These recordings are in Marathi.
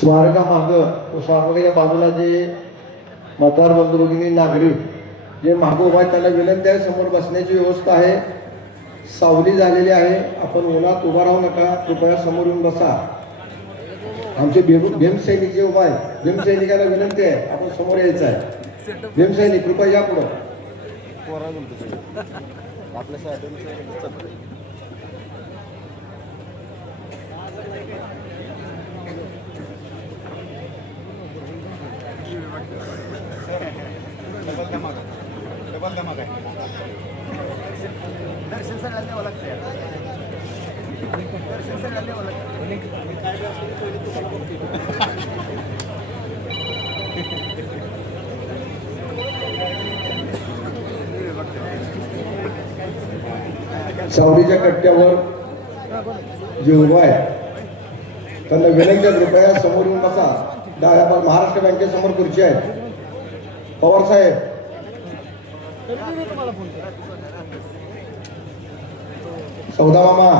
स्मारकाच्या बाजूला जे मतदार बंधू भगिनी नागरिक जे मागे उभा आहेत त्यांना विनंती आहे, समोर बसण्याची व्यवस्था आहे, सावली झालेली आहे, आपण उन्हात उभा राहू नका, कृपया समोर येऊन बसा. आमचे भीमसैनिक जे उभा आहे भीमसैनिकाला विनंती आहे आपण समोर यायचं आहे. भीमसैनिक कृपया या पुढं. सावलीच्या कट्ट्यावर जे उभा आहे त्यांना विनंती आहे कृपया समोर येऊन बसा. महाराष्ट्र बँकेसमोर खुर्ची आहे. पवार साहेब सौदा मामा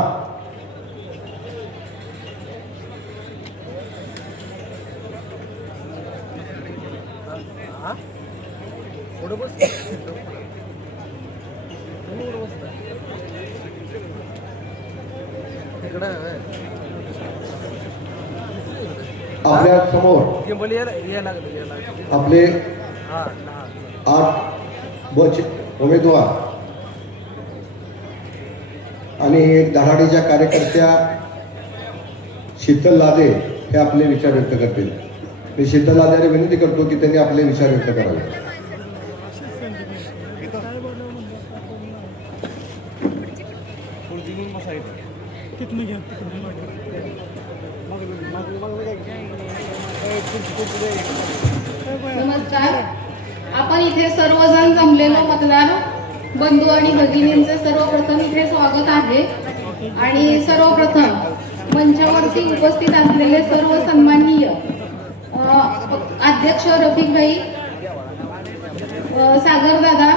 आपल्या समोर आपले 8 उमेदवार आणि धडाडीच्या कार्यकर्त्या शीतल लादे हे आपले विचार व्यक्त करतील. मी शीतल लादेला विनंती करतो की त्यांनी आपले विचार व्यक्त करावे. नमस्कार. आपण इथे सर्वजण जमलेलो मतदार बंधू आणि भगिनींचे सर्वप्रथम इथे स्वागत आहे. आणि सर्वप्रथम मंचावरती उपस्थित असलेले सर्व सन्माननीय अध्यक्ष रफिक भाई, सागर दादा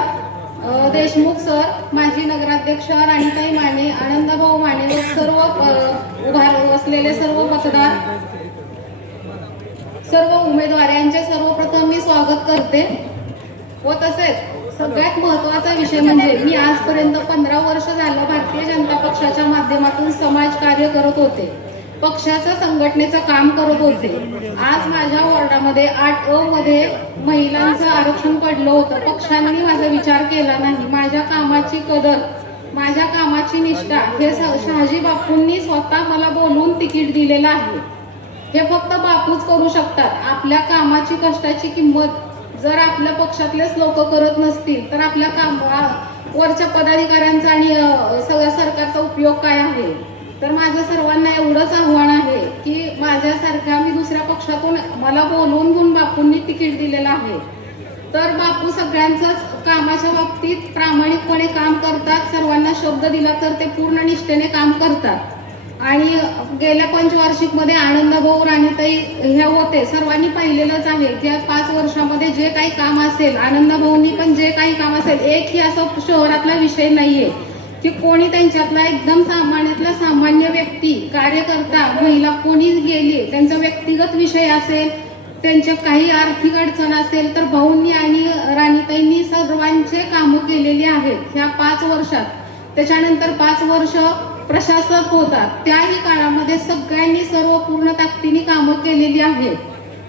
देशमुख सर, माजी नगराध्यक्ष राणीताई माने, आनंदभाऊ माने, सर्व उभा असलेले सर्व मतदार, सर्व उमेदवार यांचे सर्वप्रथम मी स्वागत करते. व तसेच सगळ्यात महत्त्वाचा विषय म्हणजे मी आजपर्यंत 15 वर्ष झालं भारतीय जनता पक्षाच्या माध्यमातून समाजकार्य करत होते, पक्षाचं संघटनेचं काम करत होते. आज माझ्या वॉर्डामध्ये 8 मध्ये महिलांचं आरक्षण पडलं होतं. पक्षांनी माझा विचार केला नाही. माझ्या कामाची कदर, माझ्या कामाची निष्ठा हे शहाजी बापूंनी स्वतः मला बोलून तिकीट दिलेलं आहे. हे फक्त बापूच करू शकतात. आपल्या कामाची कष्टाची किंमत जर आपल्या पक्षातलेच लोक करत नसतील तर आपल्या वरच्या पदाधिकाऱ्यांचा आणि सगळ्या सरकारचा उपयोग काय आहे. तर माझं सर्वांना एवढंच आव्हान आहे की माझ्यासारख्या मी दुसऱ्या पक्षातून मला बोलवून घेऊन बापूंनी तिकीट दिलेलं आहे. तर बापू सगळ्यांचंच कामाच्या बाबतीत प्रामाणिकपणे काम करतात. सर्वांना शब्द दिला तर ते पूर्ण निष्ठेने काम करतात. आणि गेल्या पंचवार्षिक मध्ये आनंदभाऊ राणीताई हे होते, सर्वांनी पाहिलेलंच आहे. त्या 5 वर्षामध्ये जे काही काम असेल, आनंदभाऊंनी पण जे काही काम असेल, एकही असं शहरातला विषय नाहीये की कोणी त्यांच्यातला एकदम सामान्यातला सामान्य व्यक्ती, कार्यकर्ता, महिला कोणी गेली, त्यांचा व्यक्तिगत विषय असेल, त्यांच्या काही आर्थिक अडचण असेल तर भाऊंनी आणि राणीताईंनी सर्वांचे कामं केलेली आहेत ह्या 5 वर्षात. त्याच्यानंतर 5 वर्ष प्रशासक होता, त्याही काळामध्ये सगळ्यांनी सर्व पूर्ण ताकदीने कामं केलेली आहेत.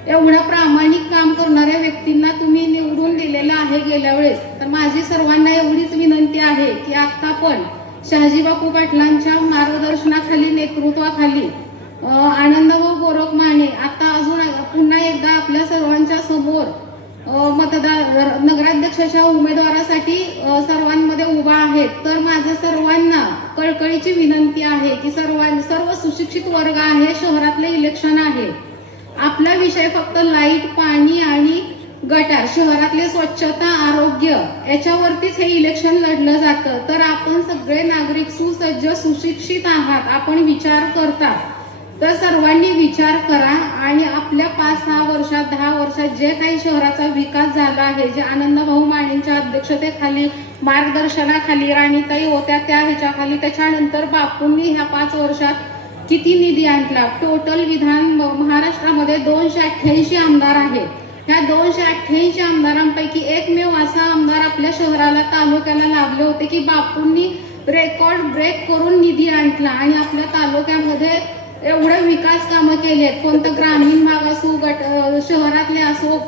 एवढं प्रामाणिक काम करणाऱ्या व्यक्तींना तुम्ही निवडून दिलेलं आहे गेल्या वेळेस. तर माझी सर्वांना एवढीच विनंती आहे की आता पण शहाजी बापू पाटलांच्या मार्गदर्शनाखाली, नेतृत्वाखाली आनंदभाऊ गोरख माने आता अजून पुन्हा एकदा आपल्या सर्वांच्या समोर मतदार नगराध्यक्षाच्या उमेदवारासाठी सर्वांमध्ये उभा आहेत. तर माझं सर्वांना कळकळीची विनंती आहे की सर्व सुशिक्षित वर्ग आहे, शहरातले इलेक्शन आहे, आपला विषय फक्त लाईट, पाणी आणि गटार, शहरातले स्वच्छता, आरोग्य याच्यावरतीच हे इलेक्शन लढलं जातं. तर आपण सगळे नागरिक सुसज्ज, सुशिक्षित आहात, आपण विचार करता, तर सर्वांनी विचार करा आणि आपल्या 5-6 वर्षात 10 वर्षात जे काही शहराचा विकास झाला आहे, जे आनंदभाऊ मानेंच्या अध्यक्षतेखाली, मार्गदर्शनाखाली राणीताई होत्या त्या ह्याच्याखाली, त्याच्यानंतर बापूंनी ह्या 5 वर्षात किती निधी आणला. टोटल महाराष्ट्रामध्ये 288 आमदार आहेत. ह्या 288 आमदारांपैकी एकमेव असा आमदार आपल्या शहराला, तालुक्याला लाभले होते की बापूंनी रेकॉर्ड ब्रेक करून निधी आणला आणि आपल्या तालुक्यामध्ये एवढे विकास कामं केली आहेत. कोणतं ग्रामीण भाग असो, शहरातले असो,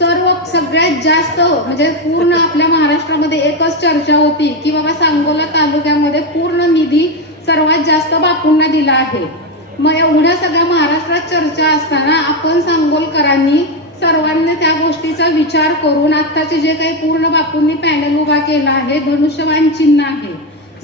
सगळ्यात जास्त म्हणजे पूर्ण आपल्या महाराष्ट्रामध्ये एकच चर्चा होती की बाबा सांगोला तालुक्यामध्ये पूर्ण निधी सर्वात जास्त बापूंना दिला आहे. मग एवढ्या सगळ्या महाराष्ट्रात चर्चा असताना आपण सांगोलकरांनी सर्वांनी त्या गोष्टीचा विचार करून आत्ताचे जे काही पूर्ण बापूंनी पॅनल उभा केला आहे, धनुष्यबाण चिन्ह आहे,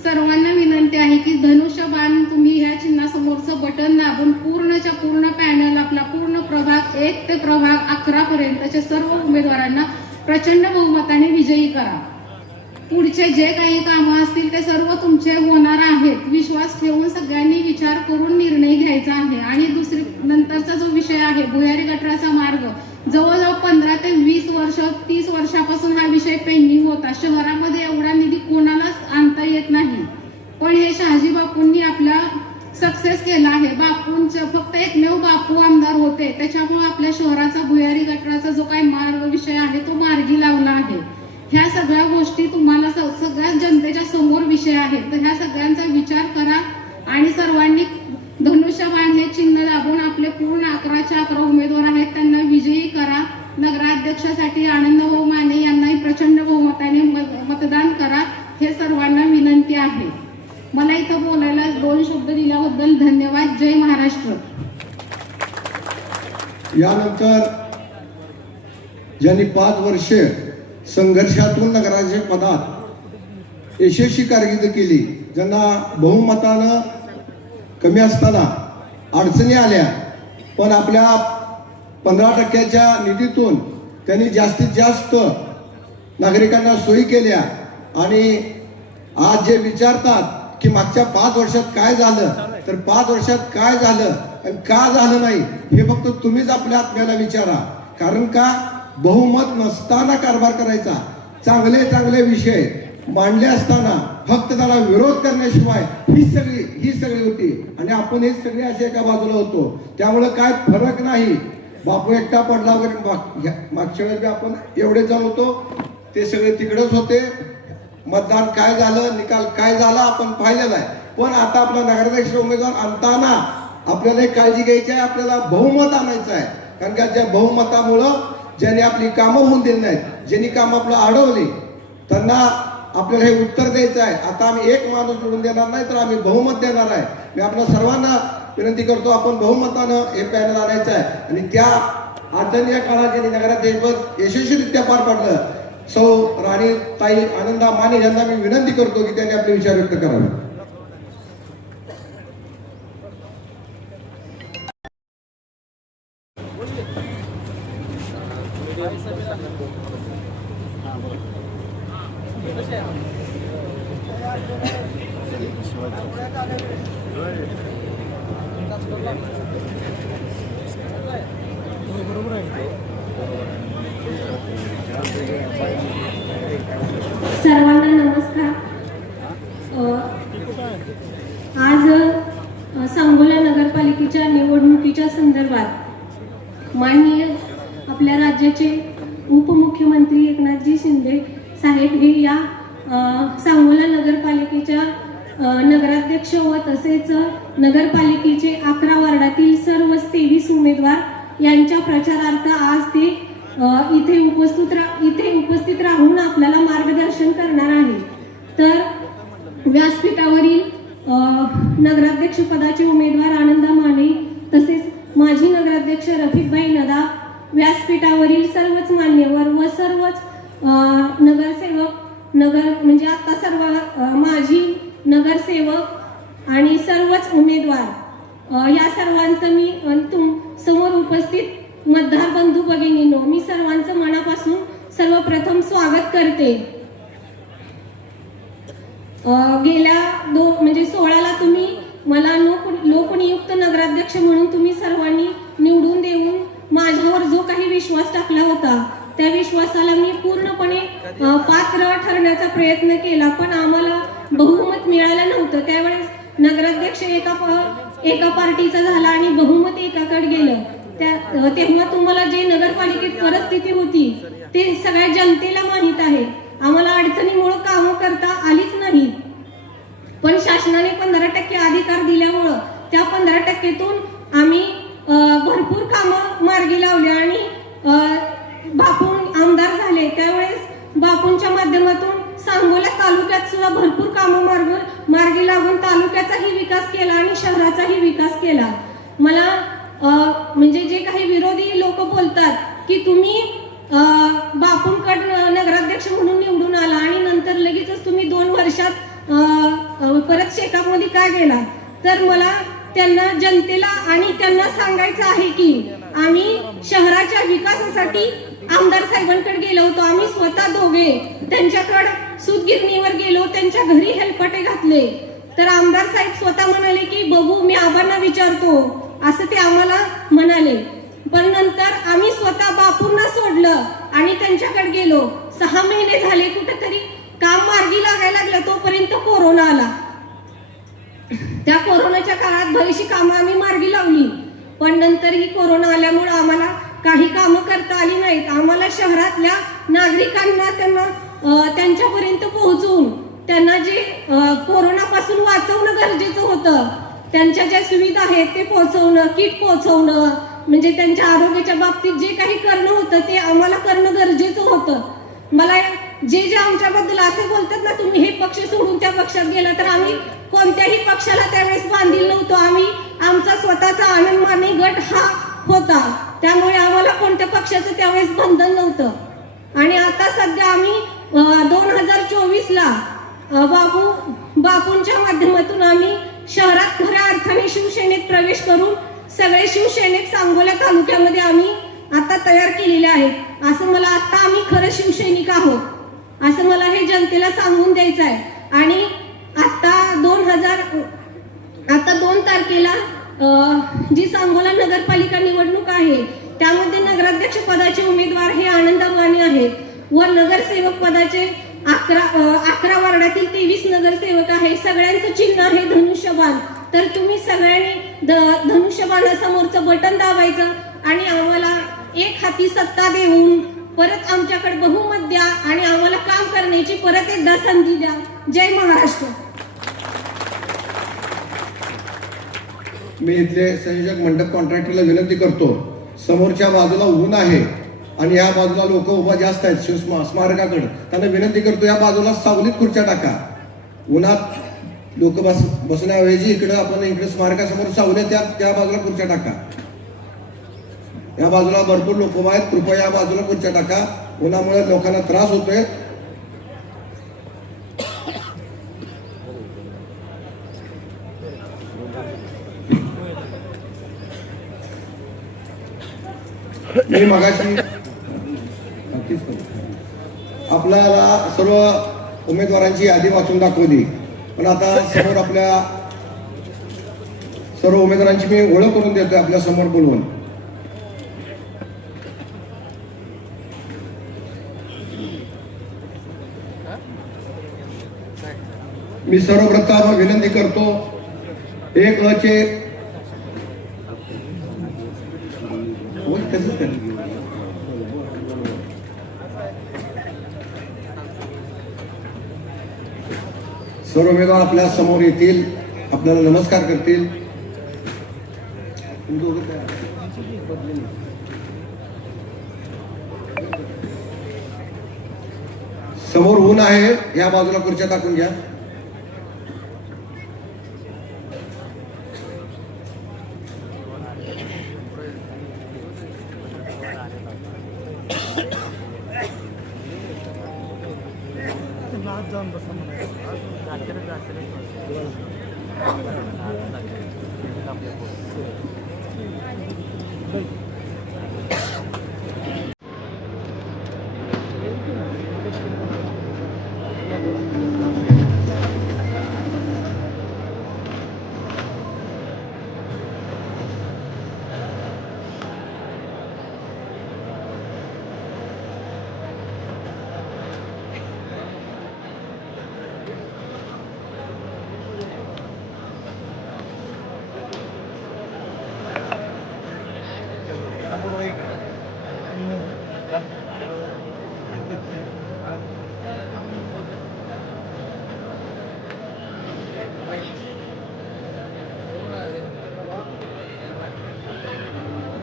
सर्वांना विनंती आहे की धनुष्यबाण तुम्ही ह्या चिन्हासमोरचं बटन दाबून पूर्णच्या पूर्ण पॅनल, आपला पूर्ण प्रभाग 1 ते प्रभाग 11 पर्यंतच्या सर्व उमेदवारांना प्रचंड बहुमताने विजयी करा. पुढचे जे काही कामं असतील ते सर्व तुमचे होणार आहेत. विश्वास ठेवून सगळ्यांनी विचार करून निर्णय घ्यायचा आहे. आणि नंतरचा जो विषय आहे भुयारी गटाराचा मार्ग, जवळजवळ 15 ते 20 वर्ष 30 वर्षापासून हा विषय पेंडिंग होता. शहरामध्ये एवढा निधी कोणालाच आणता येत नाही, पण हे शहाजी बापूंनी आपला सक्सेस केला आहे. बापूंचं फक्त एकमेव बापू आमदार होते, त्याच्यामुळे आपल्या शहराचा भुयारी गटाराचा जो काही मार्ग विषय आहे तो मार्गी लावला आहे. ह्या सगळ्या गोष्टी तुम्हाला सगळ्या जनतेच्या समोर विषय आहेत. तर ह्या सगळ्यांचा विचार करा आणि सर्वांनी धनुष्यबाण हे चिन्ह दाबून आपले पूर्ण 11च्या 11 उमेदवार आहेत त्यांना विजयी करा. नगराध्यक्षासाठी आनंदभाऊ माने यांनाही प्रचंड बहुमताने मतदान करा, हे सर्वांना विनंती आहे. मला इथं बोलायला 2 शब्द दिल्याबद्दल धन्यवाद. जय महाराष्ट्र. यानंतर ज्यांनी 5 वर्षे संघर्षातून नगराध्यक्ष पदात यशस्वी कारकीर्द केली, ज्यांना बहुमतानं कमी असताना अडचणी आल्या, पण आपल्या 15% निधीतून त्यांनी जास्तीत जास्त नागरिकांना सोयी केल्या. आणि आज जे विचारतात की मागच्या 5 वर्षात काय झालं, तर 5 वर्षात काय झालं आणि का झालं नाही हे फक्त तुम्हीच आपल्या आत्म्याला विचारा. कारण का बहुमत नसताना कारभार करायचा, चांगले चांगले विषय मांडले असताना फक्त त्याला विरोध करण्याशिवाय ही सगळी होती आणि आपण हे सगळे असे एका बाजूला होतो. त्यामुळे काय फरक नाही. बापू एकटा पडला वगैरे, मागच्या वेळेस आपण एवढे जण होतो, ते सगळे तिकडेच होते. मतदान काय झालं, निकाल काय झाला आपण पाहिलेला आहे. पण आता आपला नगराध्यक्ष उमेदवार आणताना आपल्याला एक काळजी घ्यायची आहे, आपल्याला बहुमत आणायचं आहे. कारण का त्या बहुमतामुळं ज्यांनी आपली कामं होऊन दिली नाहीत, ज्यांनी कामं आपलं अडवली, त्यांना आपल्याला हे उत्तर द्यायचं आहे. आता आम्ही एक माणूस निवडून देणार नाही, तर आम्ही बहुमत देणार आहे. मी आपल्या सर्वांना विनंती करतो, आपण बहुमतानं हे पॅनल आणायचं आहे. आणि त्या अडचणीच्या काळात ज्यांनी नगराध्यक्षपद यशस्वीरित्या पार पाडलं, सौ राणीताई आनंदा माने यांना मी विनंती करतो की त्यांनी आपले विचार व्यक्त करावे. सर्वांना नमस्कार. आज सांगोला नगरपालिकेच्या निवडणुकीच्या संदर्भात माननीय आपल्या राज्याचे उपमुख्यमंत्री एकनाथजी शिंदे साहेब हे या सांगोला नगरपालिकेच्या नगराध्यक्ष व तसेच नगरपालिकेचे 11 वार्डातील सर्व 23 उमेदवार यांच्या प्रचारार्थ आज ते इथे उपस्थित राहून आपल्याला मार्गदर्शन करणार आहे. तर व्यासपीठावरील नगराध्यक्ष पदाचे उमेदवार आनंदा माने तसेच माजी नगराध्यक्ष रफिकभाई नदाब, व्यासपीठावरील सर्वच मान्यवर व सर्वच नगरसेवक म्हणजे आता सर्व माजी नगरसेवक आणि सर्वच उमेदवार या सर्वांचं मी समोर उपस्थित मतदार बंधू भगिनींनो, मी सर्वांचं मनापासून सर्वप्रथम स्वागत करते. गेल्या 16ला तुम्ही मला लोकनियुक्त नगराध्यक्ष म्हणून तुम्ही सर्वांनी निवडून देऊन माझ्यावर जो काही विश्वास टाकला होता, त्या विश्वासाला मी पूर्णपणे पात्र ठरण्याचा प्रयत्न केला, पण आम्हाला बहुमत मिळालं नव्हतं. त्यावेळेस नगराध्यक्ष एका पार्टीचा झाला आणि बहुमत एकाकडे गेलं. तेव्हा तुम्हाला जे नगरपालिकेत परिस्थिती होती ते सगळ्या जनतेला माहीत आहे. आम्हाला अडचणीमुळे कामं करता आलीच नाही, पण शासनाने 15% अधिकार दिल्यामुळं त्या 15%तून आम्ही भरपूर कामं मार्गी लावली आणि बापून आमदार झाले. त्यावेळेस बापूंच्या माध्यमातून सांगोला तालुक्यात सुद्धा भरपूर कामं मार्गी लागून तालुक्याचाही विकास केला आणि शहराचाही विकास केला. मला म्हणजे जे काही विरोधी लोक बोलतात की तुम्ही बापूंकडे नगराध्यक्ष म्हणून निवडून आला आणि नंतर लगेचच तुम्ही 2 वर्षात परत शेकापमध्ये का गेला, तर मला त्यांना जनतेला आणि त्यांना सांगायचं आहे की आम्ही शहराच्या विकासासाठी आमदार साहेबांकडे गेलो होतो. आम्ही स्वतः दोघे त्यांच्याकडे सूतगिरणीवर गेलो, त्यांच्या घरी हेलपाटे घातले. तर आमदार साहेब स्वतः म्हणाले की बघू मी आबांना विचारतो, असं ते आम्हाला म्हणाले. पण नंतर आम्ही स्वतः बापूंना सोडलं आणि त्यांच्याकडे गेलो. 6 महिने झाले कुठेतरी काम मार्गी लागायला लागलं, तोपर्यंत कोरोना आला. त्या कोरोनाच्या काळात बरीचशी कामं आम्ही मार्गी लावली, पण नंतर ही कोरोना आल्यामुळे आम्हाला काही कामं करता आली नाहीत. आम्हाला शहरातल्या नागरिकांना त्यांच्यापर्यंत पोहोचवून त्यांना जे कोरोनापासून वाचवणं गरजेचं होतं, त्यांच्या ज्या सुविधा आहेत ते पोहोचवणं, किट पोहोचवणं, म्हणजे त्यांच्या आरोग्याच्या बाबतीत जे काही करणं होतं ते आम्हाला करणं गरजेचं होतं. मला जे आमच्याबद्दल असे बोलतात ना, तुम्ही हे पक्ष सोडून त्या पक्षात गेला, तर आम्ही कोणत्याही पक्षाला त्यावेळेस बांधील नव्हतो. आम्ही आमचा स्वतःचा आनंद माने गट हा होता, त्यामुळे आम्हाला कोणत्या पक्षाचं त्यावेळेस बंधन नव्हतं. आणि आता सध्या आम्ही 2024ला बापूंच्या माध्यमातून आम्ही शहरात खऱ्या अर्थाने शिवसेनेत प्रवेश करून सगळे शिवसैनिक सांगोला तालुक्यामध्ये आम्ही आता तयार केलेले आहेत. असं मला आता आम्ही खरं शिवसैनिक आहोत असं मला हे जनतेला सांगून द्यायचं आहे. आणि आता 2 तारखेला जी सांगोला नगरपालिका निवडणूक आहे त्यामध्ये नगराध्यक्ष पदाचे उमेदवार हे आनंद माने आहेत व नगरसेवक पदाचे 11 वार्डातील 23 नगरसेवक आहे. सगळ्यांचं चिन्ह आहे धनुष्यबाण. तर तुम्ही सगळ्यांनी धनुष्यबाणासमोरचं बटन दाबायचं आणि आम्हाला एक हाती सत्ता देऊन परत आमच्याकडे बहुमत द्या आणि आम्हाला काम करण्याची परत एकदा संधी द्या. जय महाराष्ट्र. मी इथले संयोजक मंडप कॉन्ट्रॅक्टरला विनंती करतो, समोरच्या बाजूला ऊन आहे आणि या बाजूला लोक उभा जास्त आहेत स्मारकाकडे, त्यांना विनंती करतो या बाजूला सावलीत खुर्च्या टाका. उन्हात लोक बसण्याऐवजी इकडे स्मारकासमोर सावल्या त्या बाजूला खुर्च्या टाका. या बाजूला भरपूर लोक उभा आहेत, कृपया या बाजूला खुर्च्या टाका. उन्हामुळे लोकांना त्रास होतोय. मी मगाशी आपल्याला सर्व उमेदवारांची यादी वाचून दाखवली, पण आता समोर आपल्या सर्व उमेदवारांची मी ओळख करून देतोय आपल्या समोर बोलवून. मी सर्वप्रथम विनंती करतो, 1 चे सर्व उमेदवार आपल्या समोर येतील, आपल्याला नमस्कार करतील. समोर ऊन आहे, या बाजूला खुर्च्या टाकून घ्या. प्रभाग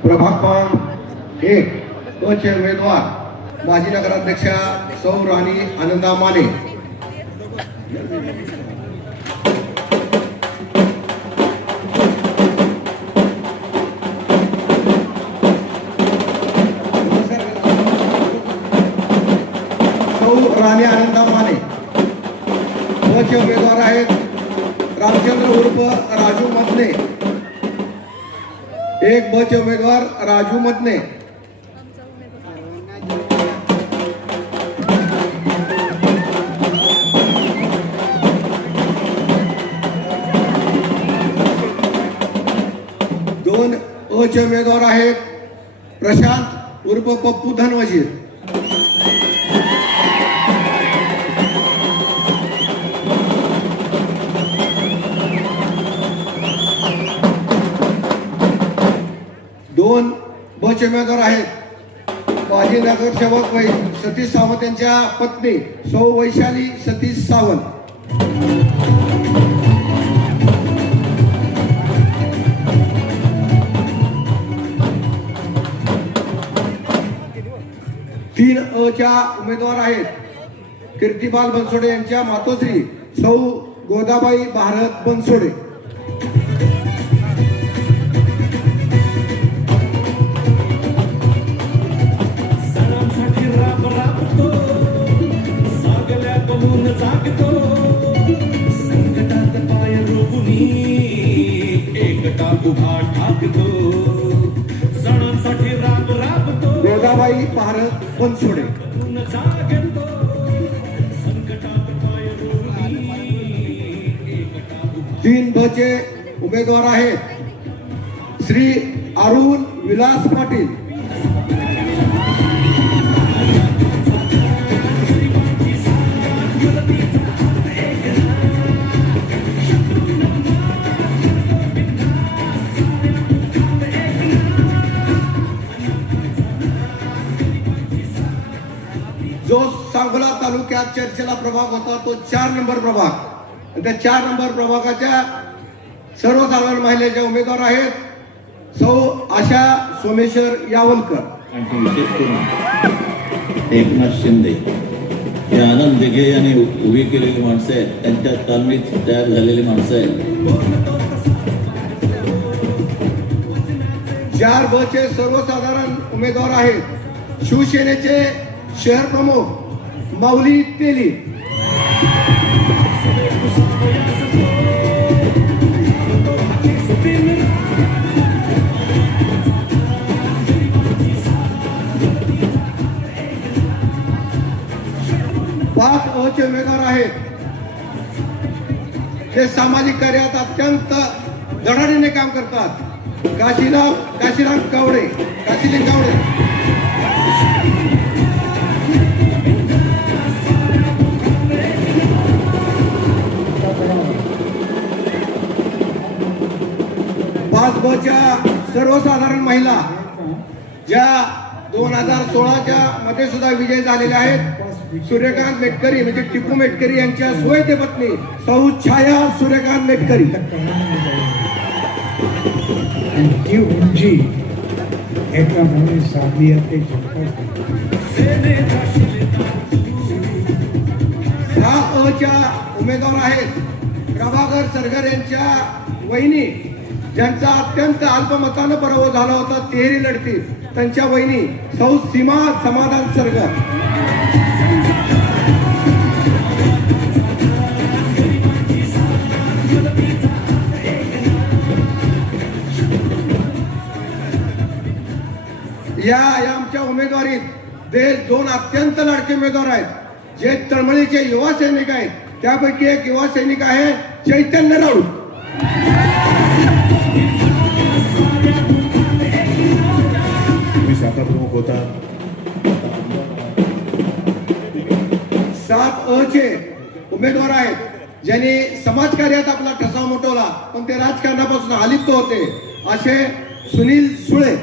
क्रमांक 1 क चे उमेदवार माजी नगराध्यक्षा सौ राणी आनंदा माने. सौ राणी आनंदा माने. क चे उमेदवार आहेत रामचंद्र उर्फ राजू मदने. 1 ब चे उमेदवार राजू मदने. दोन अ चे उमेदवार आहेत प्रशांत उर्फ पप्पू धनवजीर. दोन ब चे उमेदवार आहेत माजी नगरसेवक सतीश सावंत यांच्या पत्नी सौ वैशाली सतीश सावंत. तीन अ च्या उमेदवार आहेत कीर्तिपाल बनसोडे यांच्या मातोश्री सौ गोदाबाई भारत बनसोडे. संकटात पाय रोवुनी एकटा उभा ठाकतो. सणांसाठी राब राबतो गोदाबाई भारत बनसोडे. जागतो. संकटात पाय रोवुनी एकटा उभा. 3 ब चे उमेदवार आहेत श्री अरुण विलास पाटील. जो सांगोला तालुक्यात चर्चेला प्रभाग होता तो 4 नंबर प्रभाग. त्या 4 नंबर प्रभागाच्या सर्वसाधारण महिलेच्या उमेदवार आहेत सौ आशा सोमेश्वर यावलकर. आणि विशेष करून एकनाथ शिंदे हे आनंद दिघे यांनी उभी केलेली माणसं आहेत. त्यांच्या तालमीत तयार झालेली माणसं आहेत. 4 ब चे सर्वसाधारण उमेदवार आहेत शिवसेनेचे शहर प्रमुख माऊली तेली. पाच अ चे उमेदवार आहेत ते सामाजिक कार्यात अत्यंत धडाडीने काम करतात काशीराम कावडे. पाच ब च्या सर्वसाधारण महिला ज्या 2016च्या मध्ये सुद्धा विजय झालेल्या आहेत सूर्यकांत मेटकरी म्हणजे टिपू मेटकरी यांच्या सुवैते पत्नी सौ छाया सूर्यकांत मेटकरी. ती उंची एका मुळे साधली ते सहा अ च्या उमेदवार आहेत प्रभाकर सरगर यांच्या वहिनी ज्यांचा अत्यंत अल्पमतानं पराभव झाला होता 13 लढतीत. त्यांच्या वहिनी सौ सीमा समाधान सरगर. या आमच्या उमेदवारीत ते 2 अत्यंत लाडके उमेदवार आहेत जे तळमळीचे युवा सैनिक आहेत. त्यापैकी एक युवा सैनिक आहे चैतन्य राऊत. तुम्ही शाखा प्रमुख होता. 7 चे उमेदवार आहेत ज्यांनी समाजकार्यात आपला ठसा उमटवला पण ते राजकारणापासून अलिप्त होते असे सुनील सुळे.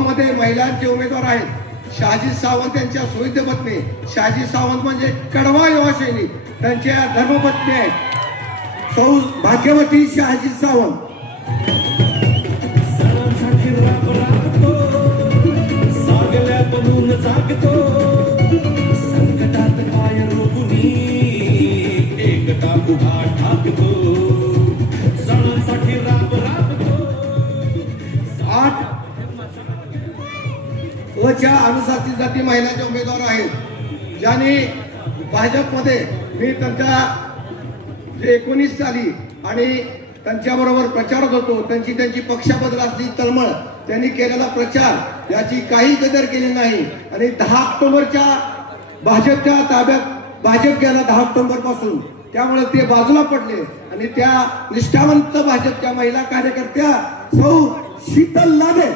मध्ये महिलांचे उमेदवार आहेत शहाजी सावंत यांच्या सुविध पत्नी. शहाजी सावंत म्हणजे कडवा युवा सैनिक, त्यांच्या धर्मपत्नी आहेत सौ भाग्यवती शहाजी सावंत. सणांसाठी राब राबतो, सागल्या बनून जागतो, संकटात पाय रोखुनी एकटा उभा ठाकतो. सणांसाठी राब राबतो. 8 च्या अनुसूचित जाती महिलांचे उमेदवार आहेत ज्यांनी भाजपमध्ये मी त्यांच्या 19 साली आणि त्यांच्याबरोबर प्रचारत होतो. त्यांची पक्षाबद्दल असली तळमळ, त्यांनी केलेला प्रचार याची काही कदर केली नाही आणि 10 ऑक्टोबरच्या भाजपच्या ताब्यात भाजप गेला 10 ऑक्टोबर पासून. त्यामुळे ते बाजूला पडले आणि त्या निष्ठावंत भाजपच्या महिला कार्यकर्त्या सौ शीतल लाभे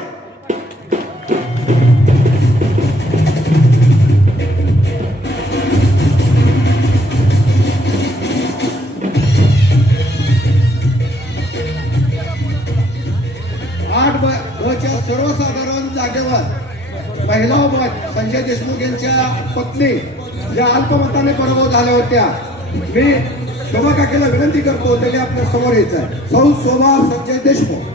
8 च्या सर्वसाधारण जागेवर महिला उमेदवार संजय देशमुख यांच्या पत्नी ज्या अल्पमताने पराभव झाल्या होत्या, मी शोभा काकेला विनंती करतो त्यांनी आपल्या समोर यायचं आहे. सौ शोभा संजय देशमुख.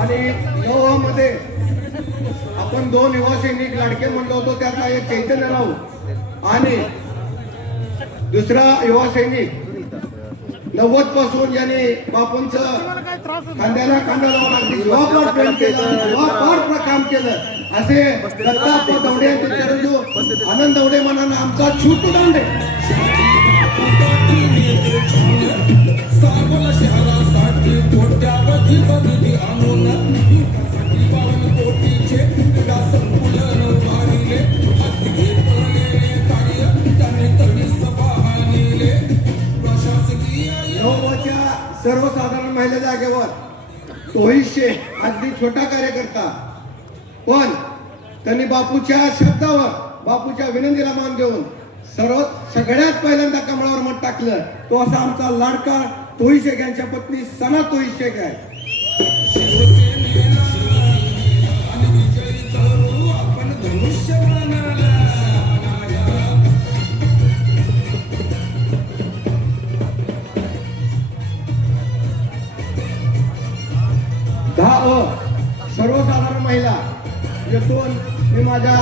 आणि 9 मध्ये आपण 2 युवा सैनिक लाडके म्हणलो होतो, त्यातला एक चैतन्य राऊत आणि दुसरा युवा सैनिक 90 पासून ज्यांनी बापूंचं खांद्याला खांदा लावून अगदी जबाबदार प्रेम केलं, जबाबदार काम केलं असे दत्ताप्पा दवडे यांचे चिरंजीव आनंद दवडे म्हणाला आमचा छोटू दांडे. सर्वसाधारण महिला जागेवर तोहिशे अगदी छोटा कार्यकर्ता, पण त्यांनी बापूच्या शब्दावर बापूच्या विनंतीला मान देऊन सगळ्यात पहिल्यांदा कमळावर मत टाकलं. तो असा आमचा लाडका तोहिशेख यांच्या पत्नी सना तोहिशेख आहे. सर्वसाधारण महिला येथून मी माझ्या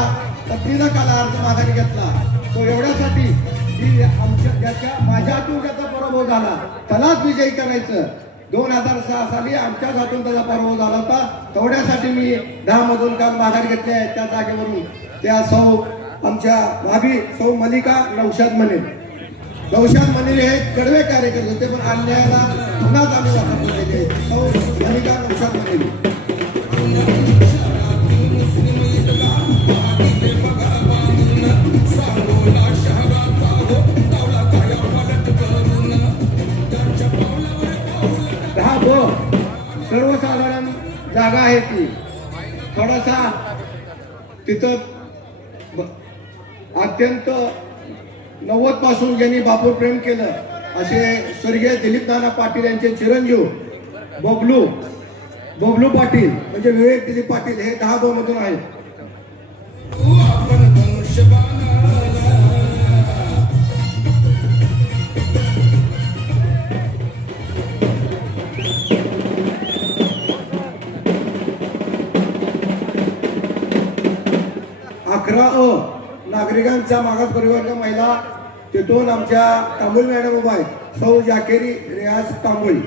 पत्नीला काल अर्ज माघारी घेतला. तो एवढ्यासाठी की माझ्या हातून त्याचा पराभव झाला, त्यालाच विजयी करायचं. 2006 साली आमच्याच हातून त्याचा पराभव झाला होता. तेवढ्यासाठी मी 10 मधून काल माघारी घेतली आहे. त्या जागेवरून त्या सौ आमच्या भाभी सौ मलिका नौशाद मने. नौशाद मने हे कडवे कार्यकर्ते होते पण अन्यायाला पुन्हा चालू झाले. सौ मलिका नौशाद मने सर्वसाधारण जागा आहे ती थोडासा तिथं अत्यंत 90 पासून ज्यांनी बापूर प्रेम केलं असे स्वर्गीय दिलीप नाना पाटील यांचे चिरंजीव बबलू पाटील म्हणजे विवेक दिलीप पाटील हे 10 मधून आहेत. 11 नागरिकांचा मागास परिवर्ग महिला तिथून आमच्या तांबोळी मॅडम उभा आहेत, सौ जाकेरी रियाज तांबोळी.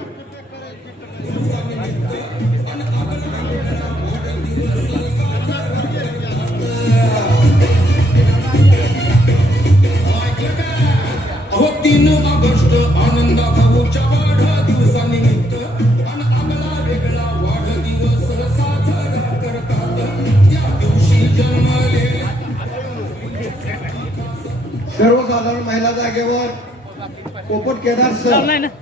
अहो 3 ऑगस्ट आनंदा भाऊच्या वाढदिवसानिमित्त आणि आम्हाला वेगळा वाढदिवस साजरा करतात. त्या दिवशी जन्मलेल्या सर्वसाधारण महिला जागेवर पोपट केदार सर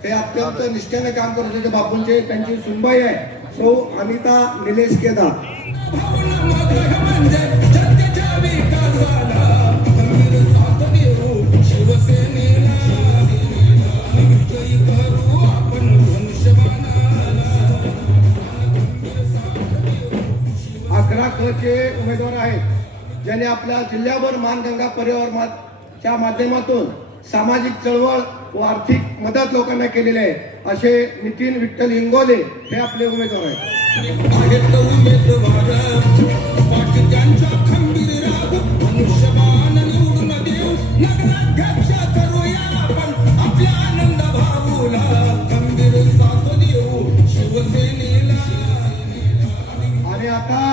हे अत्यंत निष्ठेने काम करत होते. बापूंचे त्यांची सुनबाई आहे सौ अनिता निलेश केदार. म्हणजे जनतेच्या विकासाला खंबीर साथ देऊ शिवसेनेला. जय करू आपण धनुष्यबाणाला. 11 क चे उमेदवार आहेत ज्यांनी आपल्या जिल्ह्याभर मानगंगा परिवाराच्या माध्यमातून सामाजिक चळवळ व आर्थिक मदत लोकांना केलेली आहे. असे नितीन विठ्ठल इंगोले हे आपले उमेदवार आहेत. आहेत उमेदवार पाटील खंबीर राग धनुष्यबाण निवडून देऊ. नगराध्यक्ष करूया आपण आपल्या आनंद भाऊला. खंबीर साथ देऊ शिवसेनेला. आणि आता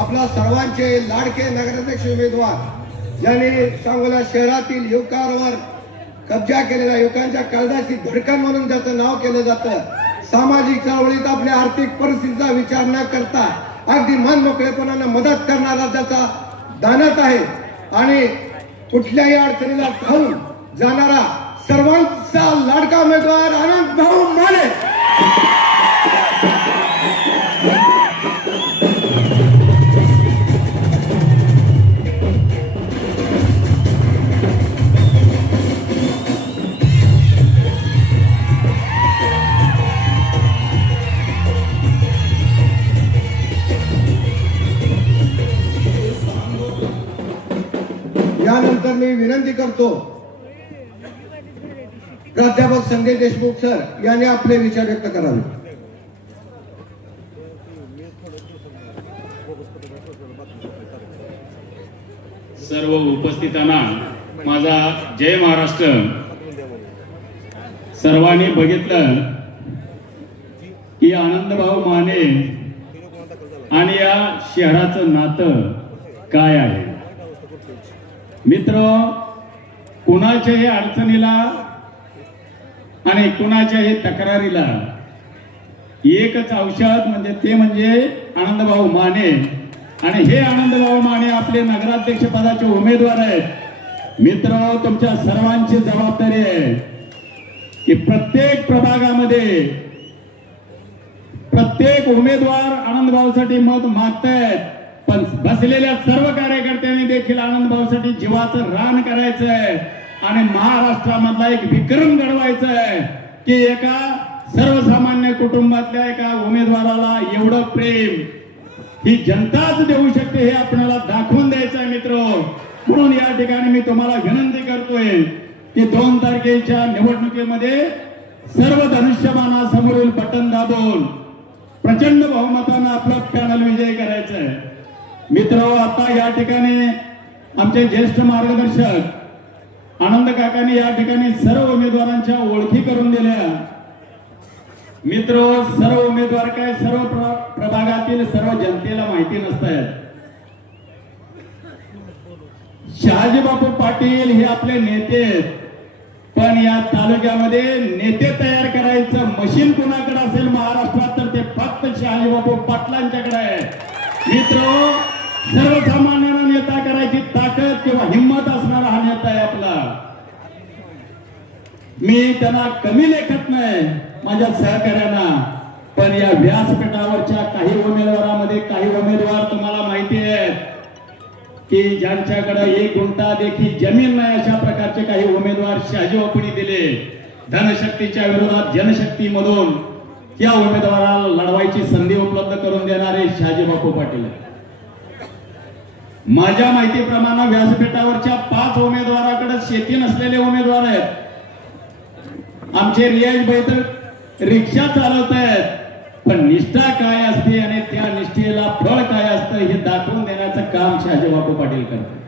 आपला सर्वांचे लाडके नगराध्यक्ष उमेदवार ज्यांनी सांगोला शहरातील युवकांवर कब्जा केलेला, युवकांच्या काळजाची धडकन म्हणून ज्याचं नाव केलं जातं, सामाजिक चळवळीत आपल्या आर्थिक परिस्थितीचा विचार न करता अगदी मन मोकळेपणाने मदत करणारा ज्याचा दानत आहे आणि कुठल्याही अडचणीला धावून जाणारा सर्वांचा लाडका उमेदवार आनंद भाऊ माने. यानंतर मी विनंती करतो प्राध्यापक संजय देशमुख सर यांनी आपले विचार व्यक्त करावे. सर्व उपस्थितांना माझा जय महाराष्ट्र. सर्वांनी बघितलं की आनंदभाऊ माने आणि या शहराचं नातं काय आहे. मित्र, कुणाच्याही अडचणीला आणि कुणाच्याही तक्रारीला एकच औषध म्हणजे ते म्हणजे आनंदभाऊ माने. आणि हे आनंदभाऊ माने आपले नगराध्यक्ष पदाचे उमेदवार आहेत. मित्र, तुमच्या सर्वांची जबाबदारी आहे की प्रत्येक प्रभागामध्ये प्रत्येक उमेदवार आनंदभाऊसाठी मत मागतायत, पण बसलेल्या सर्व कार्यकर्त्यांनी देखील आनंदभाऊसाठी जीवाचं रान करायचं आहे आणि महाराष्ट्रामधला एक विक्रम घडवायचा आहे की एका सर्वसामान्य कुटुंबातल्या एका उमेदवाराला एवढं प्रेम ही जनताच देऊ शकते हे आपल्याला दाखवून द्यायचं आहे. मित्र, म्हणून या ठिकाणी मी तुम्हाला विनंती करतोय की 2 तारखेच्या निवडणुकीमध्ये सर्व धनुष्यबाणासमोरील बटन दाबून प्रचंड बहुमतानं आपला पॅनल विजयी करायचा आहे. मित्र, आता या ठिकाणी आमचे ज्येष्ठ मार्गदर्शक आनंद काकांनी या ठिकाणी सर्व उमेदवारांच्या ओळखी करून दिल्या. मित्र, सर्व उमेदवार काय सर्व प्रभागातील सर्व जनतेला माहिती नसतात. शहाजी बापू पाटील हे आपले नेते आहेत, पण या तालुक्यामध्ये नेते तयार करायचं मशीन कुणाकडे असेल महाराष्ट्रात तर ते फक्त शहाजी बापू पाटलांच्याकडे आहे. मित्र, सर्वसामान्यांना नेता करायची ताकद किंवा हिंमत असणारा हा नेता आहे आपला. मी त्यांना कमी लेखत नाही माझ्या सहकार्यांना, पण या व्यासपीठावरच्या काही उमेदवारामध्ये काही उमेदवार तुम्हाला माहिती आहेत की ज्यांच्याकडे 1 गुंठा देखील जमीन नाही अशा प्रकारचे काही उमेदवार शहाजी बापूंनी दिले. धनशक्तीच्या विरोधात जनशक्ती मधून या उमेदवाराला लढवायची संधी उपलब्ध करून देणारे शहाजी बापू पाटील. माझ्या माहितीप्रमाणे व्यासपीठावरच्या 5 उमेदवाराकडे शेती नसलेले उमेदवार आहेत. आमचे रियाज भाई तर रिक्षा चालवत आहेत, पण निष्ठा काय असते आणि त्या निष्ठेला फळ काय असतं हे दाखवून देण्याचं काम काम शहाजीबापू पाटील करतात.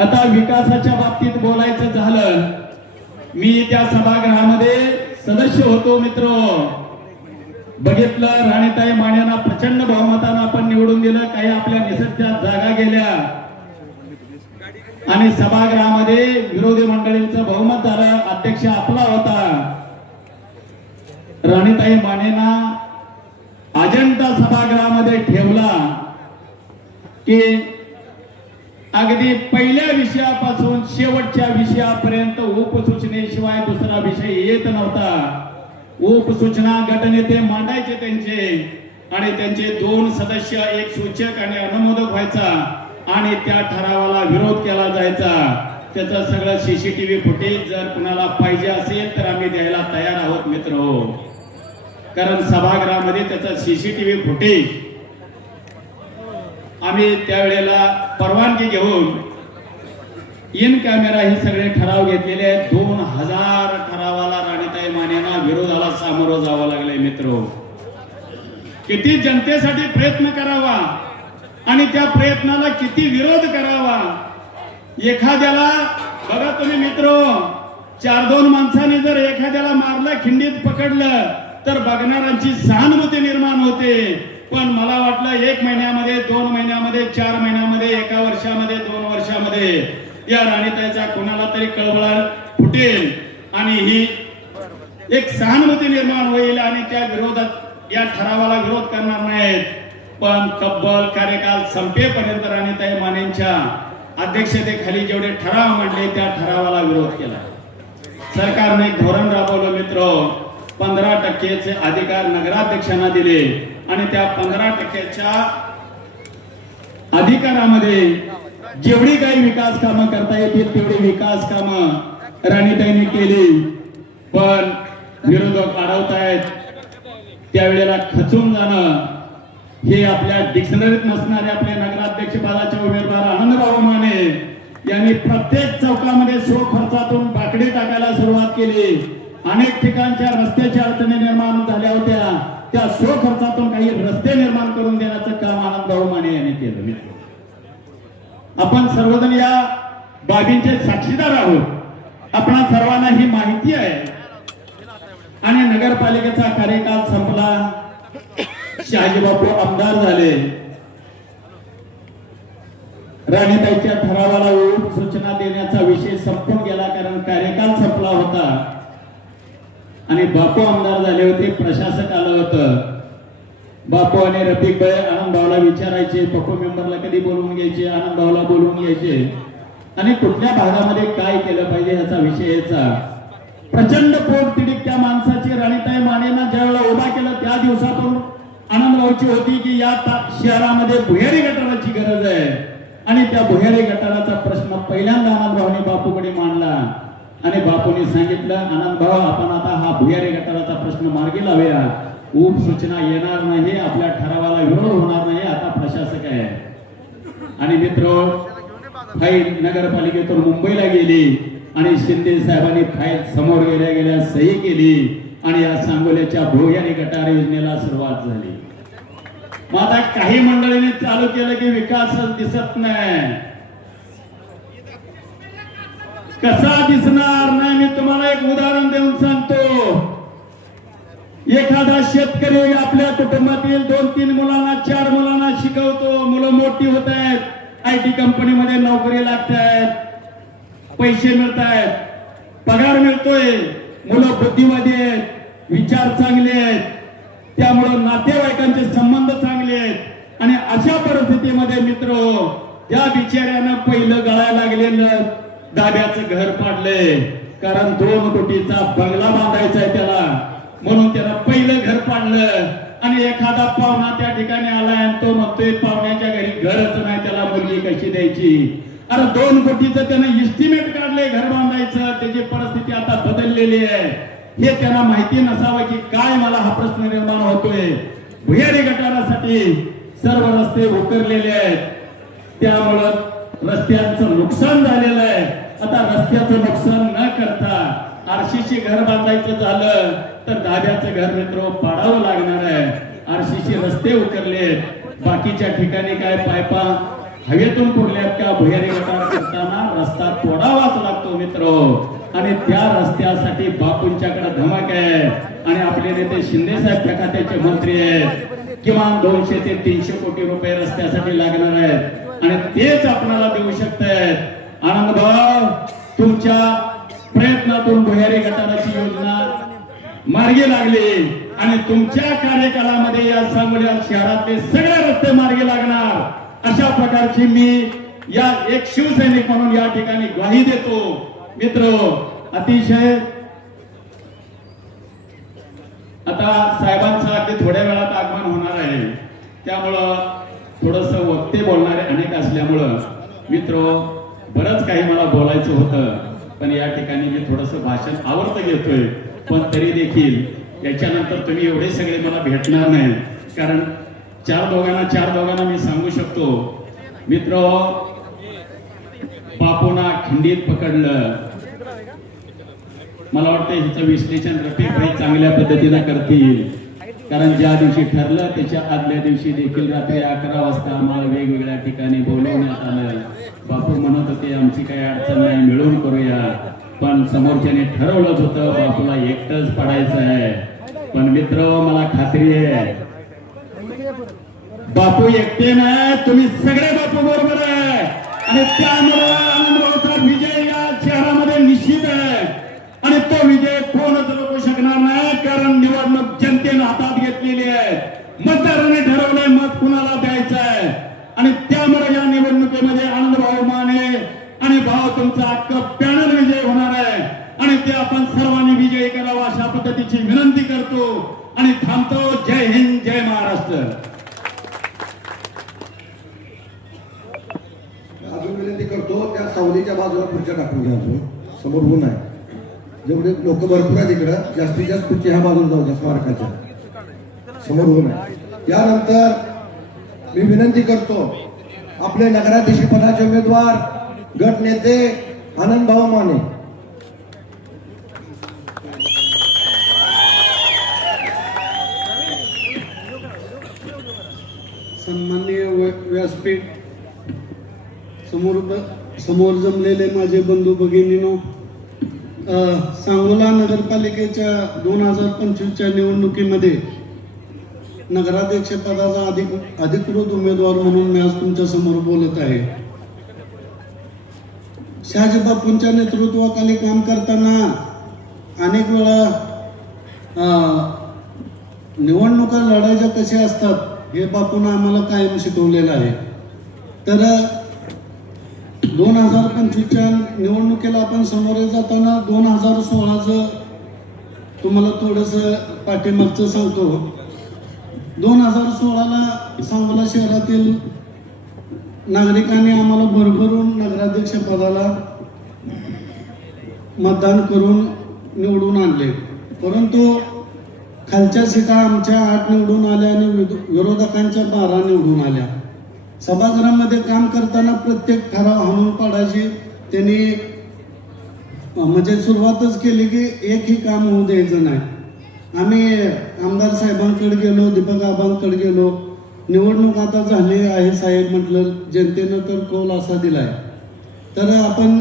आता विकासाच्या बाबतीत बोलायचं झालं, मी त्या सभागृहामध्ये सदस्य होतो मित्र. बघितलं राणीताई मानेंना प्रचंड बहुमतानं आपण निवडून दिलं. काही आपल्या निसर्गाच्या जागा गेल्या आणि सभागृहामध्ये विरोधी मंडळींचं बहुमत झालं. अध्यक्ष आपला होता. राणीताई मानेंना अजंता सभागृहामध्ये ठेवला की अगदी पहिल्या विषयापासून शेवटच्या विषयापर्यंत उपसूचनेशिवाय दुसरा विषय येत नव्हता. उपसूचना गटनेते मांडायचे त्यांचे आणि त्यांचे 2 सदस्य, एक सूचक आणि अनुमोदक व्हायचा आणि त्या ठरावाला विरोध केला जायचा. त्याचं सगळं सीसीटीव्ही फुटेज जर कुणाला पाहिजे असेल तर आम्ही द्यायला तयार आहोत मित्र. कारण सभागृहामध्ये त्याचा सीसीटीव्ही फुटेज आम्ही त्यावेळेला परवानगी घेऊन इन कॅमेरा हे सगळे ठराव घेतलेले आहेत. 2000 ठरावाला राणीताई मानेंना विरोधाला सामोरं जावं लागलंय मित्र. किती जनतेसाठी प्रयत्न करावा आणि त्या प्रयत्नाला किती विरोध करावा. एखाद्याला बघा तुम्ही मित्र, 4-2 माणसाने जर एखाद्याला मारलं, खिंडीत पकडलं तर बघणाऱ्यांची सहानुभूती निर्माण होते. पण मला वाटलं 1 महिन्यामध्ये, 2 महिन्यामध्ये, 4 महिन्यामध्ये, 1 वर्षामध्ये, 2 वर्षामध्ये या राणीताईचा कोणाला तरी कळवळा फुटेल आणि ही एक सहानुभूती निर्माण होईल आणि त्या विरोधात या ठरावाला विरोध करणार नाहीत. पण तब्बल कार्यकाल संपेपर्यंत राणीताई मानेंच्या अध्यक्षतेखाली जेवढे ठराव मांडले त्या ठरावाला विरोध केला. सरकारने एक धोरण राबवलं मित्र. 15% अधिकार नगराध्यक्षांना दिले आणि त्या 15%च्या अधिकारामध्ये जेवढी काही विकास कामं करता येतील तेवढी विकास कामं राणीताईंनी केली. पण विरोधक अडवतायत. त्यावेळेला खचून जाणं हे आपल्या डिक्शनरीत नसणारे आपले नगराध्यक्ष पदाचे उमेदवार आनंदभाऊ माने यांनी प्रत्येक चौकामध्ये स्वखर्चातून बाकडे टाकायला सुरुवात केली. अनेक ठिकाणच्या रस्त्याच्या अडचणी निर्माण झाल्या होत्या. त्या स्वखर्चातून काही रस्ते निर्माण करून देण्याचं काम आनंदभाऊ माने यांनी केलं. आपण सर्वजण या बाबींचे साक्षीदार आहोत. आपणा सर्वांना ही माहिती आहे. आणि नगरपालिकेचा कार्यकाल संपला. शहाजीबापू आमदार झाले. राणीताईच्या ठरावाला सूचना देण्याचा विषय संपून गेला कारण कार्यकाल संपला होता आणि बापू आमदार झाले होते. प्रशासक आलं होतं. बापू आणि रफिक भाई आनंदभाऊला विचारायचे, पप्पू मेंबरला कधी बोलवून घ्यायचे, आनंदभाऊला बोलवून घ्यायचे आणि कुठल्या भागामध्ये काय केलं पाहिजे याचा विषय यायचा. प्रचंड पोटतिडीक त्या माणसाची राणीताई मानेंना ज्यावेळेला उभा केलं त्या दिवसातून आनंदभाऊची होती की या शहरामध्ये भुयारी गटाराची गरज आहे आणि त्या भुयारी गटाराचा प्रश्न पहिल्यांदा आनंदभाऊने बापूकडे मांडला आणि बापूने सांगितलं, आनंदभाऊ आपण आता हा भुयारी गटाराचा प्रश्न मार्गी लावूया. उपसूचना येणार नाही, आपल्या ठरावाला विरोध होणार नाही, आता प्रशासक आहे. आणि मित्र, फाईल नगरपालिकेतून मुंबईला गेली आणि शिंदे साहेबांनी फाईल समोर गेल्या सही केली आणि या सांगोल्याच्या भुयारी गटार योजनेला सुरुवात झाली. मग आता काही मंडळींनी चालू केलं की विकासच दिसत नाही. कसा दिसणार नाही मी तुम्हाला एक उदाहरण देऊन सांगतो. एखादा शेतकरी आपल्या कुटुंबातील 2-3 मुलांना 4 मुलांना शिकवतो. मुलं मोठी होत आहेत, IT कंपनीमध्ये नोकरी लागत आहेत, पैसे मिळत आहेत, पगार मिळतोय, मुलं बुद्धिवादी आहेत, विचार चांगले आहेत, त्यामुळं नातेवाईकांचे संबंध चांगले आहेत आणि अशा परिस्थितीमध्ये मित्र त्या बिचाऱ्यानं पहिलं गळायला लागलेलं दाब्याचं घर पाडलंय. कारण 2 कोटीचा बंगला बांधायचा आहे त्याला, म्हणून त्याला पहिलं घर पाडलं. आणि एखादा पाहुणा त्या ठिकाणी आलाय आणि तो म्हणतोय पाहुण्याच्या घरी घरच नाही, त्याला मुलगी कशी द्यायची. अरे 2 कोटीचं त्यानं इस्टिमेट काढलंय घर बांधायचं. त्याची परिस्थिती आता बदललेली आहे हे त्यांना माहिती नसावं की काय मला हा प्रश्न निर्माण होतोय. भुयारी गटारासाठी सर्व रस्ते उकरलेले आहेत, त्यामुळं रस्त्यांचं नुकसान झालेलं आहे. आता रस्त्याचं नुकसान न करता RCC घर बांधायचं झालं तर दाब्याचं घर मित्र पाडावं लागणार आहे. RCC रस्ते उकरले, बाकीच्या ठिकाणी काय पायपा हवेतून पुरल्यात का भुयारी गटार करताना रस्ता तोडावाच लागतो मित्र. आणि त्या रस्त्यासाठी बापूंच्याकडे धमक आहे आणि आपले नेते शिंदे साहेब त्या खात्याचे मंत्री आहेत. किमान 200 ते 300 कोटी रुपये रस्त्यासाठी लागणार आहेत आणि तेच आपल्याला देऊ शकतात. आनंद भाऊ, तुमच्या प्रयत्नातून भुयारी गटाराची योजना मार्गी लागली आणि तुमच्या कार्यकालामध्ये या सांगोला शहरातले सगळे रस्ते मार्गी लागणार अशा प्रकारची मी या एक शिवसैनिक म्हणून या ठिकाणी ग्वाही देतो. मित्र, अतिशय आता साहेबांचं अगदी थोड्या वेळात आगमन होणार आहे, त्यामुळं थोडस वक्ते बोलणारे अनेक असल्यामुळं मित्र बरंच काही मला बोलायचं होतं, पण या ठिकाणी मी थोडस भाषण आवडतं घेतोय. पण तरी देखील याच्यानंतर तुम्ही एवढे सगळे मला भेटणार नाही, कारण चार दोघांना मी सांगू शकतो. मित्र, बापूंना खिंडीत पकडलं. मला वाटतं हिचं विश्लेषण रफिक भाई चांगल्या पद्धतीने करतील, कारण ज्या दिवशी ठरलं त्याच्या आदल्या दिवशी देखील रात्री 11 वाजता आम्हाला वेगवेगळ्या ठिकाणी बोलवण्यात आलं. बापू म्हणत होते आमची काही अडचण नाही, मिळून करूया. पण समोरच्याने ठरवलंच होतं बापूला एकटंच पडायचं आहे. पण मित्र, मला खात्री आहे बापू एकटे नाही, तुम्ही सगळे बापू बरोबर आहे आणि त्यामुळे आनंदभाऊचा विजय या शहरामध्ये निश्चित आहे. आणि तो विजय कोणच रोखू शकणार नाही, कारण निवडणूक जनतेने हातात घेतलेली आहे. मतदारांनी ठरवलंय मत कुणाला द्यायचं आहे आणि त्यामुळे या निवडणुकीमध्ये आनंदभाऊ माने आणि भाऊ तुमचा अख्ख पॅनल विजय होणार आहे आणि ते आपण सर्वांनी विजयी करावा अशा पद्धतीची विनंती करतो आणि थांबतो. जय हिंद, जय महाराष्ट्र. अजून विनंती करतो, त्या सावलीच्या बाजूला खुर्च्या टाकून घ्या. अजून समोर ऊन आहे, जेवढे लोक भरपूर आहेत इकडं, जास्तीत जास्त खुर्ची ह्या बाजूला जाऊ द्या, स्मारकाच्या समोर ऊन आहे. त्यानंतर मी विनंती करतो, आपले नगराध्यक्ष पदाचे उमेदवार गट नेते आनंदभाऊ माने. सन्माननीय व्यासपीठ, समोर जमलेले माझे बंधू भगिनीनो, सांगोला नगरपालिकेच्या 2025च्या निवडणुकीमध्ये नगराध्यक्ष पदाचा अधिकृत उमेदवार म्हणून मी आज तुमच्या समोर बोलत आहे. शहाजी बापूंच्या नेतृत्वाखाली काम करताना अनेक वेळा निवडणुका लढायच्या कशा असतात हे बापूंना आम्हाला कायम शिकवलेलं आहे. तर 2025च्या निवडणुकीला आपण समोर जाताना 2016चं तुम्हाला थोडंसं पाठीमागचं सांगतो. 2016ला सांगोला शहरातील नागरिकांनी आम्हाला भरभरून नगराध्यक्ष पदाला मतदान करून निवडून आणले, परंतु खालच्या सीटा आमच्या 8 निवडून आल्या आणि विरोधकांच्या 12 निवडून आल्या. सभागृहामध्ये काम करताना प्रत्येक ठराव हाणून पाडायची त्यांनी म्हणजे सुरुवातच केली की एकही काम होऊ द्यायचं नाही. आम्ही आमदार साहेबांकडे गेलो, दीपक आबांकडे गेलो, निवडणूक आता झाली आहे साहेब, म्हटलं जनतेनं तर कौल असा दिलाय तर आपण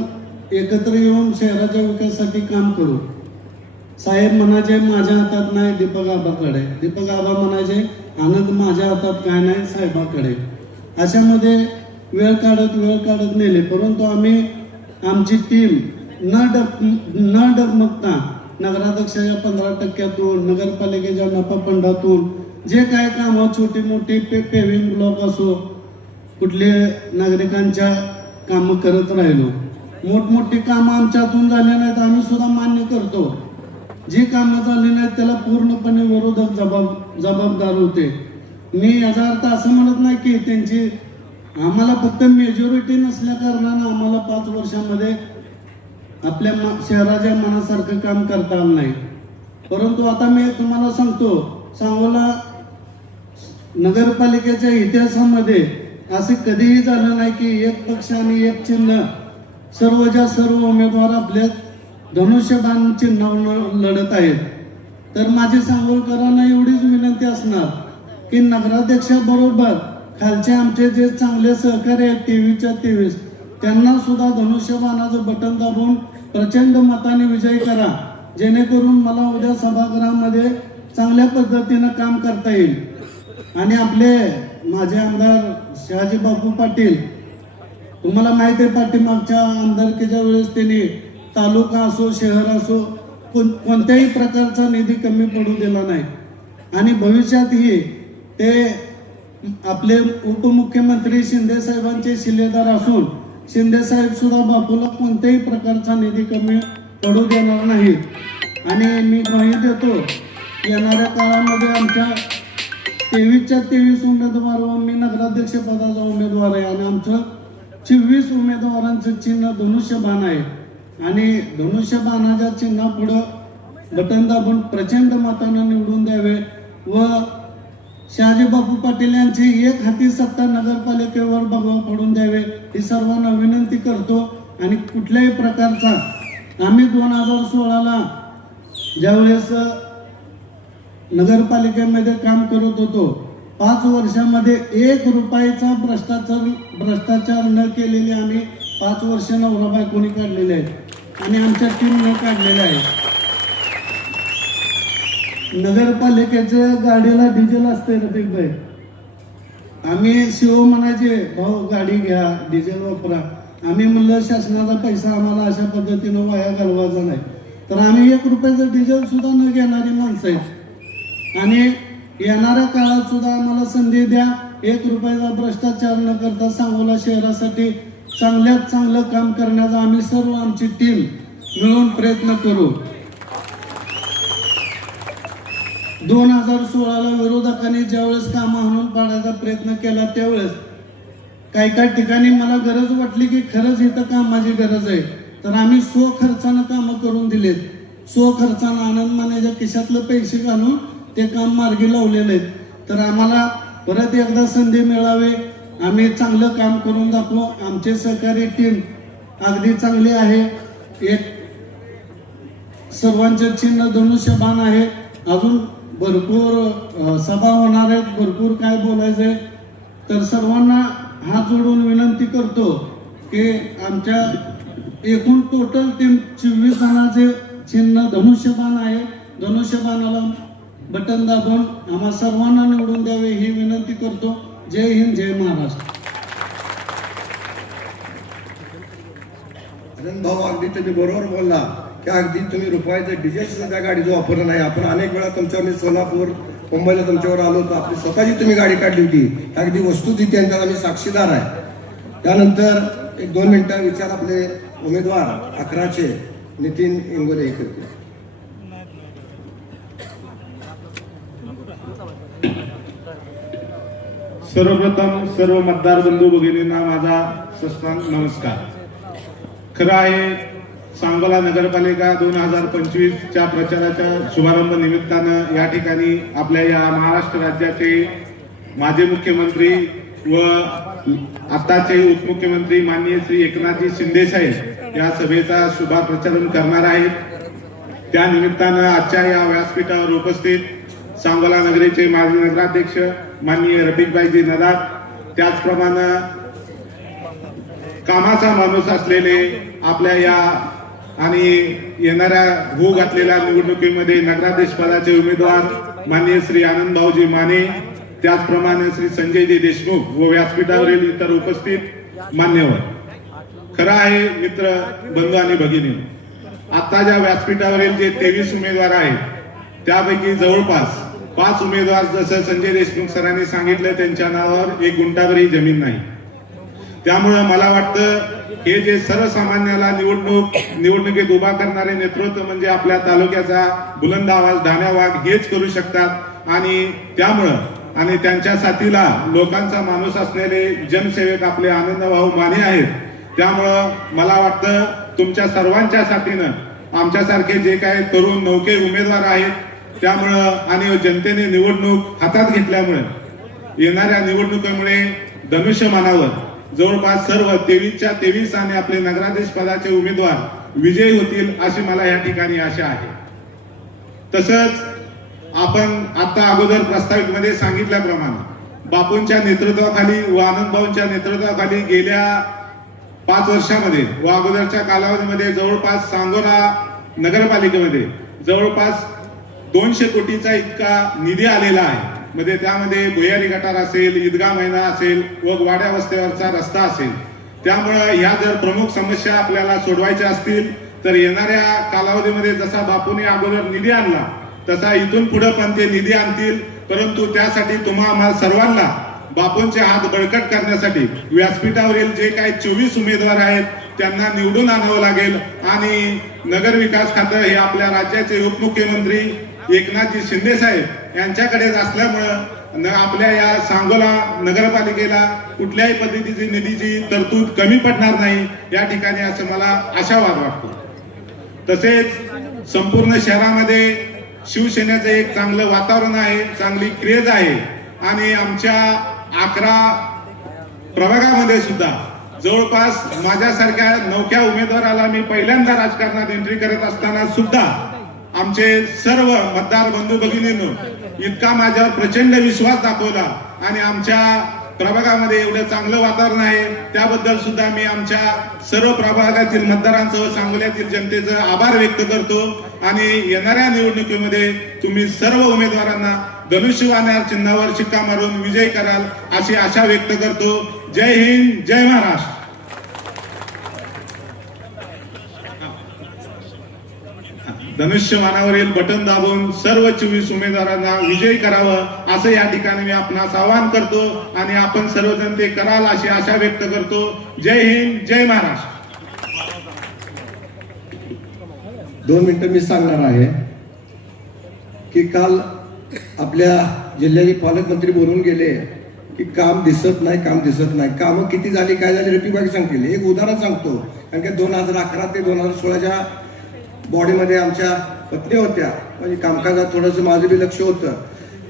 एकत्र येऊन शहराच्या विकासासाठी काम करू. साहेब म्हणायचे माझ्या हातात नाही, दीपक आबाकडे. दीपक आबा म्हणायचे आनंद माझ्या हातात काय नाही, साहेबाकडे. अशामध्ये वेळ काढत नेले, परंतु आम्ही आमची टीम न डगमगता नगराध्यक्षाच्या 15% नगरपालिकेच्या नफाफंडातून जे काय कामं छोटी मोठी पेव्हिंग ब्लॉक असो कुठले नागरिकांच्या कामं करत राहिलो. मोठमोठी कामं आमच्यातून झाले नाहीत, आम्ही सुद्धा मान्य करतो. जी कामं झाली नाहीत त्याला पूर्णपणे विरोधक जबाबदार होते. मी याचा अर्थ असं म्हणत नाही की त्यांची आम्हाला फक्त मेजॉरिटी नसल्या कारणानं आम्हाला 5 वर्षामध्ये आपल्या शहराच्या मनासारखं काम करता आलं नाही. परंतु आता मी तुम्हाला सांगतो, सांगोला नगरपालिकेच्या इतिहासामध्ये असे कधीही झालं नाही की एक पक्ष आणि एक चिन्ह सर्वच्या सर्व उमेदवार आपल्या धनुष्यबाण चिन्हावर लढत आहेत. तर माझी सांगोलकरांना एवढीच विनंती असणार की नगराध्यक्षाबरोबर खालचे आमचे जे चांगले सहकारी आहेत 23च्या 23 त्यांना सुद्धा धनुष्यबाणाचं बटन दाबून प्रचंड मताने विजयी करा, जेणेकरून मला उद्या सभागृहामध्ये चांगल्या पद्धतीनं काम करता येईल. आणि आपले माझे आमदार शहाजी बापू पाटील, तुम्हाला माहिती आहे पाठीमागच्या आमदारकीच्या वेळेस त्यांनी तालुका असो शहर असो कोणत्याही प्रकारचा निधी कमी पडू दिला नाही. आणि भविष्यातही ते आपले उपमुख्यमंत्री शिंदे साहेबांचे शिलेदार असून शिंदे साहेब सुद्धा बापूला कोणत्याही प्रकारचा निधी कमी पडू देणार नाही. आणि मी ग्वाही देतो येणाऱ्या काळामध्ये आमच्या 23च्या 23 उमेदवार व मी नगराध्यक्ष पदाचा उमेदवार आहे आणि आमचं 24 उमेदवारांचं चिन्ह धनुष्यबाण आहे. आणि धनुष्यबाणाच्या चिन्हापुढं बटन दाबून प्रचंड मतानं निवडून द्यावे व शहाजी बापू पाटील यांची एक हाती सत्ता नगरपालिकेवर भगवा पडून द्यावे ही सर्वांना विनंती करतो. आणि कुठल्याही प्रकारचा आम्ही 2016ला ज्यावेळेस नगरपालिकेमध्ये काम करत होतो 5 वर्षामध्ये 1 रुपयाचा भ्रष्टाचार न केलेले आम्ही 5 वर्ष नवरा बायकोनी काढलेले आहेत आणि आमच्या टीमने काढलेले आहे. नगरपालिकेच्या गाडीला डिझेल असते रफिक भाई, आम्ही शिव म्हणायचे भाऊ गाडी घ्या डिझेल वापरा, आम्ही म्हणलं शासनाचा पैसा आम्हाला अशा पद्धतीनं वाया घालवायचा नाही, तर आम्ही 1 रुपयाचं डिझेल सुद्धा न घेणारी माणसं आहेत. आणि येणाऱ्या काळात सुद्धा आम्हाला संधी द्या, 1 रुपयाचा भ्रष्टाचार न करता सांगोला शहरासाठी चांगल्यात चांगलं काम करण्याचा आम्ही सर्व आमची टीम मिळून प्रयत्न करू. 2016ला विरोधकांनी ज्यावेळेस कामं हाणून पाडायचा प्रयत्न केला त्यावेळेस काही ठिकाणी मला गरज वाटली की खरंच इथं कामाची गरज आहे, तर आम्ही स्वखर्चानं कामं करून दिलेत. स्वखर्चानं आनंद मानेच्या खिशातलं पैसे घालून ते काम मार्गी लावलेले आहेत. तर आम्हाला परत एकदा संधी मिळावी, आम्ही चांगलं काम करून दाखवू. आमचे सहकारी टीम अगदी चांगली आहे. एक सर्वांचे चिन्ह धनुष्यबाण आहे. अजून भरपूर सभा होणार आहेत, भरपूर काय बोलायचंय, तर सर्वांना हात जोडून विनंती करतो की आमच्या एकूण टोटल टीम 24 जणांचे चिन्ह धनुष्यबाण आहे. धनुष्यबाणाला बटन दाबून आम्हा सर्वांना निवडून द्यावे ही विनंती करतो. जय हिंद, जय महाराष्ट्र. आनंद भाऊ अगदी तुम्ही बरोबर बोलला की अगदी तुम्ही रुपयाचं डिझेल सुद्धा त्या गाडीचं वापरलं नाही. आपण अनेक वेळा तुमच्यावर मी सोलापूर मुंबईला तुमच्यावर आलो होतो, आपली स्वतःची तुम्ही गाडी काढली होती, अगदी वस्तुस्थिती यांच्यावर आम्ही साक्षीदार आहे. त्यानंतर 1-2 मिनिटं विचार आपले उमेदवार 11चे नितीन इंगोले हे करतील. सर्वप्रथम सर्व मतदार बंधू भगिनींना माझा सस्तान नमस्कार. खरं आहे सांगोला नगरपालिका 2025च्या प्रचाराच्या शुभारंभ निमित्तानं या ठिकाणी आपल्या या महाराष्ट्र राज्याचे माजी मुख्यमंत्री व आताचे उपमुख्यमंत्री माननीय श्री एकनाथजी शिंदे साहेब या सभेचा शुभा प्रचारण करणार आहेत. त्या निमित्तानं आजच्या या व्यासपीठावर उपस्थित सांगोला नगरीचे माजी नगराध्यक्ष माननीय रफिकभाईजी नदार, त्याचप्रमाणे कामाचा माणूस असलेले आपल्या या आणि येणाऱ्या होऊ घातलेल्या निवडणुकीमध्ये नगराध्यक्ष पदाचे उमेदवार माननीय श्री आनंद भाऊजी माने, त्याचप्रमाणे श्री संजयजी देशमुख व व्यासपीठावरील इतर उपस्थित मान्यवर. खरं आहे मित्र बंधू आणि भगिनी, आता ज्या व्यासपीठावरील जे 23 उमेदवार आहेत त्यापैकी जवळपास 5 उमेदवार, जसं संजय देशमुख सरांनी सांगितलं, त्यांच्या नावावर 1 गुंठावरही जमीन नाही. त्यामुळं मला वाटतं हे जे सर्वसामान्याला निवडणुकीत उभा करणारे नेतृत्व म्हणजे आपल्या तालुक्याचा बुलंद आवाज ढाण्या वाघ हेच करू शकतात. आणि त्यामुळं आणि त्यांच्या साथीला लोकांचा माणूस असलेले जनसेवक आपले आनंदभाऊ माने आहेत. त्यामुळं मला वाटतं तुमच्या सर्वांच्या साथीनं आमच्यासारखे जे काही तरुण नौके उमेदवार आहेत, त्यामुळं आणि जनतेने निवडणूक हातात घेतल्यामुळे येणाऱ्या निवडणुकीमुळे धनुष्यबाणावर जवळपास सर्व 23च्या 23 आणि आपले नगराध्यक्ष पदाचे उमेदवार विजयी होतील अशी मला या ठिकाणी आशा आहे. तसंच आपण आता अगोदर प्रास्ताविक मध्ये सांगितल्याप्रमाणे बापूंच्या नेतृत्वाखाली व आनंदभाऊंच्या नेतृत्वाखाली गेल्या 5 वर्षामध्ये व अगोदरच्या कालावधीमध्ये जवळपास सांगोला नगरपालिकेमध्ये जवळपास 200 कोटीचा इतका निधी आलेला आहे. मध्ये त्यामध्ये भुयारी गटार असेल, ईदगाह मैदान असेल व वाड्या वस्त्यावरचा रस्ता असेल. त्यामुळे ह्या जर प्रमुख समस्या आपल्याला सोडवायच्या असतील तर येणाऱ्या कालावधीमध्ये जसा बापूंनी अगोदर निधी आणला तसा इथून पुढे पण ते निधी आणतील. परंतु त्यासाठी आम्हाला सर्वांना बापूंचे हात बळकट करण्यासाठी व्यासपीठावरील जे काही 24 उमेदवार आहेत त्यांना निवडून आणावं लागेल. आणि नगर विकास खातं हे आपल्या राज्याचे उपमुख्यमंत्री एकनाथजी शिंदे साहेब यांच्याकडेच असल्यामुळं आपल्या या सांगोला नगरपालिकेला कुठल्याही पद्धतीची निधीची तरतूद कमी पडणार नाही या ठिकाणी असं मला आशावाद वाटतो. तसेच संपूर्ण शहरामध्ये शिवसेनेचं एक चांगलं वातावरण आहे, चांगली क्रेज आहे. आणि आमच्या 11 प्रभागामध्ये सुद्धा जवळपास माझ्यासारख्या नवख्या उमेदवाराला मी पहिल्यांदा राजकारणात एंट्री करत असताना सुद्धा आमचे सर्व मतदार बंधू भगिनींनो इतका माझ्यावर प्रचंड विश्वास दाखवला आणि आमच्या प्रभागामध्ये एवढं चांगलं वातावरण आहे त्याबद्दल सुद्धा मी आमच्या सर्व प्रभागातील मतदारांसह सांगोल्यातील जनतेचा आभार व्यक्त करतो. आणि येणाऱ्या निवडणुकीमध्ये तुम्ही सर्व उमेदवारांना धनुष्यबाण चिन्हावर शिक्का मारून विजयी कराल अशी आशा व्यक्त करतो. जय हिंद, जय महाराष्ट्र. धनुष्यबाणावरील बटन दाबून सर्व 24 उमेदवारांना विजयी करावं असं या ठिकाणी मी आपणास आवाहन करतो आणि आपण सर्वजण ते कराल अशी आशा व्यक्त करतो. जय हिंद, जय महाराष्ट्र. 2 मिनिटं मी सांगणार आहे की काल आपल्या जिल्ह्याचे पालकमंत्री बोलून गेले की काम दिसत नाही, काम दिसत नाही. कामं किती झाली, काय झाली रफिकबाई सांगतील. एक उदाहरण सांगतो. कारण की 2011 ते 2016च्या बॉडीमध्ये आमच्या पत्नी होत्या, म्हणजे कामकाजात थोडंसं माझं बी लक्ष होतं.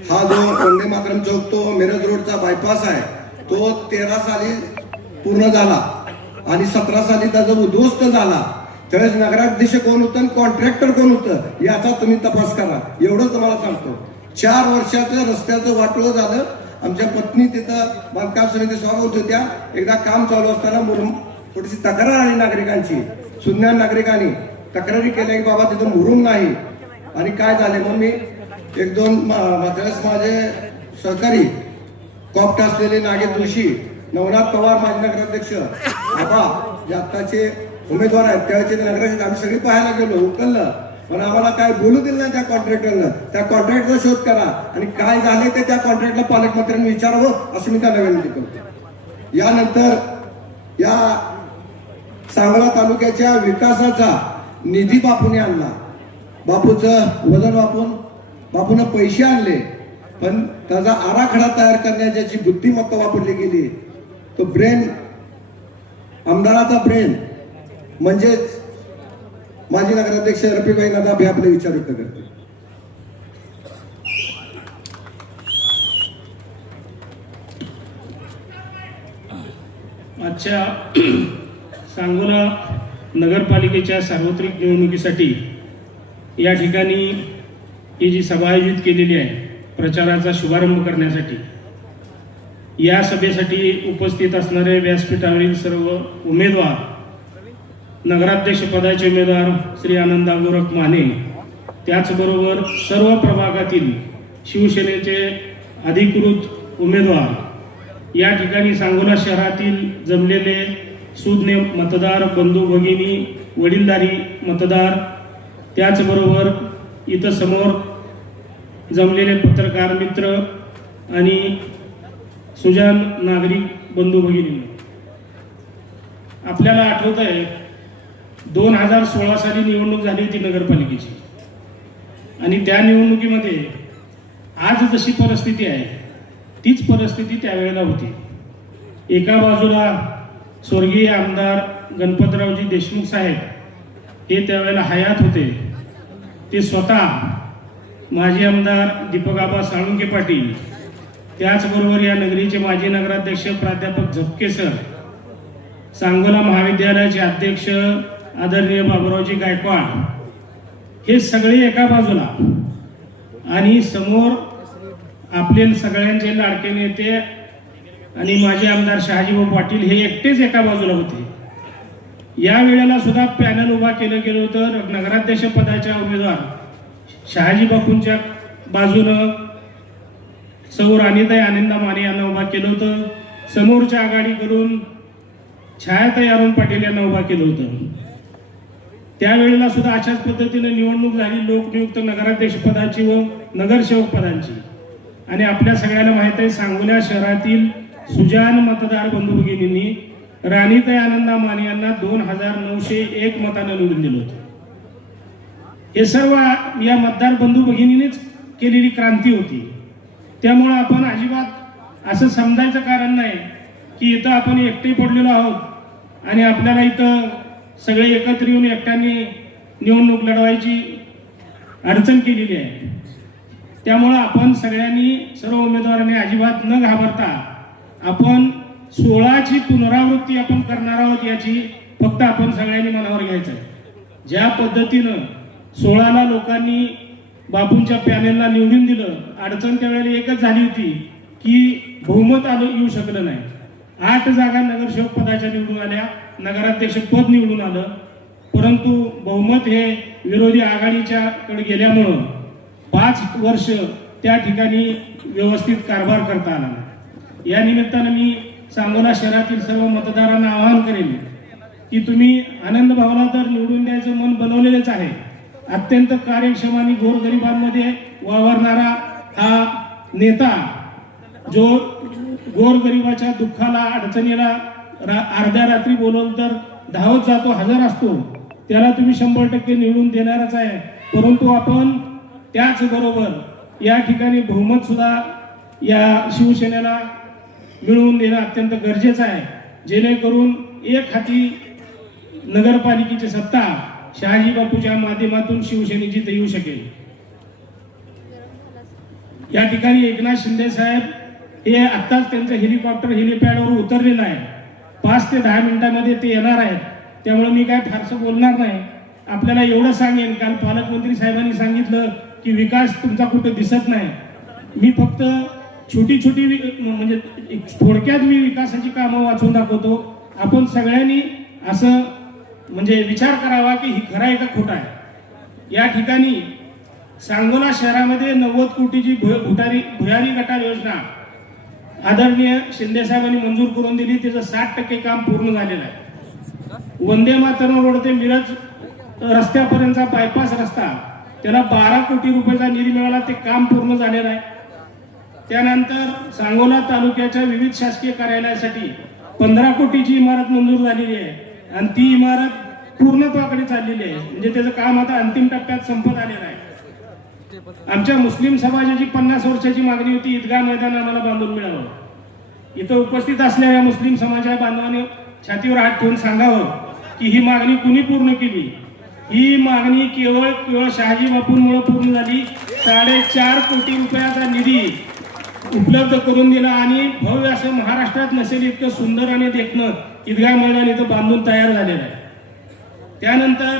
हा जो वंदे मातरम चौक तो मिरज रोडचा बायपास आहे तो 13 साली पूर्ण झाला आणि 17 साली त्याचा उद्ध्वस्त झाला. त्यावेळेस नगराध्यक्ष कोण होतं आणि कॉन्ट्रॅक्टर कोण होतं याचा तुम्ही तपास करा. एवढंच तुम्हाला सांगतो. 4 वर्षाचं रस्त्याचं वाटोळं झालं. आमच्या पत्नी तिथं बांधकाम समिती सभापती होत्या. एकदा काम चालू असताना थोडीशी तक्रार आली नागरिकांची. सुज्ञान नागरिकांनी तक्रारी केल्या की बाबा तिथं मुरुम नाही. आणि काय झाले मग मी 1-2 त्यावेळेस माझे सहकारी कॉप्ट असलेले नागेश जोशी, नवनाथ पवार माझे नगराध्यक्ष, आबा जे आत्ताचे उमेदवार आहेत त्यावेळेचे नगराध्यक्ष आम्ही सगळी पाहायला गेलो, उकललं. पण आम्हाला काय बोलू दिलं नाही त्या कॉन्ट्रॅक्टरनं. त्या कॉन्ट्रॅक्टचा शोध करा आणि काय झाले ते त्या कॉन्ट्रॅक्टला पालकमंत्र्यांनी विचारावं असं मी त्यांना विनंती करतो. यानंतर या सांगोला तालुक्याच्या विकासाचा निधी बापूने आणला. बापूचं वजन बापून पैसे आणले पण त्याचा आराखडा तयार करण्याची जी बुद्धिमत्ता वापरली गेली तो ब्रेन, आमदाराचा ब्रेन म्हणजेच माजी नगराध्यक्ष रफिकबाई नदाब हे आपले विचार व्यक्त करते. आजच्या सांगोला नगरपालिकेच्या सार्वत्रिक निवडणुकीसाठी या ठिकाणी ही जी सभा आयोजित केलेली आहे प्रचाराचा शुभारंभ करण्यासाठी, या सभेसाठी उपस्थित असणारे व्यासपीठावरील सर्व उमेदवार, नगराध्यक्ष पदाचे उमेदवार श्री आनंदभाऊ गोरख माने, त्याचबरोबर सर्व प्रभागातील शिवसेनेचे अधिकृत उमेदवार, या ठिकाणी सांगोला शहरातील जमलेले सुज्ञ मतदार बंधू भगिनी, वडीलधारी मतदार, त्याचबरोबर इथं समोर जमलेले पत्रकार मित्र आणि सुजाण नागरिक बंधू भगिनी, आपल्याला आठवत आहे 2016 साली निवडणूक झाली होती नगरपालिकेची आणि त्या निवडणुकीमध्ये आज जशी परिस्थिती आहे तीच परिस्थिती त्यावेळेला होती. एका बाजूला स्वर्गीय आमदार गणपतरावजी देशमुख साहेब हे त्यावेळेला हयात होते. ते स्वतः माजी आमदार दीपकआबा साळुंके पाटील, त्याचबरोबर या नगरीचे माजी नगराध्यक्ष प्राध्यापक झपके सर, सांगोला महाविद्यालयाचे अध्यक्ष आदरणीय बाबुरावजी गायकवाड, हे सगळे एका बाजूला आणि समोर आपले सगळ्यांचे लाडके नेते आणि माजी आमदार शहाजीभाऊ पाटील हे एकटेच एका बाजूला होते. या वेळेला सुद्धा पॅनल उभा केलं गेलं होतं. नगराध्यक्ष पदाच्या उमेदवार शहाजी बापूंच्या बाजूनं सौ राणीताई आनंदा माने यांना उभा केलं होतं. समोरच्या आघाडीकडून छायाताई अरुण पाटील यांना उभा केलं होतं. त्यावेळेला सुद्धा अशाच पद्धतीने निवडणूक झाली लोकनियुक्त नगराध्यक्ष पदाची व नगरसेवक पदांची. आणि आपल्या सगळ्यांना माहित आहे सांगोला शहरातील सुजान मतदार बंधू भगिनींनी राणीताई आनंदा माने यांना 2901 मतांना निवडून दिलं होतं. हे सर्व या मतदार बंधू भगिनीनेच केलेली क्रांती होती. त्यामुळे आपण अजिबात असं समजायचं कारण नाही की इथं आपण एकटे पडलेलो आहोत आणि आपल्याला इथं सगळे एकत्र येऊन एकट्याने निवडणूक लढवायची अडचण केलेली आहे. त्यामुळं आपण सगळ्यांनी सर्व उमेदवारांनी अजिबात न घाबरता आपण 16ची पुनरावृत्ती आपण करणार आहोत याची फक्त आपण सगळ्यांनी मनावर घ्यायचं आहे. ज्या पद्धतीनं 16ला लोकांनी बापूंच्या पॅनेलला निवडून दिलं, अडचण त्यावेळेला एकच झाली होती की बहुमत येऊ शकलं नाही. 8 जागा नगरसेवक पदाच्या निवडून आल्या, नगराध्यक्ष पद निवडून आलं, परंतु बहुमत हे विरोधी आघाडीच्या कडे गेल्यामुळं 5 वर्ष त्या ठिकाणी व्यवस्थित कारभार करता आला नाही. या निमित्तानं मी सांगोला शहरातील सर्व मतदारांना आवाहन करेन की तुम्ही आनंद भावना तर निवडून द्यायचं मन बनवलेलेच आहे. अत्यंत कार्यक्षम आणि गोरगरिबांमध्ये वावरणारा हा नेता जो गोरगरिबाच्या दुःखाला अडचणीला अर्ध्या रात्री बोलवलं तर धावत जातो, हजर असतो, त्याला तुम्ही 100% निवडून देणारच आहे. परंतु आपण त्याचबरोबर या ठिकाणी बहुमत सुद्धा या शिवसेनेला मिळवून देणं अत्यंत गरजेचं आहे, जेणेकरून एक हाती नगरपालिकेची सत्ता शहाजी बापूच्या माध्यमातून शिवसेनेची येऊ शकेल. या ठिकाणी एकनाथ शिंदे साहेब हे आत्ताच त्यांचं हेलिकॉप्टर हेलिपॅडवर उतरलेलं आहे. 5 ते 10 मिनिटांमध्ये ते येणार आहेत. त्यामुळे मी काय फारसं बोलणार नाही. आपल्याला एवढं सांगेन, काल पालकमंत्री साहेबांनी सांगितलं की विकास तुमचा कुठे दिसत नाही. मी फक्त छोटी छोटी म्हणजे थोडक्यात मी विकासाची कामं वाचून दाखवतो. आपण सगळ्यांनी असं म्हणजे विचार करावा की ही खरं आहे का खोटा आहे. या ठिकाणी सांगोला शहरामध्ये 90 कोटीची भुयारी गटार योजना आदरणीय शिंदे साहेबांनी मंजूर करून दिली. त्याचं 60% काम पूर्ण झालेलं आहे. वंदे मातरम रोड ते मिरज रस्त्यापर्यंतचा बायपास रस्ता त्याला 12 कोटी रुपयाचा निधी मिळाला. ते काम पूर्ण झालेलं आहे. त्यानंतर सांगोला तालुक्याच्या विविध शासकीय कार्यालयासाठी 15 कोटीची इमारत मंजूर झालेली आहे आणि ती इमारत पूर्णत्वाकडे चाललेली आहे. म्हणजे त्याचं काम आता अंतिम टप्प्यात संपत आलेलं आहे. आमच्या मुस्लिम समाजाची 50 वर्षाची मागणी होती ईदगाह मैदान आम्हाला बांधून मिळावं. इथं उपस्थित असलेल्या मुस्लिम समाजा बांधवांनी छातीवर हात ठेवून सांगावं की ही मागणी कुणी पूर्ण केली. ही मागणी केवळ शहाजी बापूंमुळे पूर्ण झाली. 4.5 कोटी रुपयाचा निधी उपलब्ध करून दिला आणि भव्य असं महाराष्ट्रात नसेल इतकं सुंदर आणि देखणं ईदगाह मैदान इथं बांधून तयार झालेलं आहे. त्यानंतर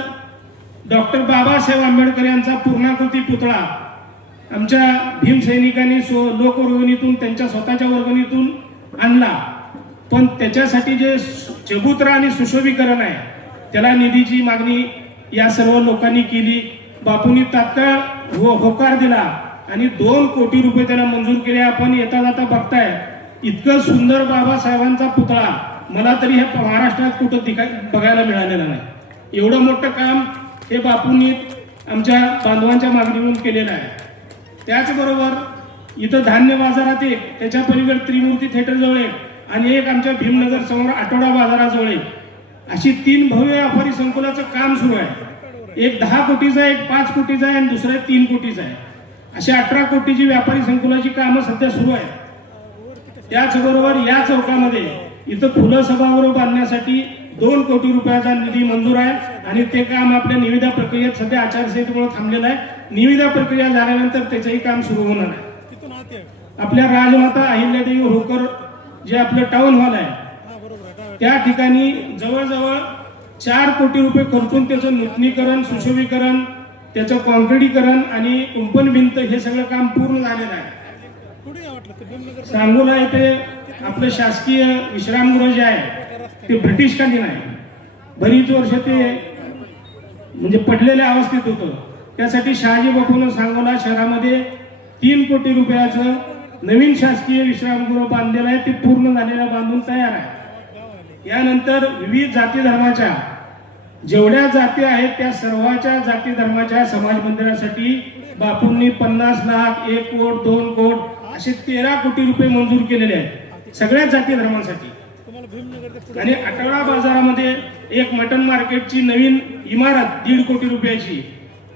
डॉक्टर बाबासाहेब आंबेडकर यांचा पूर्णाकृती पुतळा आमच्या भीमसैनिकांनी लोकवर्गणीतून त्यांच्या स्वतःच्या वर्गणीतून आणला. पण त्याच्यासाठी जे चबुतरा आणि सुशोभीकरण आहे त्याला निधीची मागणी या सर्व लोकांनी केली. बापूंनी तात्काळ होकार दिला आणि 2 कोटी रुपये त्याला मंजूर केले. आपण येता जाता बघताय इतकं सुंदर बाबासाहेबांचा पुतळा मला तरी हे महाराष्ट्रात कुठं बघायला मिळालेला नाही. एवढं मोठं काम हे बापूंनी आमच्या बांधवांच्या मागणीवरून केलेलं आहे. त्याचबरोबर इथं धान्य बाजारात एक, त्याच्या पलीकडे त्रिमूर्ती थिएटर जवळ एक आणि एक आमच्या भीमनगर समोर आठवडा बाजाराजवळ एक, अशी 3 भव्य व्यापारी संकुलाचं काम सुरू आहे. एक 10 कोटीचा, एक 5 कोटीचा आहे आणि दुसरा 3 कोटीचा आहे. अशी 18 कोटीची व्यापारी संकुलाची कामं सध्या सुरू आहेत. त्याचबरोबर या चौकामध्ये इथं फुलं सभागृह बांधण्यासाठी 2 कोटी रुपयाचा निधी मंजूर आहे आणि ते काम आपल्या निविदा प्रक्रियेत सध्या आचारसंहितेमुळे थांबलेलं आहे. निविदा प्रक्रिया झाल्यानंतर त्याचंही काम सुरू होणार आहे. आपल्या राजमाता अहिल्यादेवी होळकर जे आपलं टाउन हॉल आहे त्या ठिकाणी जवळजवळ 4 कोटी रुपये खर्चून त्याचं नूतनीकरण, सुशोभीकरण, त्याचं कॉन्क्रिटीकरण आणि कुंपण भिंत हे सगळं काम पूर्ण झालेलं आहे. सांगोला येथे आपलं शासकीय विश्रामगृह जे आहे ते ब्रिटिशकालीन आहे. बरीच वर्ष ते म्हणजे पडलेल्या अवस्थेत होतं. त्यासाठी शहाजी बापूंनी सांगोला शहरामध्ये 3 कोटी रुपयाचं नवीन शासकीय विश्रामगृह बांधलेलं आहे. ते पूर्ण झालेलं बांधून तयार आहे. यानंतर विविध जाती धर्माच्या जेवढ्या जाती आहेत त्या सर्वाच्या जाती धर्माच्या समाज मंदिरासाठी बापूंनी 50 लाख, 1 कोट, 2 कोट असे 13 कोटी रुपये मंजूर केलेले आहेत सगळ्याच जाती धर्मांसाठी. आणि आठवडा बाजारामध्ये एक मटन मार्केटची नवीन इमारत 1.5 कोटी रुपयाची,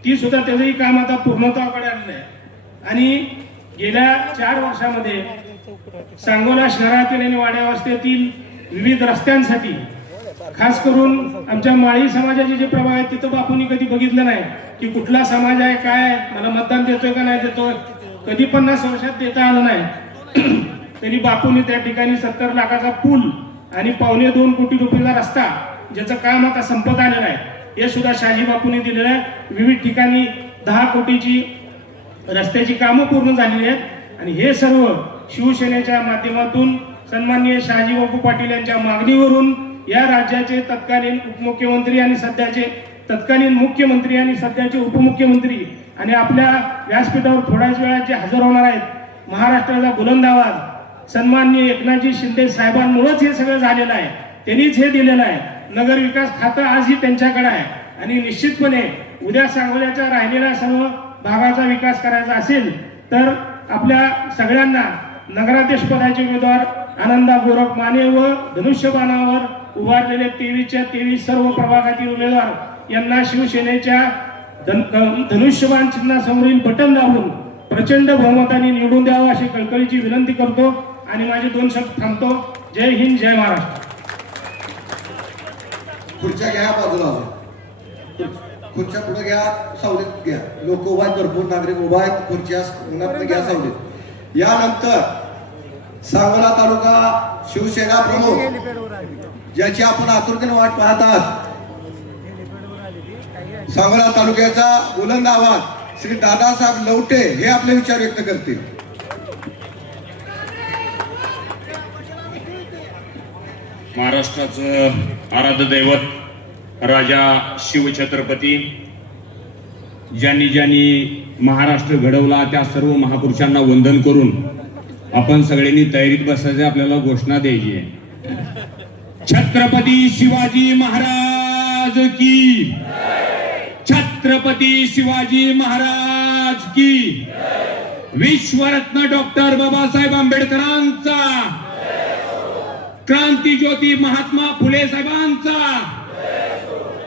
ती सुद्धा त्याचंही काम आता पूर्णत्वाकडे आलेलं आहे. आणि गेल्या 4 वर्षामध्ये सांगोला शहरातील आणि वाड्या वस्त्यातील विविध रस्त्यांसाठी, खास करून आमच्या माळी समाजाचे जे प्रभाव आहेत तिथं बापूंनी कधी बघितलं नाही की कुठला समाज आहे, काय आहे, मला मतदान देतोय का नाही देतोय, कधी 50 वर्षात देता आलं नाही. तरी बापूंनी त्या ठिकाणी 70 लाखाचा पूल आणि 2.25 कोटी रुपयाचा रस्ता, ज्याचं काम आता संपत आलेलं आहे, हे सुद्धा शहाजी बापूंनी दिलेलं आहे. विविध ठिकाणी 10 कोटीची रस्त्याची कामं पूर्ण झालेली आहेत. आणि हे सर्व शिवसेनेच्या माध्यमातून सन्माननीय शहाजी बापू पाटील यांच्या मागणीवरून या राज्याचे तत्कालीन उपमुख्यमंत्री आणि सध्याचे तत्कालीन मुख्यमंत्री आणि सध्याचे उपमुख्यमंत्री आणि आपल्या व्यासपीठावर थोड्याच वेळात जे हजर होणार आहेत, महाराष्ट्राचा बुलंद आवाज सन्माननीय एकनाथजी शिंदे साहेबांमुळेच हे सगळं झालेलं आहे. त्यांनीच हे दिलेलं आहे. नगर विकास खातं आजही त्यांच्याकडे आहे. आणि निश्चितपणे उद्या सांगोल्याच्या राहिलेल्या सर्व भागाचा विकास करायचा असेल तर आपल्या सगळ्यांना नगराध्यक्ष पदाचे उमेदवार आनंदा गोरख माने व धनुष्यबाणावर उभारलेले 23च्या 23 सर्व प्रभागातील उमेदवार यांना शिवसेनेच्या धनुष्यबाण चिन्हासमोरील बटन दाबून प्रचंड बहुमताने निवडून द्यावं अशी कळकळीची विनंती करतो आणि माझे 2 शब्द थांबतो. जय हिंद, जय महाराष्ट्र. खुर्च्या घ्या बाजूला, खुर्च्या पुढे घ्या, सावलीत घ्या. लोक उभा आहेत, भरपूर नागरिक उभा आहेत. खुर्च्या उन्हात घ्या, सावलीत. यानंतर सांगोला तालुका शिवसेना प्रमुख ज्याची आपण आतुरतेने वाट पाहत आहात, सांगोला तालुक्याचा बुलंद आवाज श्री दादासाहेब लवटे हे आपले विचार व्यक्त करतील. महाराष्ट्राचं आराध्य दैवत राजा शिवछत्रपती ज्यांनी ज्यांनी महाराष्ट्र घडवला त्या सर्व महापुरुषांना वंदन करून आपण सगळ्यांनी तयारीत बसायचं. आपल्याला घोषणा द्यायची आहे. छत्रपती शिवाजी महाराज की, छत्रपती शिवाजी महाराज की, विश्वरत्न डॉक्टर बाबासाहेब आंबेडकरांचा, क्रांती ज्योती महात्मा फुले साहेबांचा,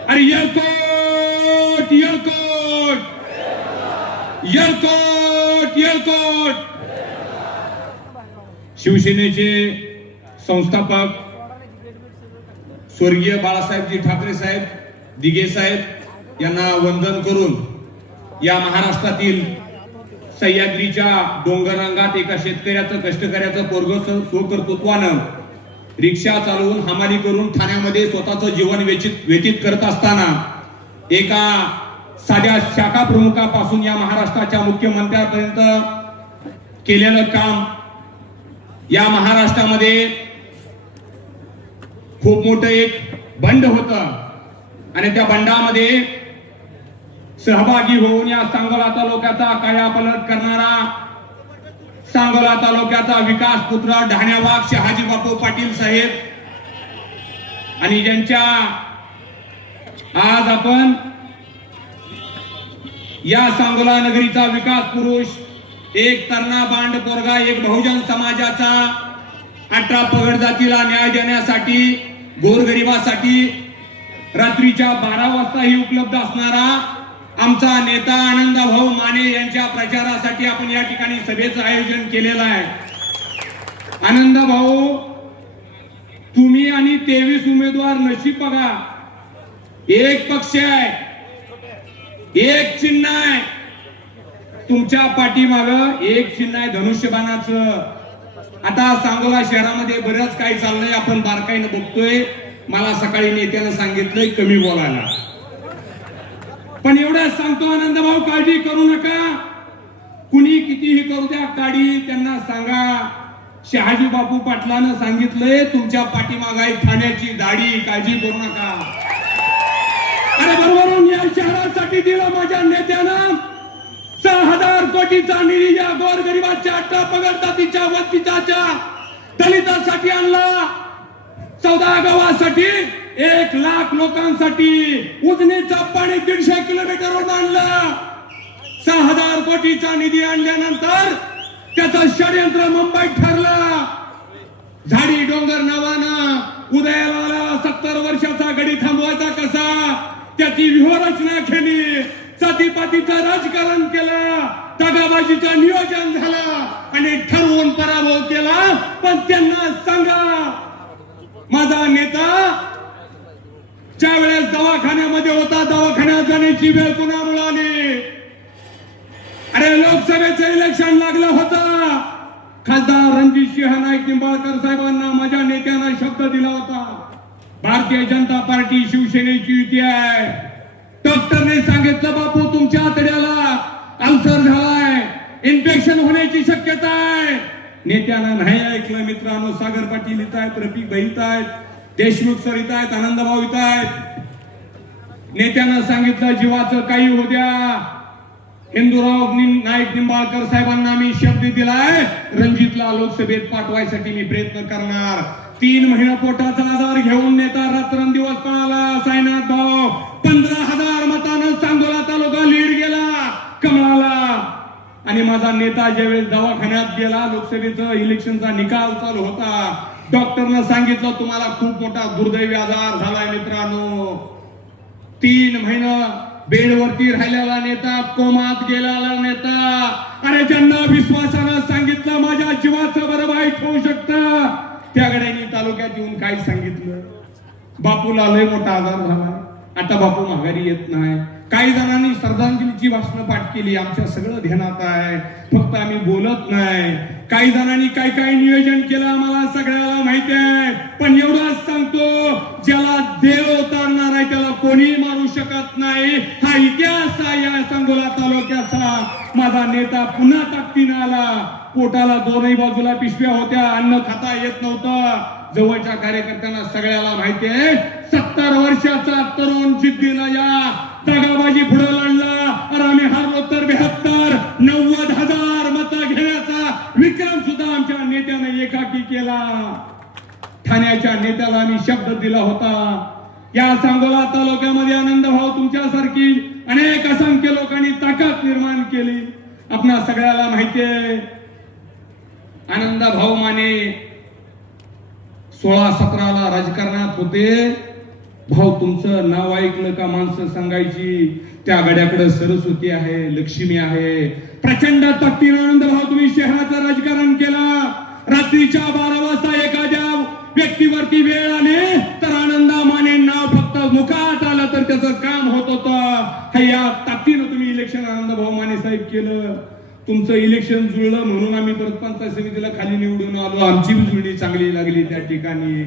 अरे यलकोट यलकोट यलकोट यलकोट. शिवसेनेचे संस्थापक स्वर्गीय बाळासाहेबजी ठाकरे साहेब दिघे साहेब यांना वंदन करून या महाराष्ट्रातील सह्याद्रीच्या डोंगररांगात एका शेतकऱ्याचं, कष्टकऱ्याचं पोरग स्वकर्तृत्वानं रिक्षा चालवून हमाली करून ठाण्यामध्ये स्वतःचं जीवन व्यतीत करत असताना एका साध्या शाखा प्रमुखापासून या महाराष्ट्राच्या मुख्यमंत्र्यापर्यंत केलेलं काम या महाराष्ट्रामध्ये खूप मोठं एक बंड होतं. आणि त्या बंडामध्ये सहभागी होऊन या सांगोला तालुक्याचा कायापालट करणारा, सांगोला तालुक्याचा विकास पुत्र ढाण्यावाग शहाजी बापू पाटील साहेब, आणि ज्यांच्या आज आपण या सांगोला नगरीचा विकास पुरुष, एक तरणा बांड पोरगा, एक बहुजन समाजाचा 18 पगड जातीला न्याय देण्यासाठी, गोरगरिबासाठी रात्रीच्या 12 वाजताही उपलब्ध असणारा आमचा नेता आनंदभाऊ माने यांच्या प्रचारासाठी आपण या ठिकाणी सभेचं आयोजन केलेलं आहे. आनंदभाऊ, तुम्ही आणि 23 उमेदवार नशीब बघा. एक पक्ष आहे, एक चिन्ह आहे, तुमच्या पाठीमागं एक चिन्ह आहे धनुष्यबाणाचं. आता सांगोला शहरामध्ये बरंच काही चाललंय, आपण बारकाईने बघतोय. मला सकाळी नेत्यानं सांगितलंय कमी बोलायला. पण एवढंच सांगतो आनंद भाऊ, काळजी करू नका. कुणी कितीही करू द्या काढी, त्यांना सांगा शहाजी बापू पाटलानं सांगितलंय तुमच्या पाठीमागे आहे ठाण्याची दाढी, काळजी करू नका. अरे बरोबरून या शहरासाठी दिला माझ्या नेत्यानं 6,000 कोटीचा निधी या गोरगरिबाच्या, अठरा पगड जातीच्या, वंचिताच्या, दलितांसाठी आणला. 14 गावासाठी 1 लाख लोकांसाठी उजनीचा पाणी 150 किलोमीटरवरून आणलं. 6,000 कोटीचा निधी आणल्यानंतर त्याचं षडयंत्र मुंबईत ठरलं. झाडी डोंगर नावानं उदयाला आला 70 वर्षाचा गडी थांबवायचा कसा, त्याची व्यूहरचना केली. जातीपातीचं राजकारण केलं, दगाबाजीचं नियोजन झालं आणि ठरवून पराभव केला. पण त्यांना सांगा, माझा नेता ज्या वेळेस दवाखान्यामध्ये होता, दवाखान्यात जाण्याची वेळ कुणामुळे आली? अरे लोकसभेचं इलेक्शन लागलं होतं. खासदार रणजित सिंह नाईक निंबाळकर साहेबांना माझ्या नेत्यानं शब्द दिला होता, भारतीय जनता पार्टी शिवसेनेची युती आहे. डॉक्टरने सांगितलं, बापू तुमच्या आतड्याला अल्सर झालाय, इन्फेक्शन होण्याची शक्यता आहे. नेत्यानं नाही ऐकलं. मित्रांनो, सागर पाटील येत आहेत, रफिक भाई येत आहेत, देशमुख सर येत आहेत, आनंदभाऊ येत आहेत. नेत्यानं सांगितलं जीवाचं काही होऊ द्या. हिंदूराव नाईक निंबाळकर साहेबांना मी शब्द दिलाय, रणजितला लोकसभेत पाठवायसाठी मी प्रयत्न करणार. 3 महिना पोटाचा आजार घेऊन नेता रात्रंदिवस पळाला. साईनाथ भाऊ 15,000 मतानं सांगोला तालुका लीड गेला कमळाला. आणि माझा नेता ज्यावेळेस दवाखान्यात गेला, लोकसभेचं इलेक्शनचा निकाल चालू होता, डॉक्टरनं सांगितलं तुम्हाला खूप मोठा दुर्दैवी आजार झालाय. मित्रांनो, 3 महिना बेडवरती राहिलेला नेता, कोमात गेलेला नेता. अरे ज्यांना विश्वासानं सांगितलं माझ्या जीवाचं बरं वाईट होऊ शकतं, त्या गड्यांनी तालुक्यात येऊन काय सांगितलं, बापूला लय मोठा आजार झाला, आता बापू माघारी येत नाही. काही जणांनी श्रद्धांजलीची भाषणं पाठ केली, आमच्या सगळं ध्यानात आहे, फक्त आम्ही बोलत नाही. काही जणांनी काय काय नियोजन केलं आम्हाला सगळ्याला माहिती आहे. पण एवढंच सांगतो, ज्याला देव उतारणार आहे त्याला कोणी मारू शकत नाही. हा इतिहास आहे या सांगोला तालुक्याचा. माझा नेता पुन्हा ताकदीनं आला. पोटाला दोन्ही बाजूला पिशव्या होत्या, अन्न खाता येत नव्हतं. जवळच्या कार्यकर्त्यांना सगळ्याला माहिती आहे, 70 वर्षाचा तरुण जिद्दीनं या दगाबाजी पुढे लढला. आणि आम्ही हरलो तर 72 90,000 मतं घेण्याचा विक्रम सुद्धा आमच्या नेत्याने एकाकी केला. ठाण्याच्या नेत्याला आम्ही शब्द दिला होता. या सांगोला तालुक्यामध्ये आनंदभाऊ तुमच्यासारखी अनेक असंख्य लोकांनी ताकद निर्माण केली. आपणा सगळ्याला माहिती आहे, आनंदभाऊ माने 16-17 राजकारणात होते. भाऊ तुमचं नाव ऐकलं का माणसं सांगायची त्या गड्याकडे सरस्वती आहे, लक्ष्मी आहे. प्रचंड ताकदीने आनंदभाऊ तुम्ही शहराचं राजकारण केलं. रात्रीच्या 12 वाजता एखाद्या व्यक्तीवरती वेळ आली तर आनंदा माने नाव फक्त मुखात आलं तर त्याचं काम होत होतं. या ताकदीनं तुम्ही इलेक्शन आनंदभाऊ माने साहेब केलं. तुमचं इलेक्शन जुळलं म्हणून आम्ही परत पंचायत समितीला खाली निवडून आलो. आमची भी जुळणी चांगली लागली त्या ठिकाणी.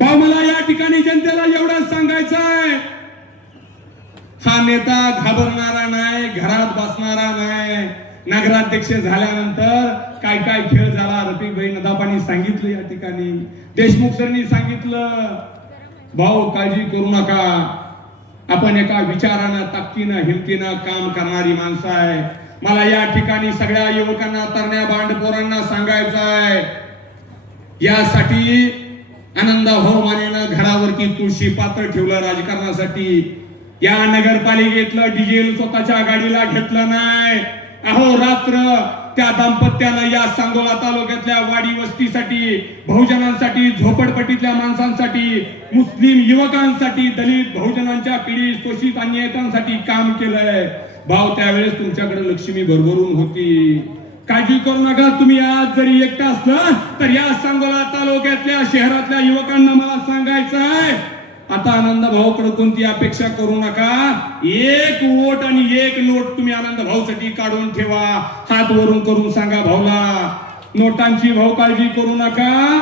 भाऊ मला या ठिकाणी जनतेला एवढंच सांगायचं आहे, हा नेता घाबरणारा नाही, घरात बसणारा नाही. नगराध्यक्ष झाल्यानंतर काय काय खेळ झाला रफिक भाई नदापानी सांगितलं, या ठिकाणी देशमुख सरनी सांगितलं. भाऊ काळजी करू नका, आपण एका विचारानं, ताकदीनं, हिमतीनं काम करणारी माणसं आहे. मला या ठिकाणी सगळ्या युवकांना, तरण्या बांडपोरांना सांगायचं आहे, यासाठी आनंदभाऊ मानेनं घरावरती तुळशी पात्र ठेवलं राजकारणासाठी. या नगरपालिकेतलं डिझेल स्वतःच्या गाडीला घेतलं नाही. अहो रात्र त्या दाम्पत्यानं या सांगोला तालुक्यातल्या वाडी वस्तीसाठी, बहुजनांसाठी, झोपडपट्टीतल्या माणसांसाठी, मुस्लिम युवकांसाठी, दलित बहुजनांच्या पीडित शोषित अन्यायितांसाठी काम केलंय. भाऊ त्यावेळेस तुमच्याकडे लक्ष्मी भरभरून होती. काळजी करू नका. तुम्ही आज जरी एकटा असलं तर या सांगोला तालुक्यातल्या शहरातल्या युवकांना मला सांगायचं आहे, आता आनंद भाऊकडे कोणती अपेक्षा करू नका. 1 वोट आणि 1 नोट तुम्ही आनंद भाऊसाठी काढून ठेवा. हात वरून करून सांगा भाऊला, नोटांची भाऊ काळजी करू नका.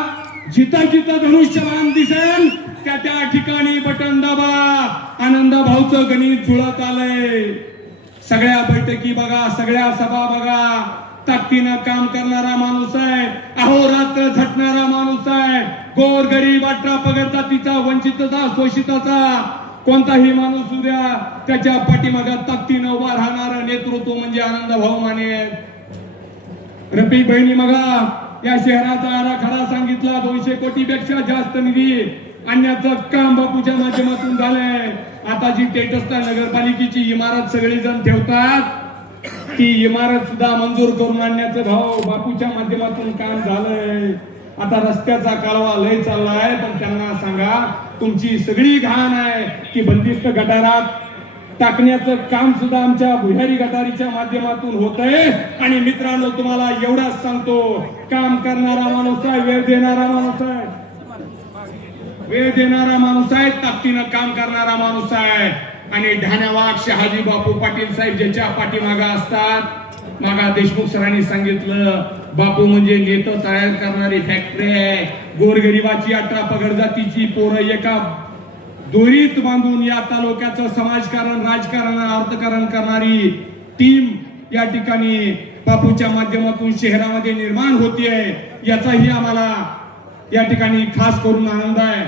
जिथं जिथं धनुष्यबाण दिसेल त्या त्या ठिकाणी बटन दाबा. आनंदा भाऊचं गणित जुळत आलंय. सगळ्या बैठकी बघा, सगळ्या सभा बघा, ताकदीनं काम करणारा माणूस आहे, अहोरात्र झटणारा माणूस आहे. गोर गरीब अठरा पगड जातीचा, वंचितचा, शोषिताचा कोणताही माणूस उद्या त्याच्या पाठीमागे ताकदीनं उभा राहणारं नेतृत्व म्हणजे आनंदभाऊ माने. रफिक बहिणी बघा, या शहराचा आराखडा सांगितला. 200 कोटीपेक्षा जास्त निधी आणण्याचं काम बापूच्या माध्यमातून झालंय. आता जी टेटस्टा नगरपालिकेची इमारत सगळी जण ठेवतात, ती इमारत सुद्धा मंजूर करून आणण्याचं भाऊ बापूच्या माध्यमातून काम झालंय. आता रस्त्याचा कालवा लय चाललाय, पण त्यांना सांगा तुमची सगळी घाण आहे की बंदिस्त गटारात टाकण्याचं काम सुद्धा आमच्या भुयारी गटारीच्या माध्यमातून होतंय. आणि मित्रांनो, तुम्हाला एवढंच सांगतो, काम करणारा माणूस आहे, वेळ देणारा माणूस आहे, वेळ देणारा माणूस आहे, ताकदीनं काम करणारा माणूस आहे. आणि ढाण्यावाग शहाजी बापू पाटील साहेब ज्याच्या पाठीमागा असतात. मागा देशमुख सरांनी सांगितलं, बापू म्हणजे नेतं तयार करणारी फॅक्टरी आहे. गोरगरिबाची 18 पगड जातीची पोरं एका दोरीत बांधून या तालुक्याचं समाजकारण, राजकारण, अर्थकारण करणारी टीम या ठिकाणी बापूच्या माध्यमातून शहरामध्ये निर्माण होतीये. याचाही आम्हाला या ठिकाणी खास करून आनंद आहे.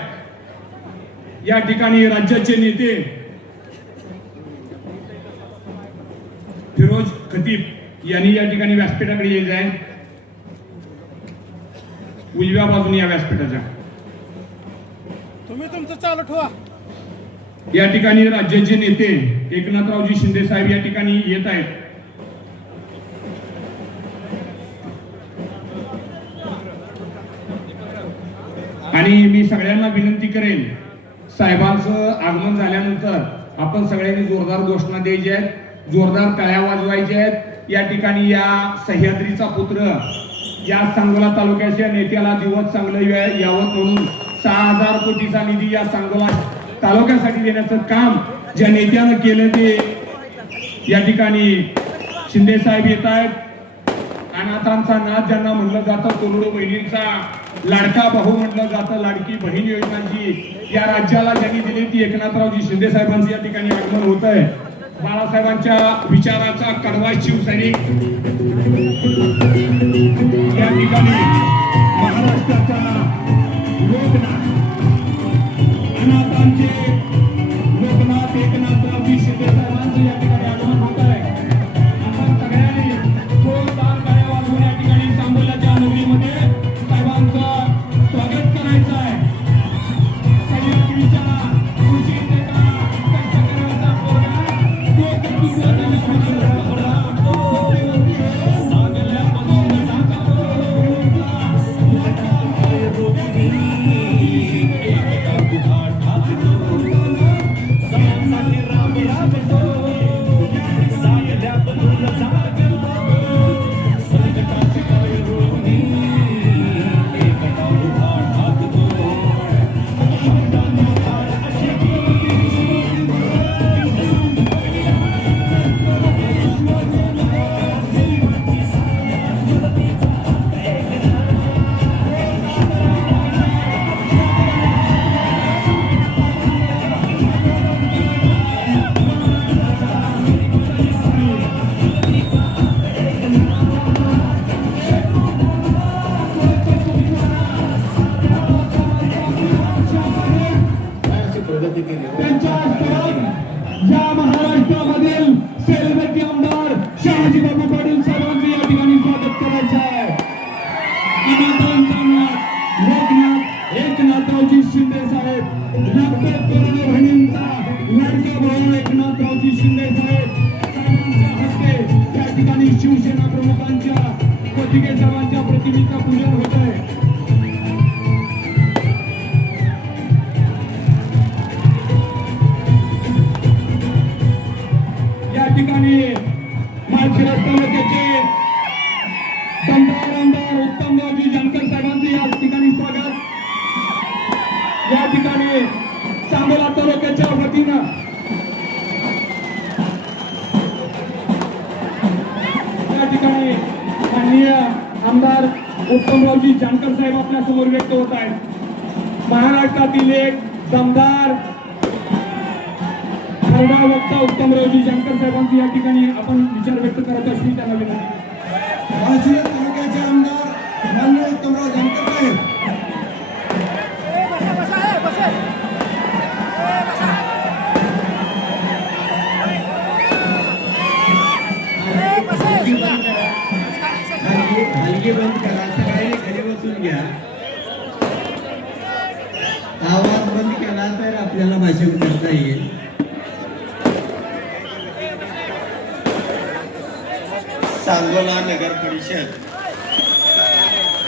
या ठिकाणी राज्याचे नेते फिरोज खतीब यांनी या ठिकाणी व्यासपीठाकडे यायचं आहे. उजव्या बाजूने या व्यासपीठाच्या तुम्ही तुमचं चालू ठेवा. या ठिकाणी राज्याचे नेते एकनाथरावजी शिंदे साहेब या ठिकाणी येत आहेत. आणि मी सगळ्यांना विनंती करेन, साहेबांचं आगमन झाल्यानंतर आपण सगळ्यांनी जोरदार घोषणा द्यायची आहेत, जोरदार टाळ्या वाजवायच्या आहेत. या ठिकाणी या सह्याद्रीचा पुत्र, या सांगोला तालुक्याच्या नेत्याला दिवस चांगलं यावं म्हणून 6000 कोटीचा निधी या सांगोला तालुक्यासाठी देण्याचं काम ज्या नेत्यानं केलं ते या ठिकाणी शिंदे साहेब येत आहेत. अनाथांचा नाथ ज्यांना म्हणलं जातं, कोरोडो बहिणींचा लाडका भाऊ म्हणलं जातं, लाडकी बहीण योजनांची या राज्याला ज्यांनी दिली ती एकनाथरावजी शिंदे साहेबांचं या ठिकाणी आगमन होत आहे. बाळासाहेबांच्या विचाराचा कडवा शिवसैनिक या ठिकाणी महाराष्ट्राचा लोकनाथ, अनाथांचे लोकनाथ एकनाथरावजी शिंदे साहेबांचं या ठिकाणी आगमन होत आहे. आपण सगळ्यांनी जोरदार टाळ्या वाजवून या ठिकाणी सांगोल्याच्या नगरीमध्ये साहेबांचं स्वागत करायचं आहे. सह्याद्रीच्या कृषीचा कष्टकऱ्याचा पोरगा शिवसेना प्रमुखांच्या पत्रिके सर्वांच्या प्रतिमेचा पूजन होत आहे. या ठिकाणी माळशिरस तालुक्याचे दमदार आमदार उत्तमरावजी जानकर साहेबांचे या ठिकाणी स्वागत. या ठिकाणी सांगोला तालुक्याच्या वतीनं माननीय आमदार उत्तमरावजी शंकर साहेब आपल्या समोर व्यक्त होत आहेत. महाराष्ट्रातील एक दमदार खरडा वक्ता उत्तमरावजी शंकर साहेबांची या ठिकाणी आपण विचार व्यक्त करत असली त्यांना विनंती. वाशी तालुक्याचे आमदार माननीय उत्तमराव जानकर साहेब. हलगी बंद करा, सगळ्यांनी घरी बसून घ्या. आवाज बंद केला तर आपल्याला भाषण करता येईल. सांगोला नगर परिषद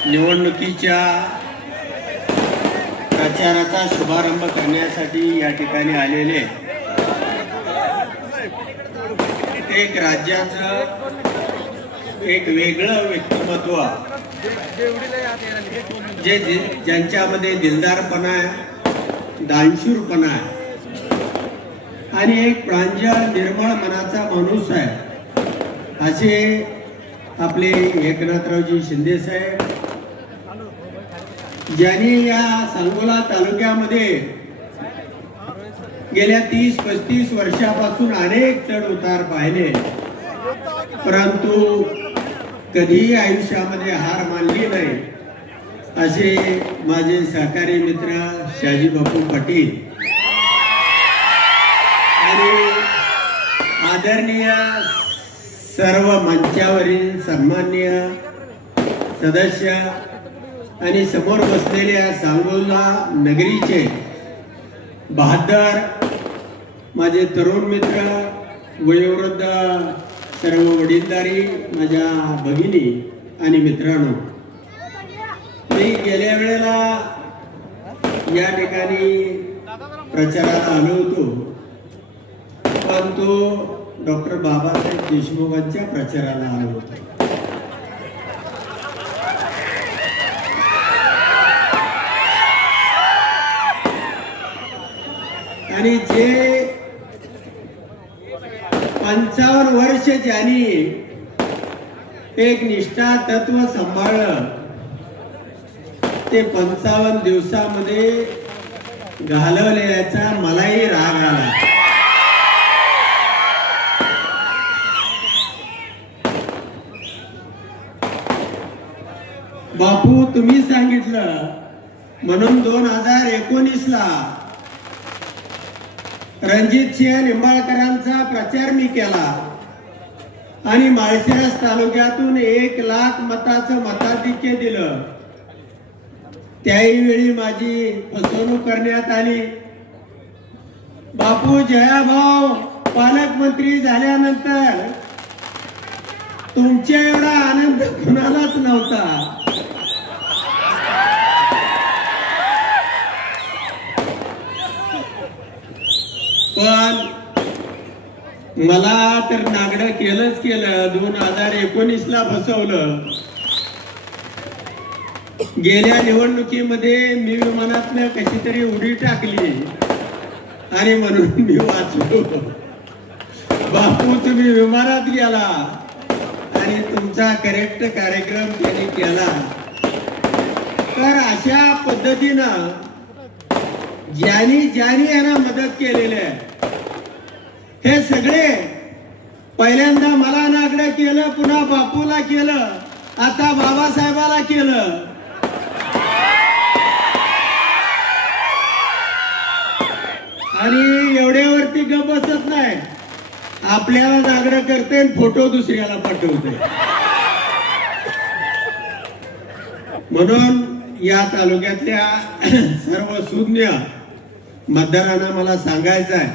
निवडणुकीच्या प्रचाराचा शुभारंभ करण्यासाठी या ठिकाणी आलेले एक राज्याचं एक वेगळं व्यक्तिमत्व जे ज्यांच्यामध्ये दिलदारपणा आहे, दानशूरपणा आहे आणि एक प्रांजळ निर्मळ मनाचा माणूस आहे असे आपले एकनाथरावजी शिंदे साहेब, ज्यांनी या सांगोला तालुक्यामध्ये गेल्या 30-35 वर्षापासून अनेक चढ उतार पाहिले, परंतु कधीही आयुष्यामध्ये हार मानली नाही असे माझे सहकारी मित्र शहाजी बापू पाटील आणि आदरणीय सर्व मंचावरील सन्माननीय सदस्य आणि समोर बसलेल्या सांगोला नगरीचे बहादर माझे तरुण मित्र, वयोवृद्ध सर्व वडीलधारी माझ्या भगिनी आणि मित्रांनो, मी गेल्या वेळेला या ठिकाणी प्रचारात आलो होतो, परंतु डॉक्टर बाबासाहेब देशमुखांच्या प्रचाराला आलो होतो. आणि जे 55 वर्ष ज्यांनी एक निष्ठा तत्व सांभाळलं ते 55 दिवसामध्ये घालवले याचा मलाही राग आला. बापू तुम्ही सांगितलं म्हणून 2019ला रणजित सिंह निंबाळकरांचा प्रचार मी केला आणि माळशिरस तालुक्यातून 1 लाख मताचं मताधिक्य दिलं. त्याही वेळी माझी फसवणूक करण्यात आली. बापू जयाभाऊ पालकमंत्री झाल्यानंतर तुमच्या एवढा आनंद कुणालाच नव्हता. पण मला तर नागडं केलंच केलं. 2019ला फसवलं. गेल्या निवडणुकीमध्ये मी विमानातनं कशी तरी उडी टाकली आणि म्हणून मी वाचलो. बापू तुम्ही विमानात गेला आणि तुमचा करेक्ट कार्यक्रम त्यांनी केला. तर अशा पद्धतीनं ज्यांनी यांना मदत केलेली आहे हे सगळे पहिल्यांदा मला नागडं केलं, पुन्हा बापूला केलं, आता बाबासाहेबाला केलं. आणि एवढ्यावरती गप बसत नाही, आपल्याला नागडं करते आणि फोटो दुसऱ्याला पाठवते. म्हणून या तालुक्यातल्या सर्व सुज्ञ मतदारांना मला सांगायचं आहे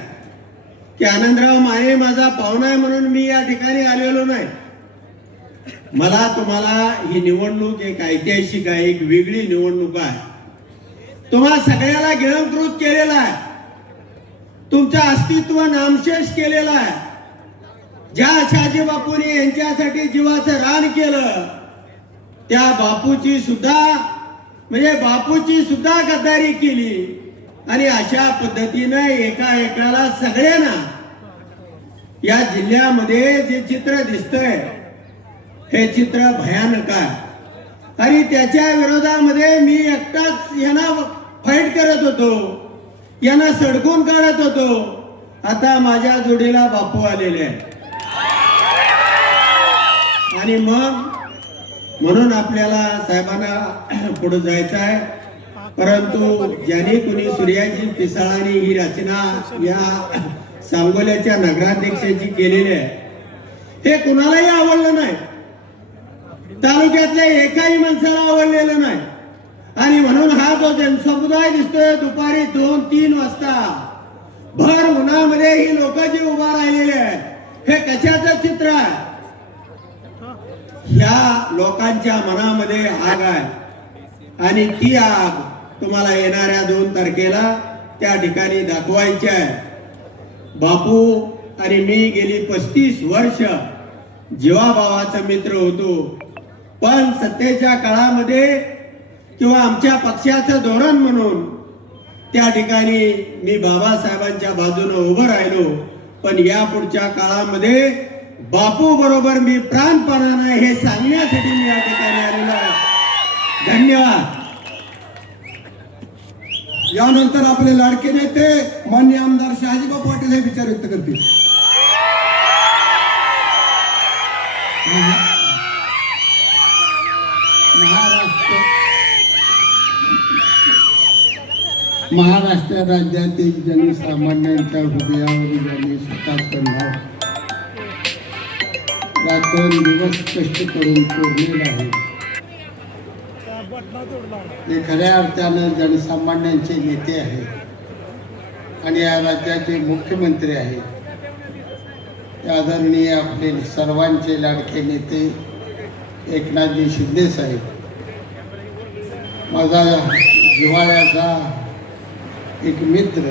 की आनंदराव माने माझा पाहुणा आहे म्हणून मी या ठिकाणी आलेलो नाही. मला तुम्हाला ही निवडणूक एक ऐतिहासिक आहे, एक वेगळी निवडणूक आहे. तुम्हा सगळ्याला गिळंकृत केलेला आहे, तुमचं अस्तित्व नामशेष केलेलं आहे. ज्या शहाजी बापूंनी यांच्यासाठी जीवाचं रान केलं त्या बापूची सुद्धा गद्दारी केली. आणि अशा पद्धतीने एकाला सगळ्यांना या जिल्ह्यामध्ये जे चित्र दिसतंय हे चित्र भयानक आहे. आणि त्याच्या विरोधामध्ये मी एकटाच यांना फाईट करत होतो, यांना सडकून काढत होतो. आता माझ्या जोडीला बापू आलेले आहे. आणि मग म्हणून आपल्याला साहेबांना पुढे जायचं आहे. परंतु ज्याने कुणी सूर्याची पिसाळाने ही रचना या सांगोल्याच्या नगराध्यक्षाची केलेली आहे, हे कुणालाही आवडलं नाही. तालुक्यातल्या एकाही माणसाला आवडलेलं नाही. आणि म्हणून हा जो जनसमुदाय दिसतोय दुपारी 2-3 वाजता भर उन्हामध्ये ही लोक जी उभा राहिलेली आहेत, हे कशाचं चित्र आहे? ह्या लोकांच्या मनामध्ये आग आहे आणि ती आग तुम्हाला येणाऱ्या 2 तारखेला त्या ठिकाणी दाखवायची आहे. बापू आणि मी गेली 35 वर्ष जीवाभावाचा मित्र होतो. पण सत्तेच्या काळामध्ये किंवा आमच्या पक्षाचं धोरण म्हणून त्या ठिकाणी मी बाबासाहेबांच्या बाजूने उभं राहिलो. पण या पुढच्या काळामध्ये बापू बरोबर मी प्राणपणाने हे सांगण्यासाठी मी या ठिकाणी आलेलो आहे. धन्यवाद. यानंतर आपले लाडके नेते माननीय आमदार शहाजीबा पाटील हे विचार व्यक्त करतील. महाराष्ट्र राज्यातील जनसामान्यांच्या हृदयावर ज्यांनी स्वतःचं नाव रात्रंदिवस कष्ट करून कोरलेलं आहे, ते खऱ्या अर्थानं जनसामान्यांचे नेते आहेत आणि या राज्याचे मुख्यमंत्री आहेत. ते आदरणीय आपले सर्वांचे लाडके नेते एकनाथजी शिंदे साहेब, माझा जिव्हाळ्याचा एक मित्र,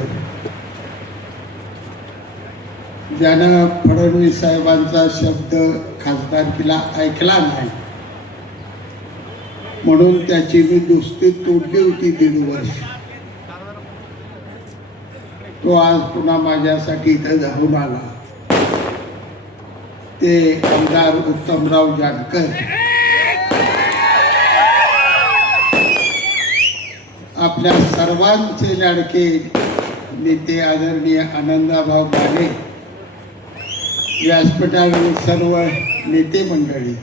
ज्यानं फडणवीस साहेबांचा शब्द खासदारकीला ऐकला नाही म्हणून त्याची मी दोस्ती तोडली होती 1.5 वर्ष. तो आज पुन्हा माझ्यासाठी इथं धावून आला. ते आमदार उत्तमराव जानकर, आपल्या सर्वांचे लाडके नेते आदरणीय आनंदाभाऊ माने, व्यासपीठावरील सर्व नेते मंडळी,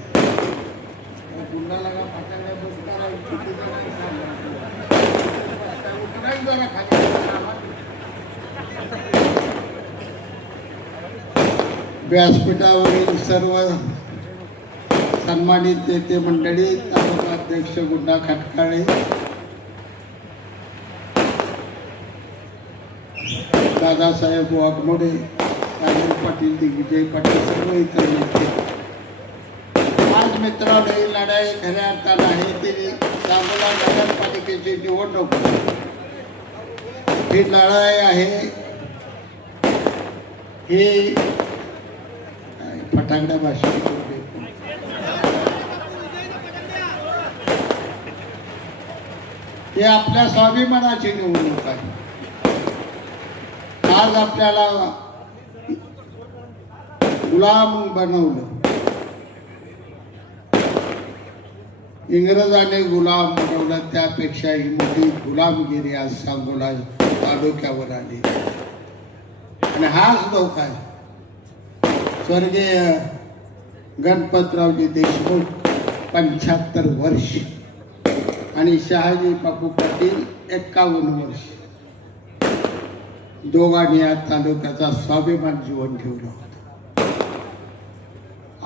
व्यासपीठावरील सर्व सन्मानित नेते मंडळी, तालुका अध्यक्ष गुड्डा खटकाळे, दादासाहेब वाघमोडे, सागर पाटील, दिग्विजय पाटील, सर्व इतर नेते. आज मित्रांनो, ही लढाई खऱ्या अर्थानं आहे ती सांगोला नगरपालिकेची निवडणूक. ही लढाई आहे, ही फटाकड्या भाषा, हे आपल्या स्वाभिमानाची निवडणूक आहे. आज आपल्याला गुलाम बनवलं, इंग्रजाने गुलाम बनवलं, त्यापेक्षा ही मोठी गुलामगिरी आज सांगोला तालुक्यावर आली. आणि हाच धोका आहे. स्वर्गीय गणपतरावजी देशमुख 75 वर्ष आणि शहाजी बापू पाटील 51 वर्ष, दोघांनी या तालुक्याचा स्वाभिमान जीवन ठेवलं होतं.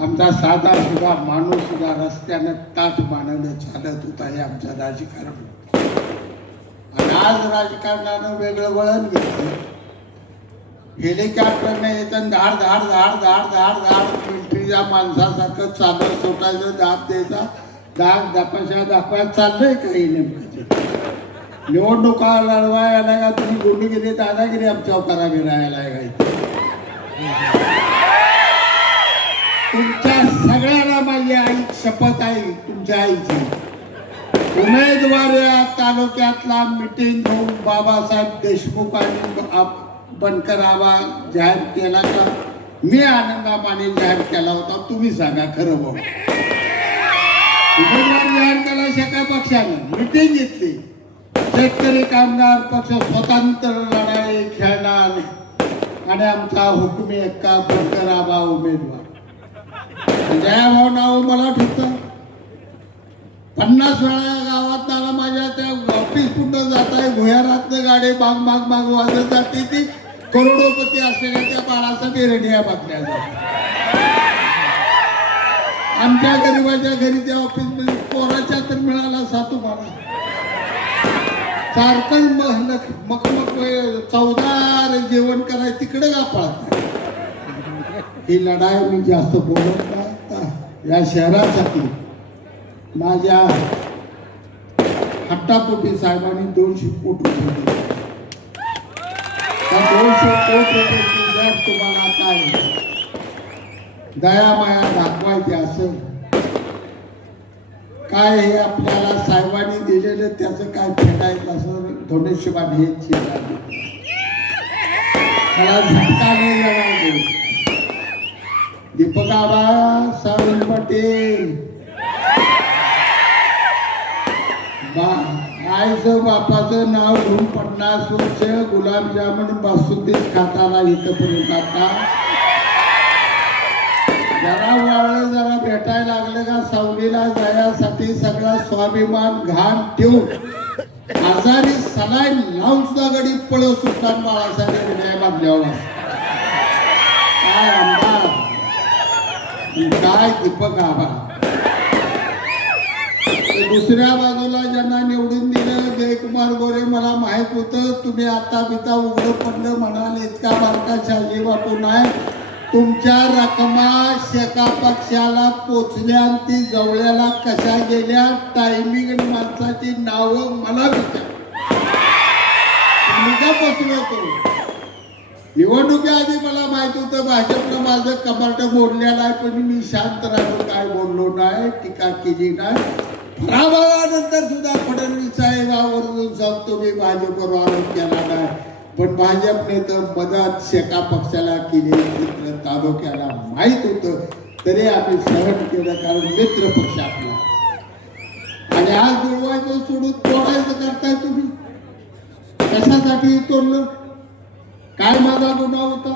आमचा साधा सुद्धा माणूस सुद्धा रस्त्यानं ताट मानवलं चालत होता. हे आमचं राजकारण होतं. आणि आज राजकारणानं वेगळं वळण घेतलं. हेलिकॉप्टरने येतं, धाड धाड धाड धाड धाड धाड मिलिटरीच्या माणसासारखं चादर सोटायचं, दाब द्यायचा, दाग दापाशा दाखवायला चाललंय काही नेमकं. निवडणुका लढवायला का तुम्ही गुंडगिरी दादागिरी आमच्यावर करावी राहायला काय? तुमच्या सगळ्यांना माझी आई शपथ आहे, तुमच्या आईची. उमेदवार या तालुक्यातला मिटिंग होऊन बाबासाहेब देशमुख आणि बनकर आवाज जाहीर केला का मी आनंदा माने जाहीर केला होता? तुम्ही सांगा खरं भाऊ. उमेदवार जाहीर केला शेका पक्षानं, मिटिंग घेतली. शेतकरी कामगार पक्ष स्वतंत्र लढाई खेळणार आणि आमचा हुकुमी एक्का फडकराबा उमेदवार. जयाभाऊ नाव मला ठेवतं. 50 वेळा गावात नाला माझ्या त्या ऑफिस कुठं जात आहे भुयारातनं गाडी बाग बाग बाग वाजत जाते. ती करोडोपती असलेल्या त्या बाळाचा रेडिया बघल्या जातात. आमच्या गरीबाच्या घरी त्या ऑफिस मध्ये पोराच्या तर मिळाला सातूबाला सारखं मकमक चौदार जेवण कराय तिकडे का पळत. ही लढाई मी जास्त बोलत नाही. या शहरासाठी माझ्या हट्टापोटी साहेबांनी 200 कोटी रुपये दिले. त्या 200 कोटी रुपये जर तुम्हाला काय दयामाया दाखवायची असेल काय हे आपल्याला साहेबांनी दिलेलं त्याचं काय फेडायचं असं धनुष्यबाण हे मला झटका नाही जाणार. दीपक आबा सावंत पटेल आईचं बापाचं नाव घेऊन 50 वर्ष गुलाबजामुन बासुंदीच खाताना इथंपर्यंत. आता जरा वाळलं जरा भेटायला लागलं का सावलीला जाण्यासाठी सगळा स्वाभिमान घाण ठेवून आजारी सलाईन लावून सुद्धा गडी पळत सुलतान बाळासाहेब विनय बांधल्यावर काय आमदार काय दीपक आबा. दुसऱ्या बाजूला ज्यांना निवडून दिलं जयकुमार गोरे मला माहित होतं तुम्ही आता बिता उघडं पडलं म्हणाल इतका बारका शाजी बापू नाही. तुमच्या रकमा शेका पक्षाला पोचल्या ती जवळ्याला कशा गेल्या टायमिंग माणसाची नावं मला विचार बसलो होतो. निवडणुकीआधी मला माहित होतं भाजपनं माझं कपाट मोडलेलं आहे पण मी शांत राहून काय बोललो नाही टीका केली नाही. पराभवानंतर सुद्धा फडणवीस साहेबांवरून सांगतो मी भाजपवर आरोप केला नाही पण भाजपने तर मदत शेका पक्षाला केली तालुक्याला माहित होतं तरी आम्ही सहन केलं कारण मित्र पक्ष आपला. आणि आज जुळवायचं सोडून तोडायचं करताय तुम्ही. कशासाठी तोडलं काय माझा गुन्हा होता.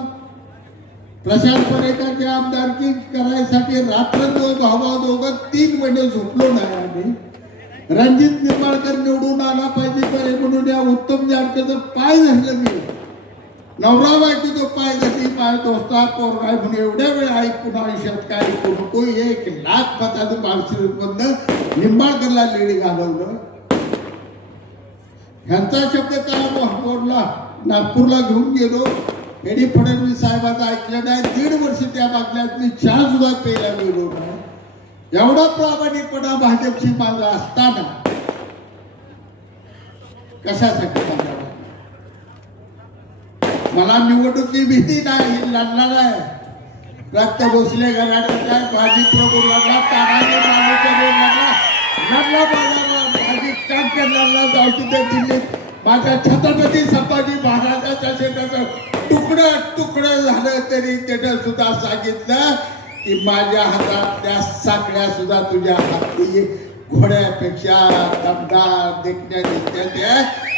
प्रशांत परेकरची आमदारकी करायसाठी रात्र भावा दोघं 3 महिने झोपलो नाही आम्ही. रणजित निंबाळकर निवडून आला पाहिजे बरे म्हणून या उत्तम जानकरचं पाय धरलं मी. नवरा बायकोचं पाय धरली पाय दोस्ता पोरगाय म्हणून एवढ्या वेळ ऐकून आयुष्यात काय ऐकू नको. 1,00,000 मताचं माळशिरसमधनं निंबाळकरला लेडी घालवलं. ह्यांचा शब्द काय बोलला नागपूरला घेऊन गेलो. यांनी फडणवीस साहेबांचं ऐकलं नाही. 1.5 वर्ष त्या बागल्यात मी चहा सुद्धा प्यायला गेलो नाही. एवढा प्रामाणिकपणा भाजपशी माझा असताना कशासाठी मला निवडणुकी भीती नाही. लढणार आहे रक्त भोसले घराण्यात काय भाजी प्रभू लढला तानाजी मालुसरे लढला बाजारला भाजी कामकर लढला जाऊ तिथे दिल्लीत माझ्या छत्रपती संभाजी महाराजाच्या शेताचं तुकडं तुकडं झालं तरी त्यानं सुद्धा सांगितलं की माझ्या हातातल्या साखळ्या सुद्धा तुझ्या हाती घोड्यापेक्षा दमदार देखण्या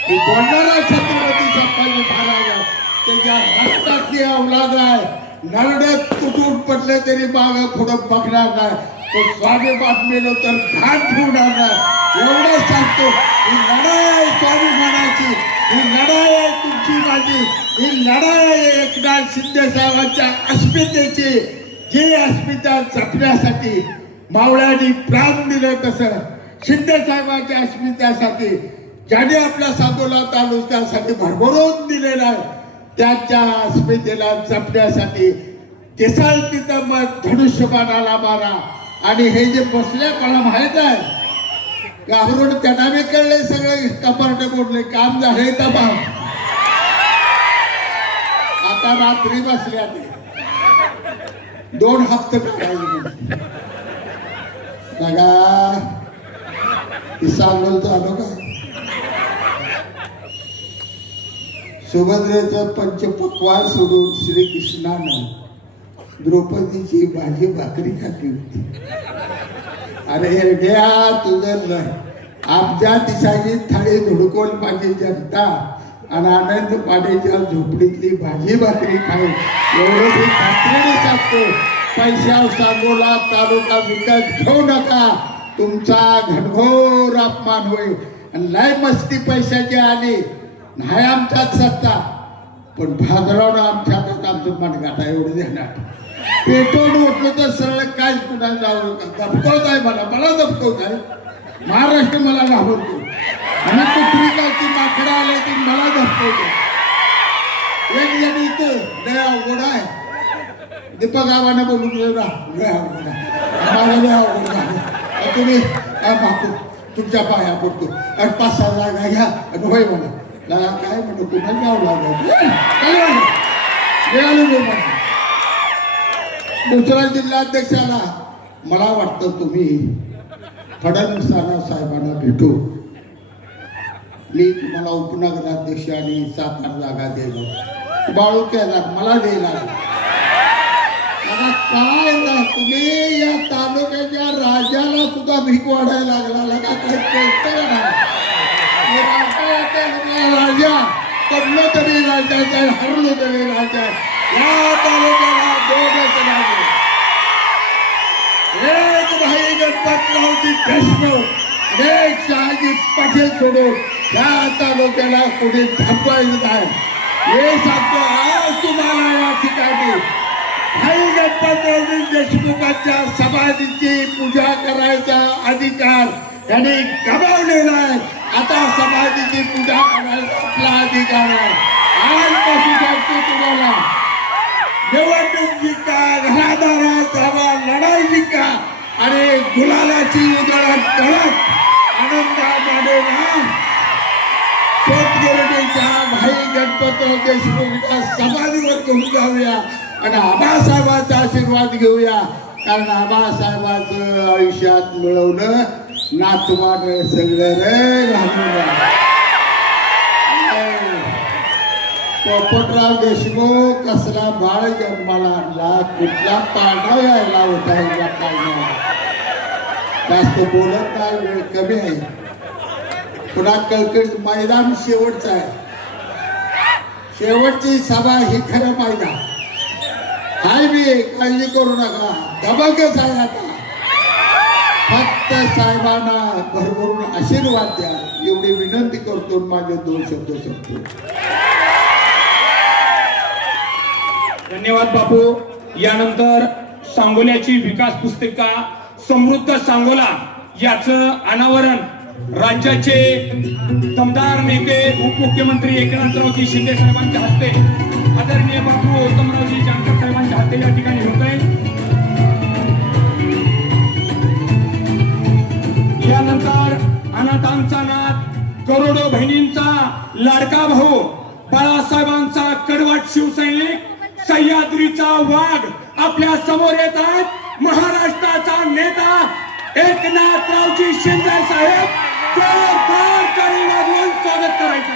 बोलणारा छत्रपती संभाजी महाराज त्याच्या रक्तातली अवलाद आहे. नरड्यात तुटून पडले तरी मागं पुढं बघणार नाही. तो स्वाभिमान मेलो तर घाण ठेवणार नाही. एवढं सांगतो ही लढाई आहे स्वाभिमानाची. ही लढाई आहे तुमची माझी. ही लढाई आहे एकनाथ शिंदे साहेबांच्या अस्मितेची. जे अस्मिता जपण्यासाठी मावळ्यांनी प्राण दिलं तसं शिंदे साहेबांच्या अस्मितेसाठी ज्याने आपल्या सांगोला तालुक्यासाठी भरभरून दिलेला आहे त्याच्या अस्मितेला जपण्यासाठी देसाल तिथं मग धनुष्यबाणाला मारा. आणि हे जे बसले मला माहित आहे घाबरून त्यांना मी कळले सगळे कपाट मोडले काम झाले तमाम. आता रात्री बसल्या 2 हप्ते काढायचे बघा सांगोल चालू का सुभद्रेचं पंचपक्वान सोडून श्रीकृष्णानं द्रौपदीची भाजी भाकरी खाल्ली होती. अरे द्या तुझं नाही आमच्या दिशाची थाळी धुडकोल माझी जनता आणि आनंद पाण्याच्या झोपडीतली भाजी भाकरी खाऊ एवढं मी खात्रीने सांगतो. पैशाव सांगोला तालुका विकत घेऊ नका, तुमचा घनघोर अपमान होईल. आणि लय मस्ती पैशाची आली नाही आमच्यात सत्ता, पण भाजरावनं आमच्या हातात आमचं मनगाठा एवढं देणार. पेटवून उठलं तर सरळ काय पुन्हा जाऊ दबकवत आहे, मला दबकवत आहे. महाराष्ट्र मला घाबरतो आणि कुत्रिकाची माकडं आले की मला धपकवतो. एक जण इथं लय अवघड आहे, दीपक आव्हाने बोलून लय अवघड आहे, आम्हाला लय अवघड आहे. तुम्ही बापू तुमच्या पाया पडतो आणि 5-6 जागा घ्या आणि होय म्हणा लगा काय म्हणतो तुम्हाला गाव लागलं. दुसरा जिल्हाध्यक्षाला मला वाटतं तुम्ही फडणवीसांना साहेबांना भेटू, मी तुम्हाला उपनगराध्यक्ष आणि 7-8 जागा देलो. बाळू केदार मला द्यायला काय तुम्ही या तालुक्याच्या राजाला सुद्धा भीक वाढायला लागला का काय कळतं का राजा पडलो तरी राजाचा हरलो तरी राजा. या तालुक्याला 2च राजे, एक भाई गणपतरावजी देशमुख, एक शहाजी पाटील सोडून या तालुक्याला कोणी थांबवायचं नाही. हे सांगतो आज तुम्हाला या ठिकाणी भाई गणपतरावजी देशमुखांच्या समाधीची पूजा करायचा अधिकार यांनी गमावलेला आहे. आता समाधीची पूजा करायचा आपला अधिकार आहे. आजपासून सांगतो तुम्हाला निवडणूक जिंका, घरादारात जावा, लढाई जिंका आणि गुलालाची उधळण करत आनंदामध्ये शेतगिरणीच्या भाई गणपतराव देशमुखच्या समाधीवर घेऊन जाऊया आणि आबासाहेबांचा आशीर्वाद घेऊया. कारण आबासाहेबांचं आयुष्यात मिळवलं नातवानं सगळं रे घालून. पोपटराव देशमुख कसला बाळ जन्माला आणला, कुठला पाडा यायला होता या पाडा. जास्त बोलत नाही, वेळ कमी आहे. पुन्हा कळकळीत मैदान शेवटचं आहे, शेवटची सभा ही खरं मैदान हाय. मी काळजी करू नका, दबकच आहे. आता फक्त साहेबांना भरभरून आशीर्वाद द्या एवढी विनंती करतो. माझे 2 शब्द सांगतो. धन्यवाद बापू. यानंतर सांगोल्याची विकास पुस्तिका समृद्ध सांगोला याचं अनावरण राज्याचे दमदार नेते उपमुख्यमंत्री एकनाथरावजी शिंदे साहेबांच्या हस्ते, आदरणीय बापू उत्तमरावजी जानकर साहेबांच्या हस्ते या ठिकाणी होत आहे. यानंतर अनाथांचा नाथ, करोडो बहिणींचा लाडका भाऊ, बाळासाहेबांचा कडवट शिवसैनिक, सह्याद्रीचा वाघ आपल्या समोर येतात. महाराष्ट्राचा नेता एकनाथरावजी शिंदे साहेब, जोरदार टाळी वाजवून स्वागत करायचं.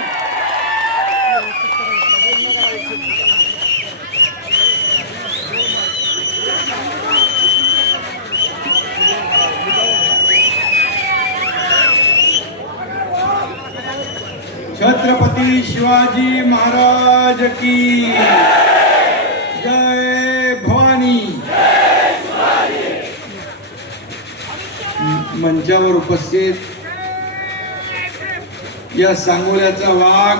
छत्रपती शिवाजी महाराज की जय भवानी. मंचावर उपस्थित या सांगोल्याचा वाघ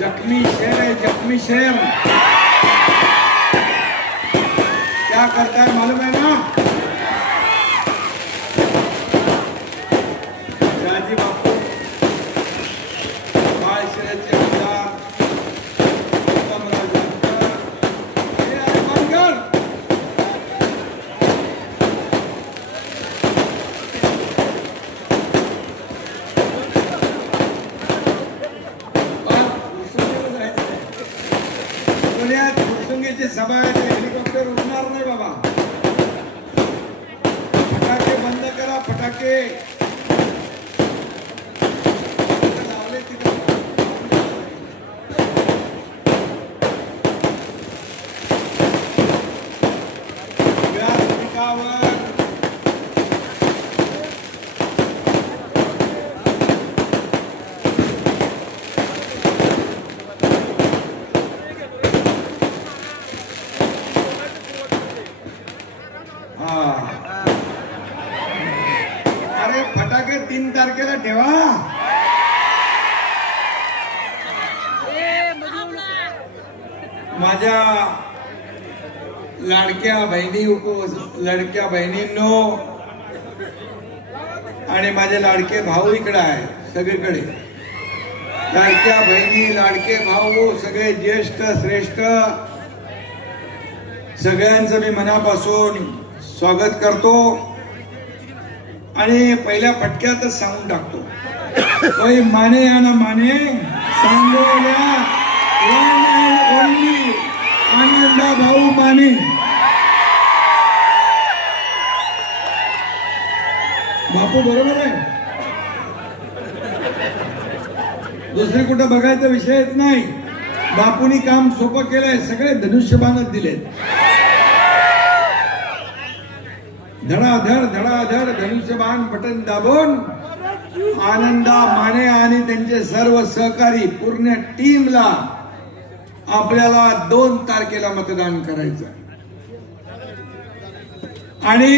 जख्मी शेर है, जख्मी शेर. क्या करता है मालूम है ना? शाहजी बापू बाळशिराचे आमदार उत्तमराव जानकर हे अभिमानकर. पुण्यात फुरसुंगीची सभा आहे, हेलिकॉप्टर उडणार नाही बाबा. फटाके बंद करा, फटाके लावले तिथे. मंचावर अरे फटाके 3 तारखेला ठेवा. माझ्या लाडक्या बहिणी लडक्या बहिणींनो आणि माझे लाडके भाऊ इकडे आहे सगळीकडे. लाडक्या बहिणी लाडके भाऊ सगळे ज्येष्ठ श्रेष्ठ सगळ्यांचं मी मनापासून स्वागत करतो आणि पहिल्या फटक्यातच सांगून टाकतो, वही माने या ना माने सांगोल्या one and only आनंदा भाऊ माने. बापू बरोबर आहे, दुसरे कुठं बघायचा विषयच नाही. बापूनी काम सोपं केलंय, सगळे धनुष्यबाणच दिलेत. धडाधड धनुष्यबाण बटन दाबून आनंदा माने आणि त्यांचे सर्व सहकारी पूर्ण टीमला आपल्याला 2 तारखेला मतदान करायचं. आणि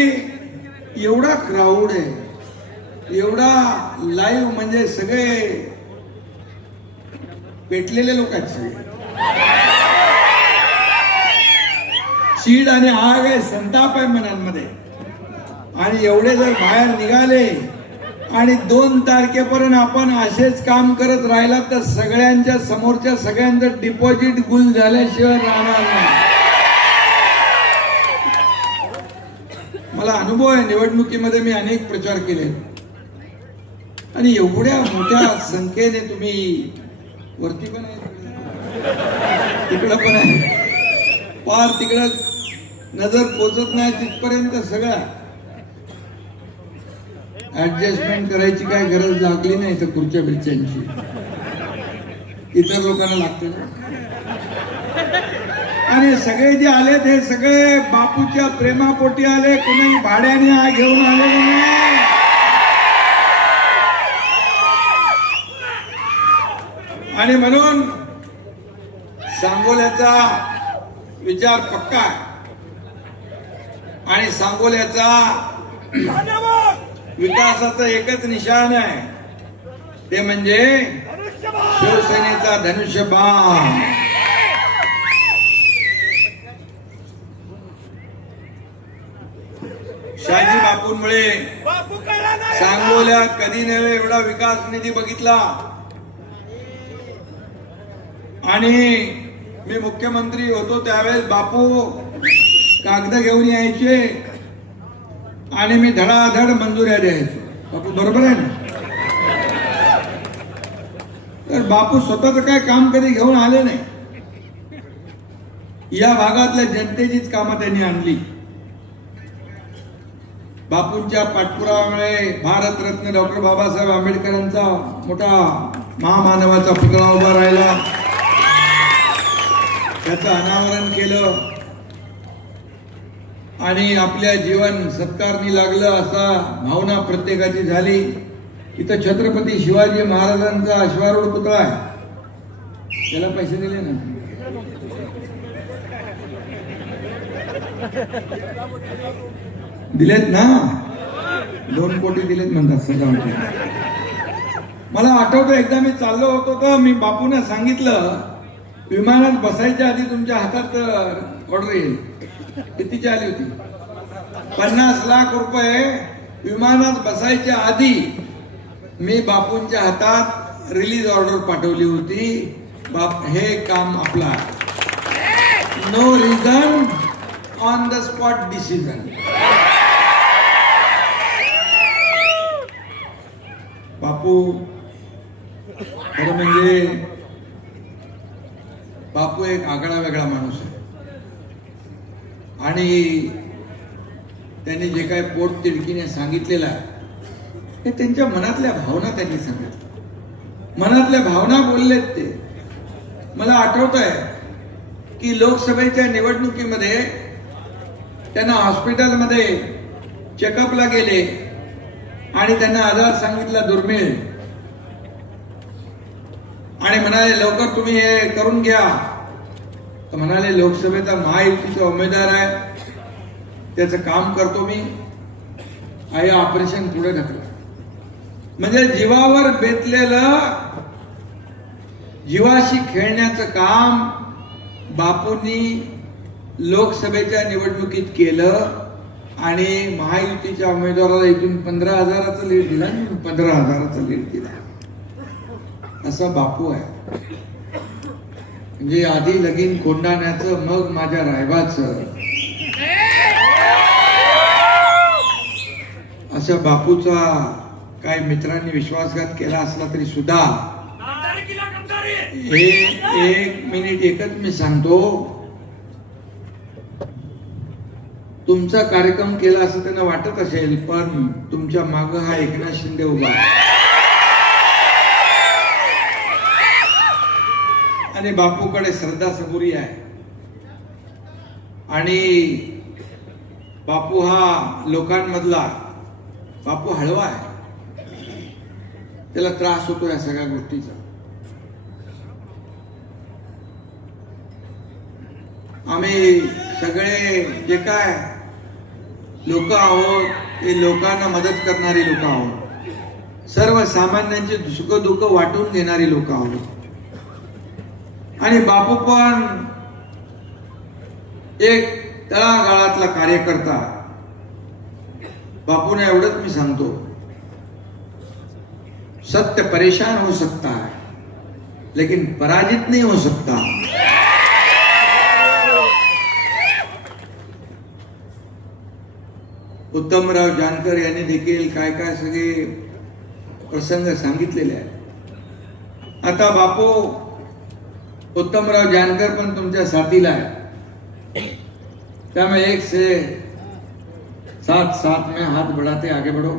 एवढा क्राऊड आहे, एवढा लाईव्ह, म्हणजे सगळे पेटलेले लोक आहेत सगळे. चीड आणि आग आहे, संताप आहे मनांमध्ये. आणि एवढे जर बाहेर निघाले आणि 2 तारखेपर्यंत आपण असेच काम करत राहिला तर सगळ्यांच्या समोरच्या सगळ्यांचं डिपॉझिट गुल झाल्याशिवाय राहणार नाही. मला अनुभव आहे, निवडणुकीमध्ये मी अनेक प्रचार केले आणि एवढ्या मोठ्या संख्येने तुम्ही वरती पण आहे, तिकडं पण आहे, पार तिकडं नजर पोचत नाही तिथपर्यंत सगळं ऍडजस्टमेंट करायची काय गरज लागली नाही तर खुर्च्या बिर्च्यांची इतर लोकांना लागते ना. आणि सगळे जे आले ते सगळे बापूच्या प्रेमापोटी आले, कोणी भाड्याने घेऊन आले नाही. आणि म्हणून सांगोल्याचा विचार पक्का आहे आणि सांगोल्याचा विकासाचं एकच निशाण आहे, ते म्हणजे शिवसेनेचा धनुष्यबाण. शाजी बापूंमुळे सांगोल्या कधी नव्हे एवढा विकास निधी बघितला. आणि मी मुख्यमंत्री होतो त्यावेळेस बापू कागद घेऊन यायचे आणि मी धडाधड मंजुऱ्या द्यायचो. बापू बरोबर आहे ना. तर बापू स्वतःच काय काम कधी घेऊन आले नाही, या भागातल्या जनतेचीच कामं त्यांनी आणली. बापूंच्या पाठपुराव्यामुळे भारतरत्न डॉक्टर बाबासाहेब आंबेडकरांचा मोठा महामानवाचा पुतळा उभा राहिला, त्याचं अनावरण केलं आणि आपल्या जीवन सत्कारणी लागलं असा भावना प्रत्येकाची झाली. इथं छत्रपती शिवाजी महाराजांचा अश्वारूढ पुतळा आहे, त्याला पैसे दिले ना, दिलेत ना, 2 कोटी दिलेत म्हणतात सगळं. मला आठवतं एकदा मी चाललो होतो तर मी बापूंना सांगितलं, विमानात बसायच्या आधी तुमच्या हातात ऑर्डर येईल. कितीची आली होती? 50 लाख रुपये विमानात बसायच्या आधी मी बापूंच्या हातात रिलीज ऑर्डर पाठवली होती. बाप हे काम आपला, no reason on the spot decision. बापू खरं म्हणजे बापू एक आगळा वेगळा माणूस आहे आणि त्यांनी जे काय पोट तिडकीने सांगितलेलं आहे हे त्यांच्या मनातल्या भावना त्यांनी सांगितल्या, मनातल्या भावना बोललेत ते. मला आठवत आहे की लोकसभेच्या निवडणुकीमध्ये त्यांना हॉस्पिटलमध्ये चेकअपला गेले आणि त्यांना आजार सांगितला दुर्मिळ आणि म्हणाले लवकर तुम्ही हे करून घ्या. तर म्हणाले लोकसभेचा महायुतीचा उमेदवार आहे, त्याचं काम करतो मी. आई ऑपरेशन पुढे ढकललं. म्हणजे जीवावर बेतलेलं, जीवाशी खेळण्याचं काम बापूंनी लोकसभेच्या निवडणुकीत केलं आणि महायुतीच्या उमेदवाराला इथून 15,000चा लीड दिला, 15,000चा लीड दिला. असा बापू आहे. म्हणजे आधी लगीन कोंडाण्याचं, मग माझ्या रायबाचं. अशा बापूचा काही मित्रांनी विश्वासघात केला असला तरी सुद्धा हे एक मिनिट एकच मी सांगतो, तुमचा कार्यक्रम केला असं त्यांना वाटत असेल, पण तुमच्या माग हा एकनाथ शिंदे उभा आहे आणि बापूकडे श्रद्धा सबुरी आहे. आणि बापू हा लोकांमधला, बापू हळवा आहे, त्याला त्रास होतो या सगळ्या गोष्टीचा. आम्ही सगळे जे काय लोक आहोत ते लोकांना मदत करणारी लोक आहोत, सर्वसामान्यांचे सुख दुःख वाटून घेणारी लोक आहोत. आणि बापू पण एक तळागाळातला कार्यकर्ता. बापूने एवढंच मी सांगतो, सत्य परेशान हो सकता है लेकिन पराजित नहीं हो सकता. उत्तमराव जानकर यांनी देखील काय काय सगळे प्रसंग सांगितलेले आहेत. आता बापू उत्तमराव जानकर पण तुमच्या साथीला आहे, त्यामुळे एक से साथ साथ में हाथ बढ़ाते आगे बढ़ो.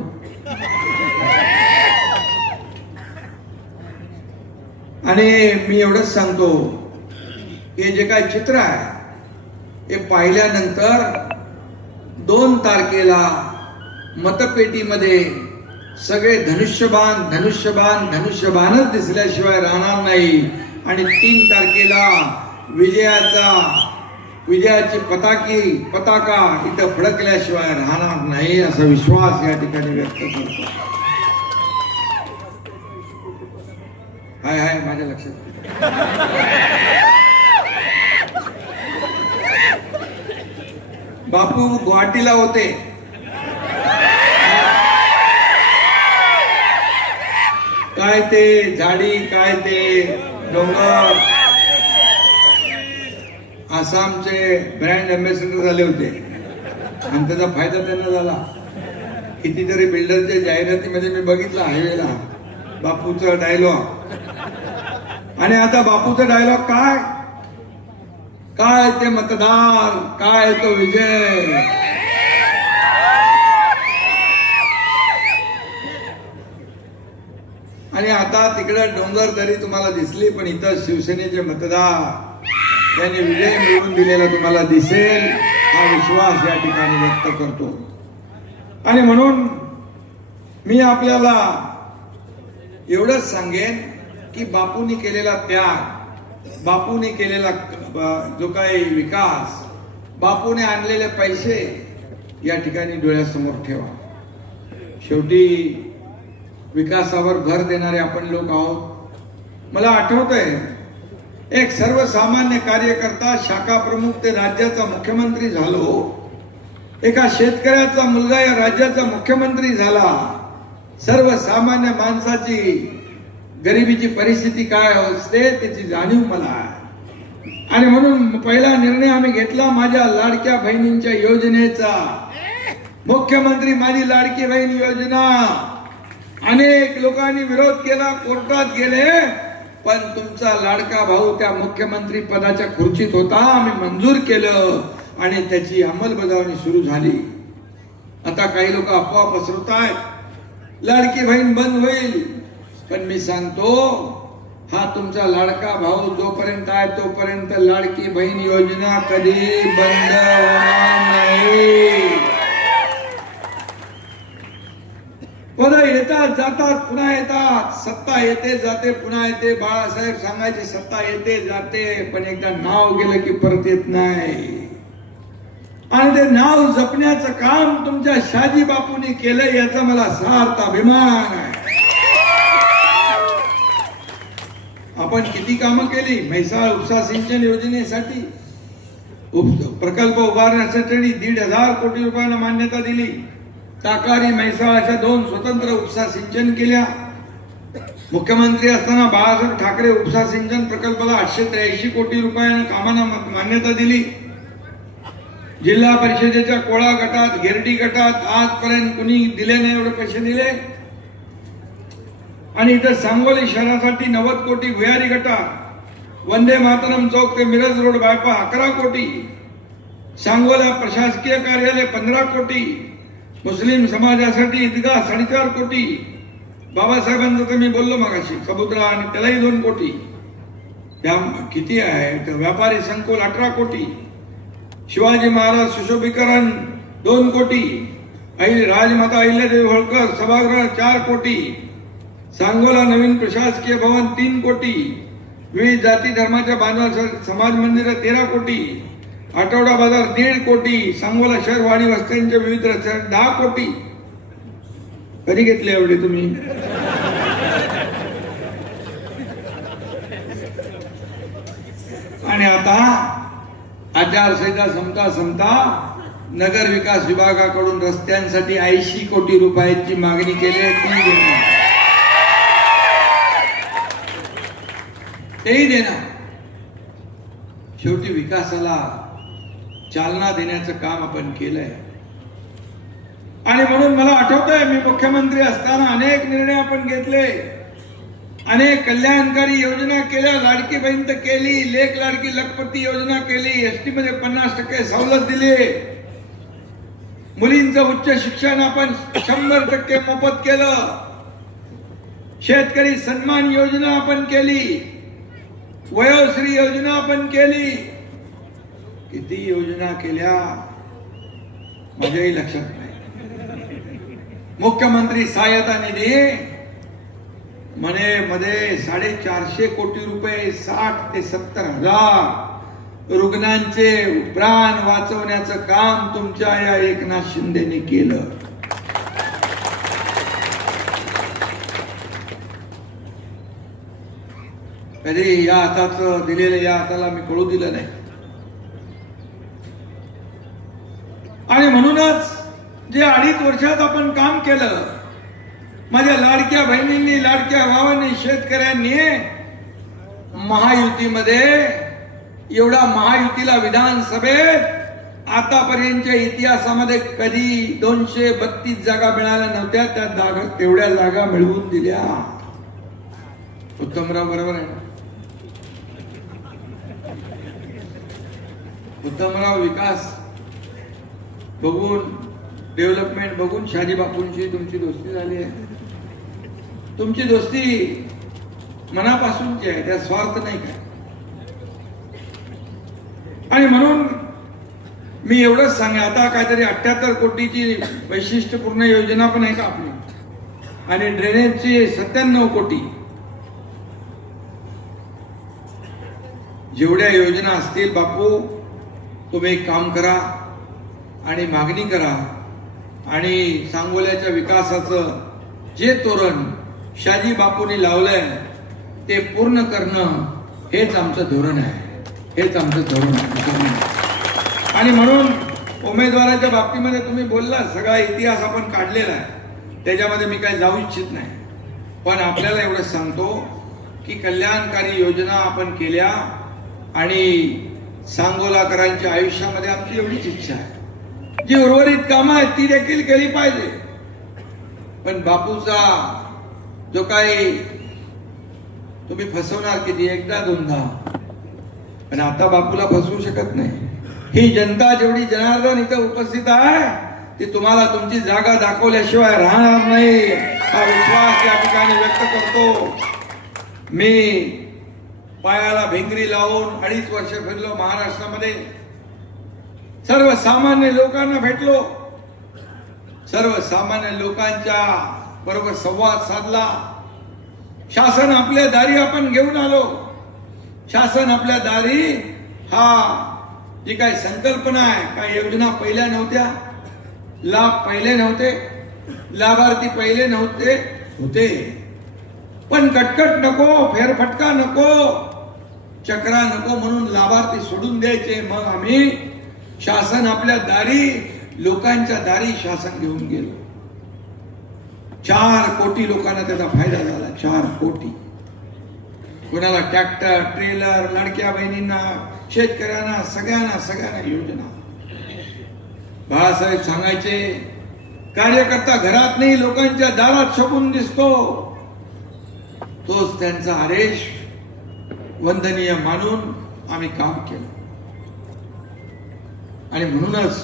आणि मी एवढंच सांगतो की जे काय चित्र आहे हे पाहिल्यानंतर 2 तारखेला मतपेटीमध्ये सगळे धनुष्यबाण धनुष्यबाण धनुष्यबाणच दिसल्याशिवाय राहणार नाही. आणि 3 तारखेला विजयाची पताका इथं फडकल्याशिवाय राहणार नाही असा विश्वास या ठिकाणी व्यक्त करतो. हाय माझ्या लक्षात. बापू गुवाहाटीला होते, काय ते झाडी, काय ते डोंगर, आसामचे ब्रँड अँबॅसेडर झाले होते आणि त्याचा फायदा त्यांना झाला. कितीतरी बिल्डरच्या जाहिरातीमध्ये मी बघितलं हायवेला बापूचा डायलॉग. आणि आता बापूचा डायलॉग काय ते मतदार, काय तो विजय. आणि आता तिकडे डोंगरदरी तुम्हाला दिसली, पण इथं शिवसेनेचे मतदार त्यांनी विजय मिळवून दिलेला तुम्हाला दिसेल, हा विश्वास या ठिकाणी व्यक्त करतो. आणि म्हणून मी आपल्याला एवढंच सांगेन की बापूंनी केलेला त्याग, बापूंनी केलेला जो काही विकास, बापूने आणलेले पैसे या ठिकाणी डोळ्यासमोर ठेवा. शेवटी विकासावर भर देणारे आपण लोक आहोत. मला आठवतंय एक सर्वसामान्य कार्यकर्ता, शाखा प्रमुख ते राज्याचा मुख्यमंत्री झालो, एका शेतकऱ्याचा मुलगा या राज्याचा मुख्यमंत्री झाला. सर्वसामान्य माणसाची गरिबीची परिस्थिती काय असते त्याची जाणीव मला आहे. आणि म्हणून पहिला निर्णय आम्ही घेतला माझ्या लाडक्या बहिणींच्या योजनेचा. मुख्यमंत्री माझी लाडकी बहीण योजना, अनेक लोकांनी विरोध केला, कोर्टात गेले, पण तुमचा लाडका भाऊ त्या मुख्यमंत्री पदाच्या खुर्चीत होता, आम्ही मंजूर केलं आणि त्याची अंमलबजावणी सुरू झाली. आता काही लोक अफवा पसरवतायत लाडकी बहीण बंद होईल, पण मी सांगतो हा तुमचा लाडका भाऊ जोपर्यंत आहे तोपर्यंत लाडकी बहीण योजना कधी बंद होणार नाही. पद येतात जातात पुन्हा येतात, सत्ता येते जाते पुन्हा येते. बाळासाहेब सांगायचे सत्ता येते जाते पण एकदा नाव गेलं की परत येत नाही. आणि ते नाव जपण्याचं काम तुमच्या शाजी बापूंनी केलं याचा मला सार्थ अभिमान आहे. आपण किती कामं केली. म्हैसाळ उपसा सिंचन योजनेसाठी प्रकल्प उभारण्यासाठी 1,500 कोटी रुपयांना मान्यता दिली. ताकारी म्हैसाळ अशा 2 स्वतंत्र उपसा सिंचन केल्या. मुख्यमंत्री असताना बाळासाहेब ठाकरे उपसा सिंचन प्रकल्पाला 883 कोटी रुपयांना कामांना मान्यता दिली. जिल्हा परिषदेच्या कोळा गटात गिरडी गटात आजपर्यंत कुणी दिले नाही एवढे पैसे दिले. आणि इथं सांगोली शहरासाठी 90 कोटी. भुयारी गटात वंदे मातरम चौक ते मिरज रोड बायपास 11 कोटी. सांगोला प्रशासकीय कार्यालय 15 कोटी. मुस्लिम समाजासाठी ईदगाह 4.5 कोटी. बाबासाहेबांचं तर मी बोललो मगाशी समुद्रा आणि त्यालाही 2 कोटी. किती आहे तर व्यापारी संकुल 18 कोटी. शिवाजी महाराज सुशोभीकरण 2 कोटी. राजमाता अहिल्यादेवी होळकर सभागृह 4 कोटी. सांगोला नवीन प्रशासकीय भवन 3 कोटी. विविध जाती धर्माच्या बांधवांसाठी समाज मंदिर 13 कोटी. आठवडा बाजार 1.5 कोटी. सांगोला शहर वाडी वस्त्यांच्या विविध रस्त्या 10 कोटी. कधी घेतले एवढे तुम्ही? आणि आता आचारसंहिता संपता नगर विकास विभागाकडून रस्त्यांसाठी 80 कोटी रुपयाची मागणी केली. तेही देणार. शेवटी विकासाला चालना देण्याचं काम आपण केलंय. आणि म्हणून मला आठवतंय मी मुख्यमंत्री असताना अनेक निर्णय आपण घेतले. अनेक कल्याणकारी योजना केल्या. लाडकी बहीण तर केली. लेक लाडकी लखपती योजना केली. एसटी मध्ये 50% सवलत दिली. मुलींचं उच्च शिक्षण आपण 100% मोफत केलं. शेतकरी सन्मान योजना आपण केली. वयोश्री योजना आपण केली. किती योजना केल्या माझ्याही लक्षात नाही. मुख्यमंत्री सहायता निधी मध्ये 450 कोटी रुपये 60 ते 70 हजार रुग्णांचे प्राण वाचवण्याचं काम तुमच्या या एकनाथ शिंदेने केलं. कधी या हाताचं दिलेलं या हाताला मी कळू दिलं नाही. आणि म्हणूनच जे 2.5 वर्षात आपण काम केलं, माझ्या लाडक्या बहिणींनी लाडक्या भावांनी शेतकऱ्यांनी महायुतीमध्ये एवढा महायुतीला विधानसभेत आतापर्यंतच्या इतिहासामध्ये कधी 232 जागा मिळाल्या नव्हत्या. त्या तेवढ्या जागा मिळवून दिल्या. उत्तमराव बरोबर आहे. उत्तमराव विकास बघून डेव्हलपमेंट बघून शाजी बापूंची तुमची दोस्ती झाली आहे. तुमची दोस्ती मनापासूनची आहे. त्या स्वार्थ नाही काय. आणि म्हणून मी एवढंच सांगे आता काहीतरी 78 कोटीची वैशिष्ट्यपूर्ण योजना पण आहे का आपली. आणि ड्रेनेजची 97 कोटी. जेवढ्या योजना असतील बापू तुम्ही एक काम करा आणि मागणी करा. आणि सांगोल्याच्या विकासाचं जे तोरण शाजी बापूंनी लावलंय ते पूर्ण करणं हेच आमचं धोरण आहे. हेच आमचं धोरण आहे. आणि म्हणून उमेदवाराच्या बाबतीमध्ये तुम्ही बोलला सगळा इतिहास आपण काढलेला आहे. त्याच्यामध्ये मी काही जाऊ इच्छित नाही. पण आपल्याला एवढं सांगतो की कल्याणकारी योजना आपण केल्या. आणि सांगोलाकरांच्या आयुष्यामध्ये आमची एवढीच इच्छा आहे जी उर्वरित कामं आहेत ती देखील केली पाहिजे. पण बापूचा जो काही तुम्ही फसवणार किती एकदा दोनदा, पण आता बापूला फसवू शकत नाही. ही जनता जेवढी जनार्दन इथं उपस्थित आहे ती तुम्हाला तुमची जागा दाखवल्याशिवाय राहणार नाही हा विश्वास या ठिकाणी व्यक्त करतो. मी पायाला भिंगरी लावून 2.5 वर्ष फिरलो महाराष्ट्रामध्ये, सर्वसामान्य लोकांना भेटलो, सर्वसामान्य लोकांच्या बरोबर संवाद साधला. शासन आपल्या दारी आपण घेऊन आलो. शासन आपल्या दारी हा जी काही संकल्पना आहे, काही योजना पहिल्या नव्हत्या, लाभ पहिले नव्हते, लाभार्थी पहिले नव्हते होते, पण कटकट नको, फेरफटका नको, चक्रा नको म्हणून लाभार्थी सोडून द्यायचे. मग आम्ही शासन आपल्या दारी, लोकांच्या दारी शासन घेऊन गेलो. 4 कोटी लोकांना त्याचा फायदा झाला. 4 कोटी. कोणाला ट्रॅक्टर, ट्रेलर, लाडक्या बहिणींना, शेतकऱ्यांना, सगळ्यांना योजना. बाळासाहेब सांगायचे, कार्यकर्ता घरात नाही, लोकांच्या दारात छपून दिसतो. तोच त्यांचा आदेश वंदनीय मानून आम्ही काम केलं. आणि म्हणूनच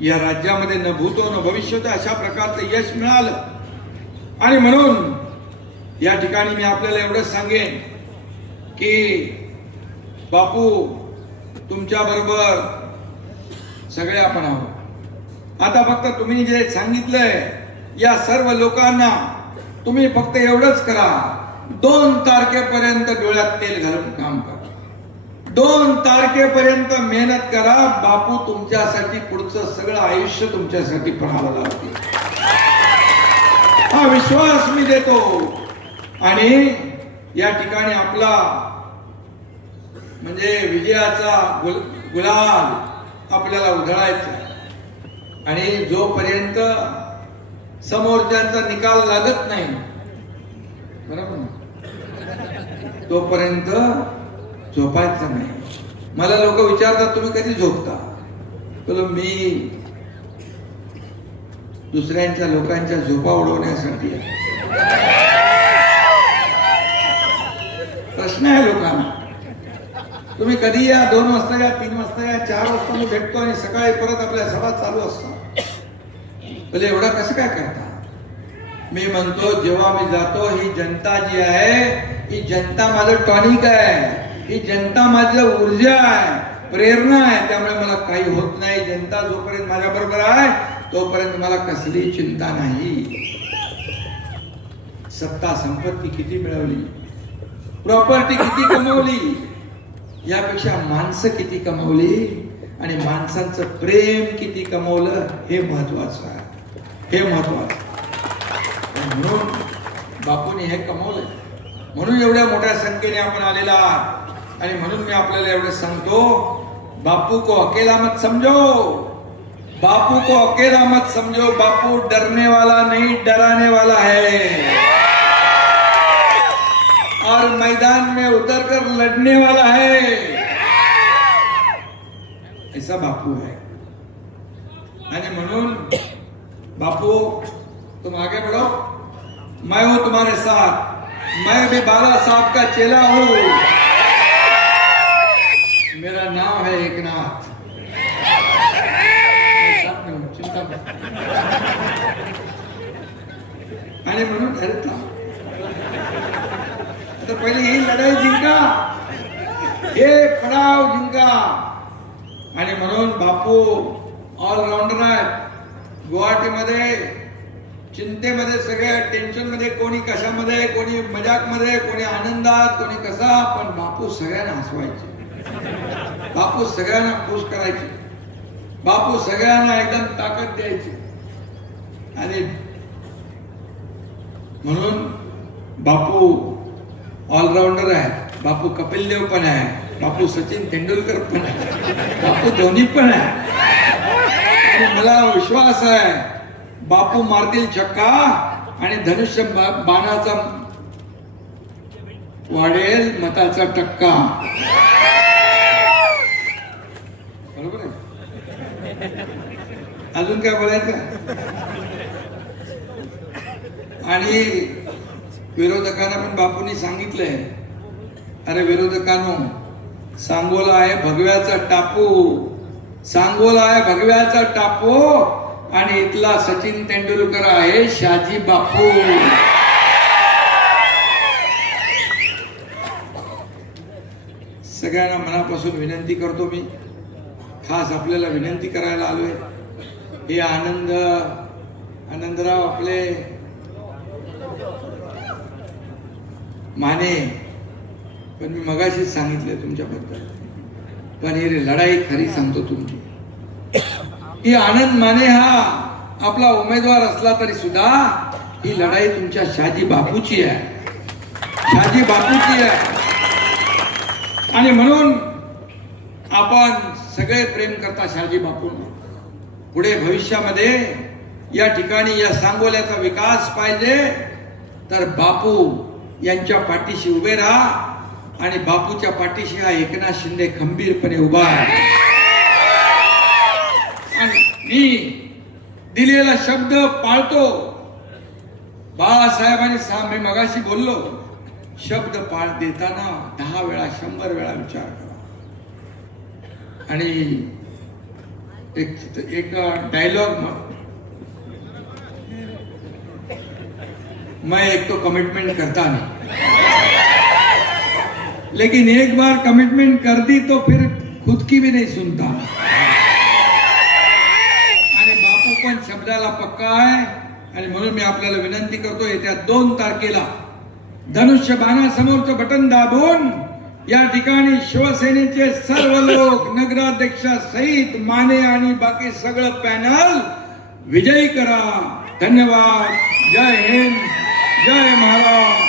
या राज्यामध्ये न भूतो न भविष्यत अशा प्रकारचं यश मिळालं. आणि म्हणून या ठिकाणी मी आपल्याला एवढंच सांगेन की बापू तुमच्या बरोबर सगळे आपण आहोत. आता फक्त तुम्ही जे सांगितलंय या सर्व लोकांना तुम्ही फक्त एवढंच करा, 2 तारखेपर्यंत डोळ्यात तेल घालून काम करा. 2 तारखेपर्यंत मेहनत करा. बापू तुमच्यासाठी पुढचं सगळं आयुष्य तुमच्यासाठी पणाला लावतील, हा विश्वास मी देतो. आणि या ठिकाणी आपला म्हणजे विजयाचा गुलाल आपल्याला उधळायचा. आणि जोपर्यंत समोरच्यांचा निकाल लागत नाही, बरोबर ना, तोपर्यंत झोपायचं नाही. मला लोक विचारतात तुम्ही कधी झोपता? बोलो मी दुसऱ्यांच्या लोकांच्या झोपा उडवण्यासाठी. प्रश्न आहे लोकांना, तुम्ही कधी या, 2 वाजता या, 3 वाजता या, 4 वाजता मी भेटतो आणि सकाळी परत आपल्या सभा चालू असतात. बोले एवढं कसं काय करता? मी म्हणतो जेव्हा मी जातो, ही जनता जी आहे, ही जनता माझं टॉनिक आहे, ही जनता माझं ऊर्जा आहे, प्रेरणा आहे. त्यामुळे मला काही होत नाही. जनता जोपर्यंत माझ्या बरोबर आहे तोपर्यंत मला कसली चिंता नाही. सत्ता संपत्ती किती मिळवली, प्रॉपर्टी किती कमवली, यापेक्षा माणसं किती कमवली आणि माणसांचं प्रेम किती कमवलं हे महत्वाचं आहे. हे महत्वाचं. म्हणून बापूने हे कमवलंय. म्हणून एवढ्या मोठ्या संख्येने आपण आलेला आहात. आणि म्हणून मी आपल्याला एवढं सांगतो, बापू को अकेला मत समझो, बापू को अकेला मत समझो. बापू डरने वाला नहीं, डराने वाला है और मैदान में उतरकर लड़ने वाला है. ऐसा बापू है. आणि म्हणून बापू तुम आगे बढ़ो, मैं हूं तुम्हारे साथ, मैं भी बाला साहब का चेला हूं. मेरा नाम है एकनाथ. चिंता मत. आणि म्हणून ठरता आता पहिले ही लढाई जिंका, हे पडाव जिंका. आणि म्हणून बापू ऑलराऊंडर आहेत. गुवाहाटीमध्ये चिंतेमध्ये, सगळ्या टेन्शन मध्ये, कोणी कशामध्ये, कोणी मजाक मध्ये, कोणी आनंदात, कोणी कसा, पण बापू सगळ्यांना हसवायचे, बापू सगळ्यांना खुश करायचे, बापू सगळ्यांना एकदम ताकद द्यायची. आणि म्हणून बापू ऑलराऊंडर आहे. बापू कपिल देव पण आहे, बापू सचिन तेंडुलकर पण आहे, बापू धोनी पण आहे. आणि मला विश्वास आहे बापू मारतील छक्का आणि धनुष्य बाणाचा वाढेल मताचा टक्का. बरोबर आहे. अजून काय बोलायचं? आणि विरोधकांना पण बापूंनी सांगितलंय, अरे विरोधकांनो, सांगोला आहे भगव्याचा टापू, सांगोला आहे भगव्याचा टापू आणि इथला सचिन तेंडुलकर आहे शहाजी बापू. सगळ्यांना मनापासून विनंती करतो. मी खास आपल्याला विनंती करायला आलोय. हे आनंदराव आपले माने, पण मी मगाशीच सांगितलंय तुमच्याबद्दल, पण ही लढाई खरी सांगतो तुमची. ही आनंद माने हा आपला उमेदवार असला तरी सुद्धा ही लढाई तुमच्या शहाजी बापूची आहे, शहाजी बापूची आहे. आणि म्हणून आपण सगळे प्रेम करता शहाजी बापूंना. पुढे भविष्यामध्ये या ठिकाणी या सांगोल्याचा विकास पाहिजे तर बापू यांच्या पाठीशी उभे राहा. आणि बापूच्या पाठीशी हा एकनाथ शिंदे खंबीरपणे उभा आहे. आणि मी दिलेला शब्द पाळतो. बाळासाहेबांनी मी मगाशी बोललो, शब्द पाळ देताना 10 वेळा 100 वेळा विचार करा. आणि एक डायलॉग मैं एक तो कमिटमेंट करता नहीं, लेकिन एक बार कमिटमेंट कर दी तो फिर खुद की भी नहीं सुनता. आणि बापू पण शब्दाला पक्का आहे. आणि म्हणून मी आपल्याला विनंती करतो, येत्या 2 तारखेला धनुष्यबाणासमोरचं बटन दाबून या ठिकाणी शिवसेनेचे सर्व लोक, नगराध्यक्षासहित माने आणि बाकी सगळं पॅनल विजयी करा. धन्यवाद. जय हिंद, जय महाराष्ट्र.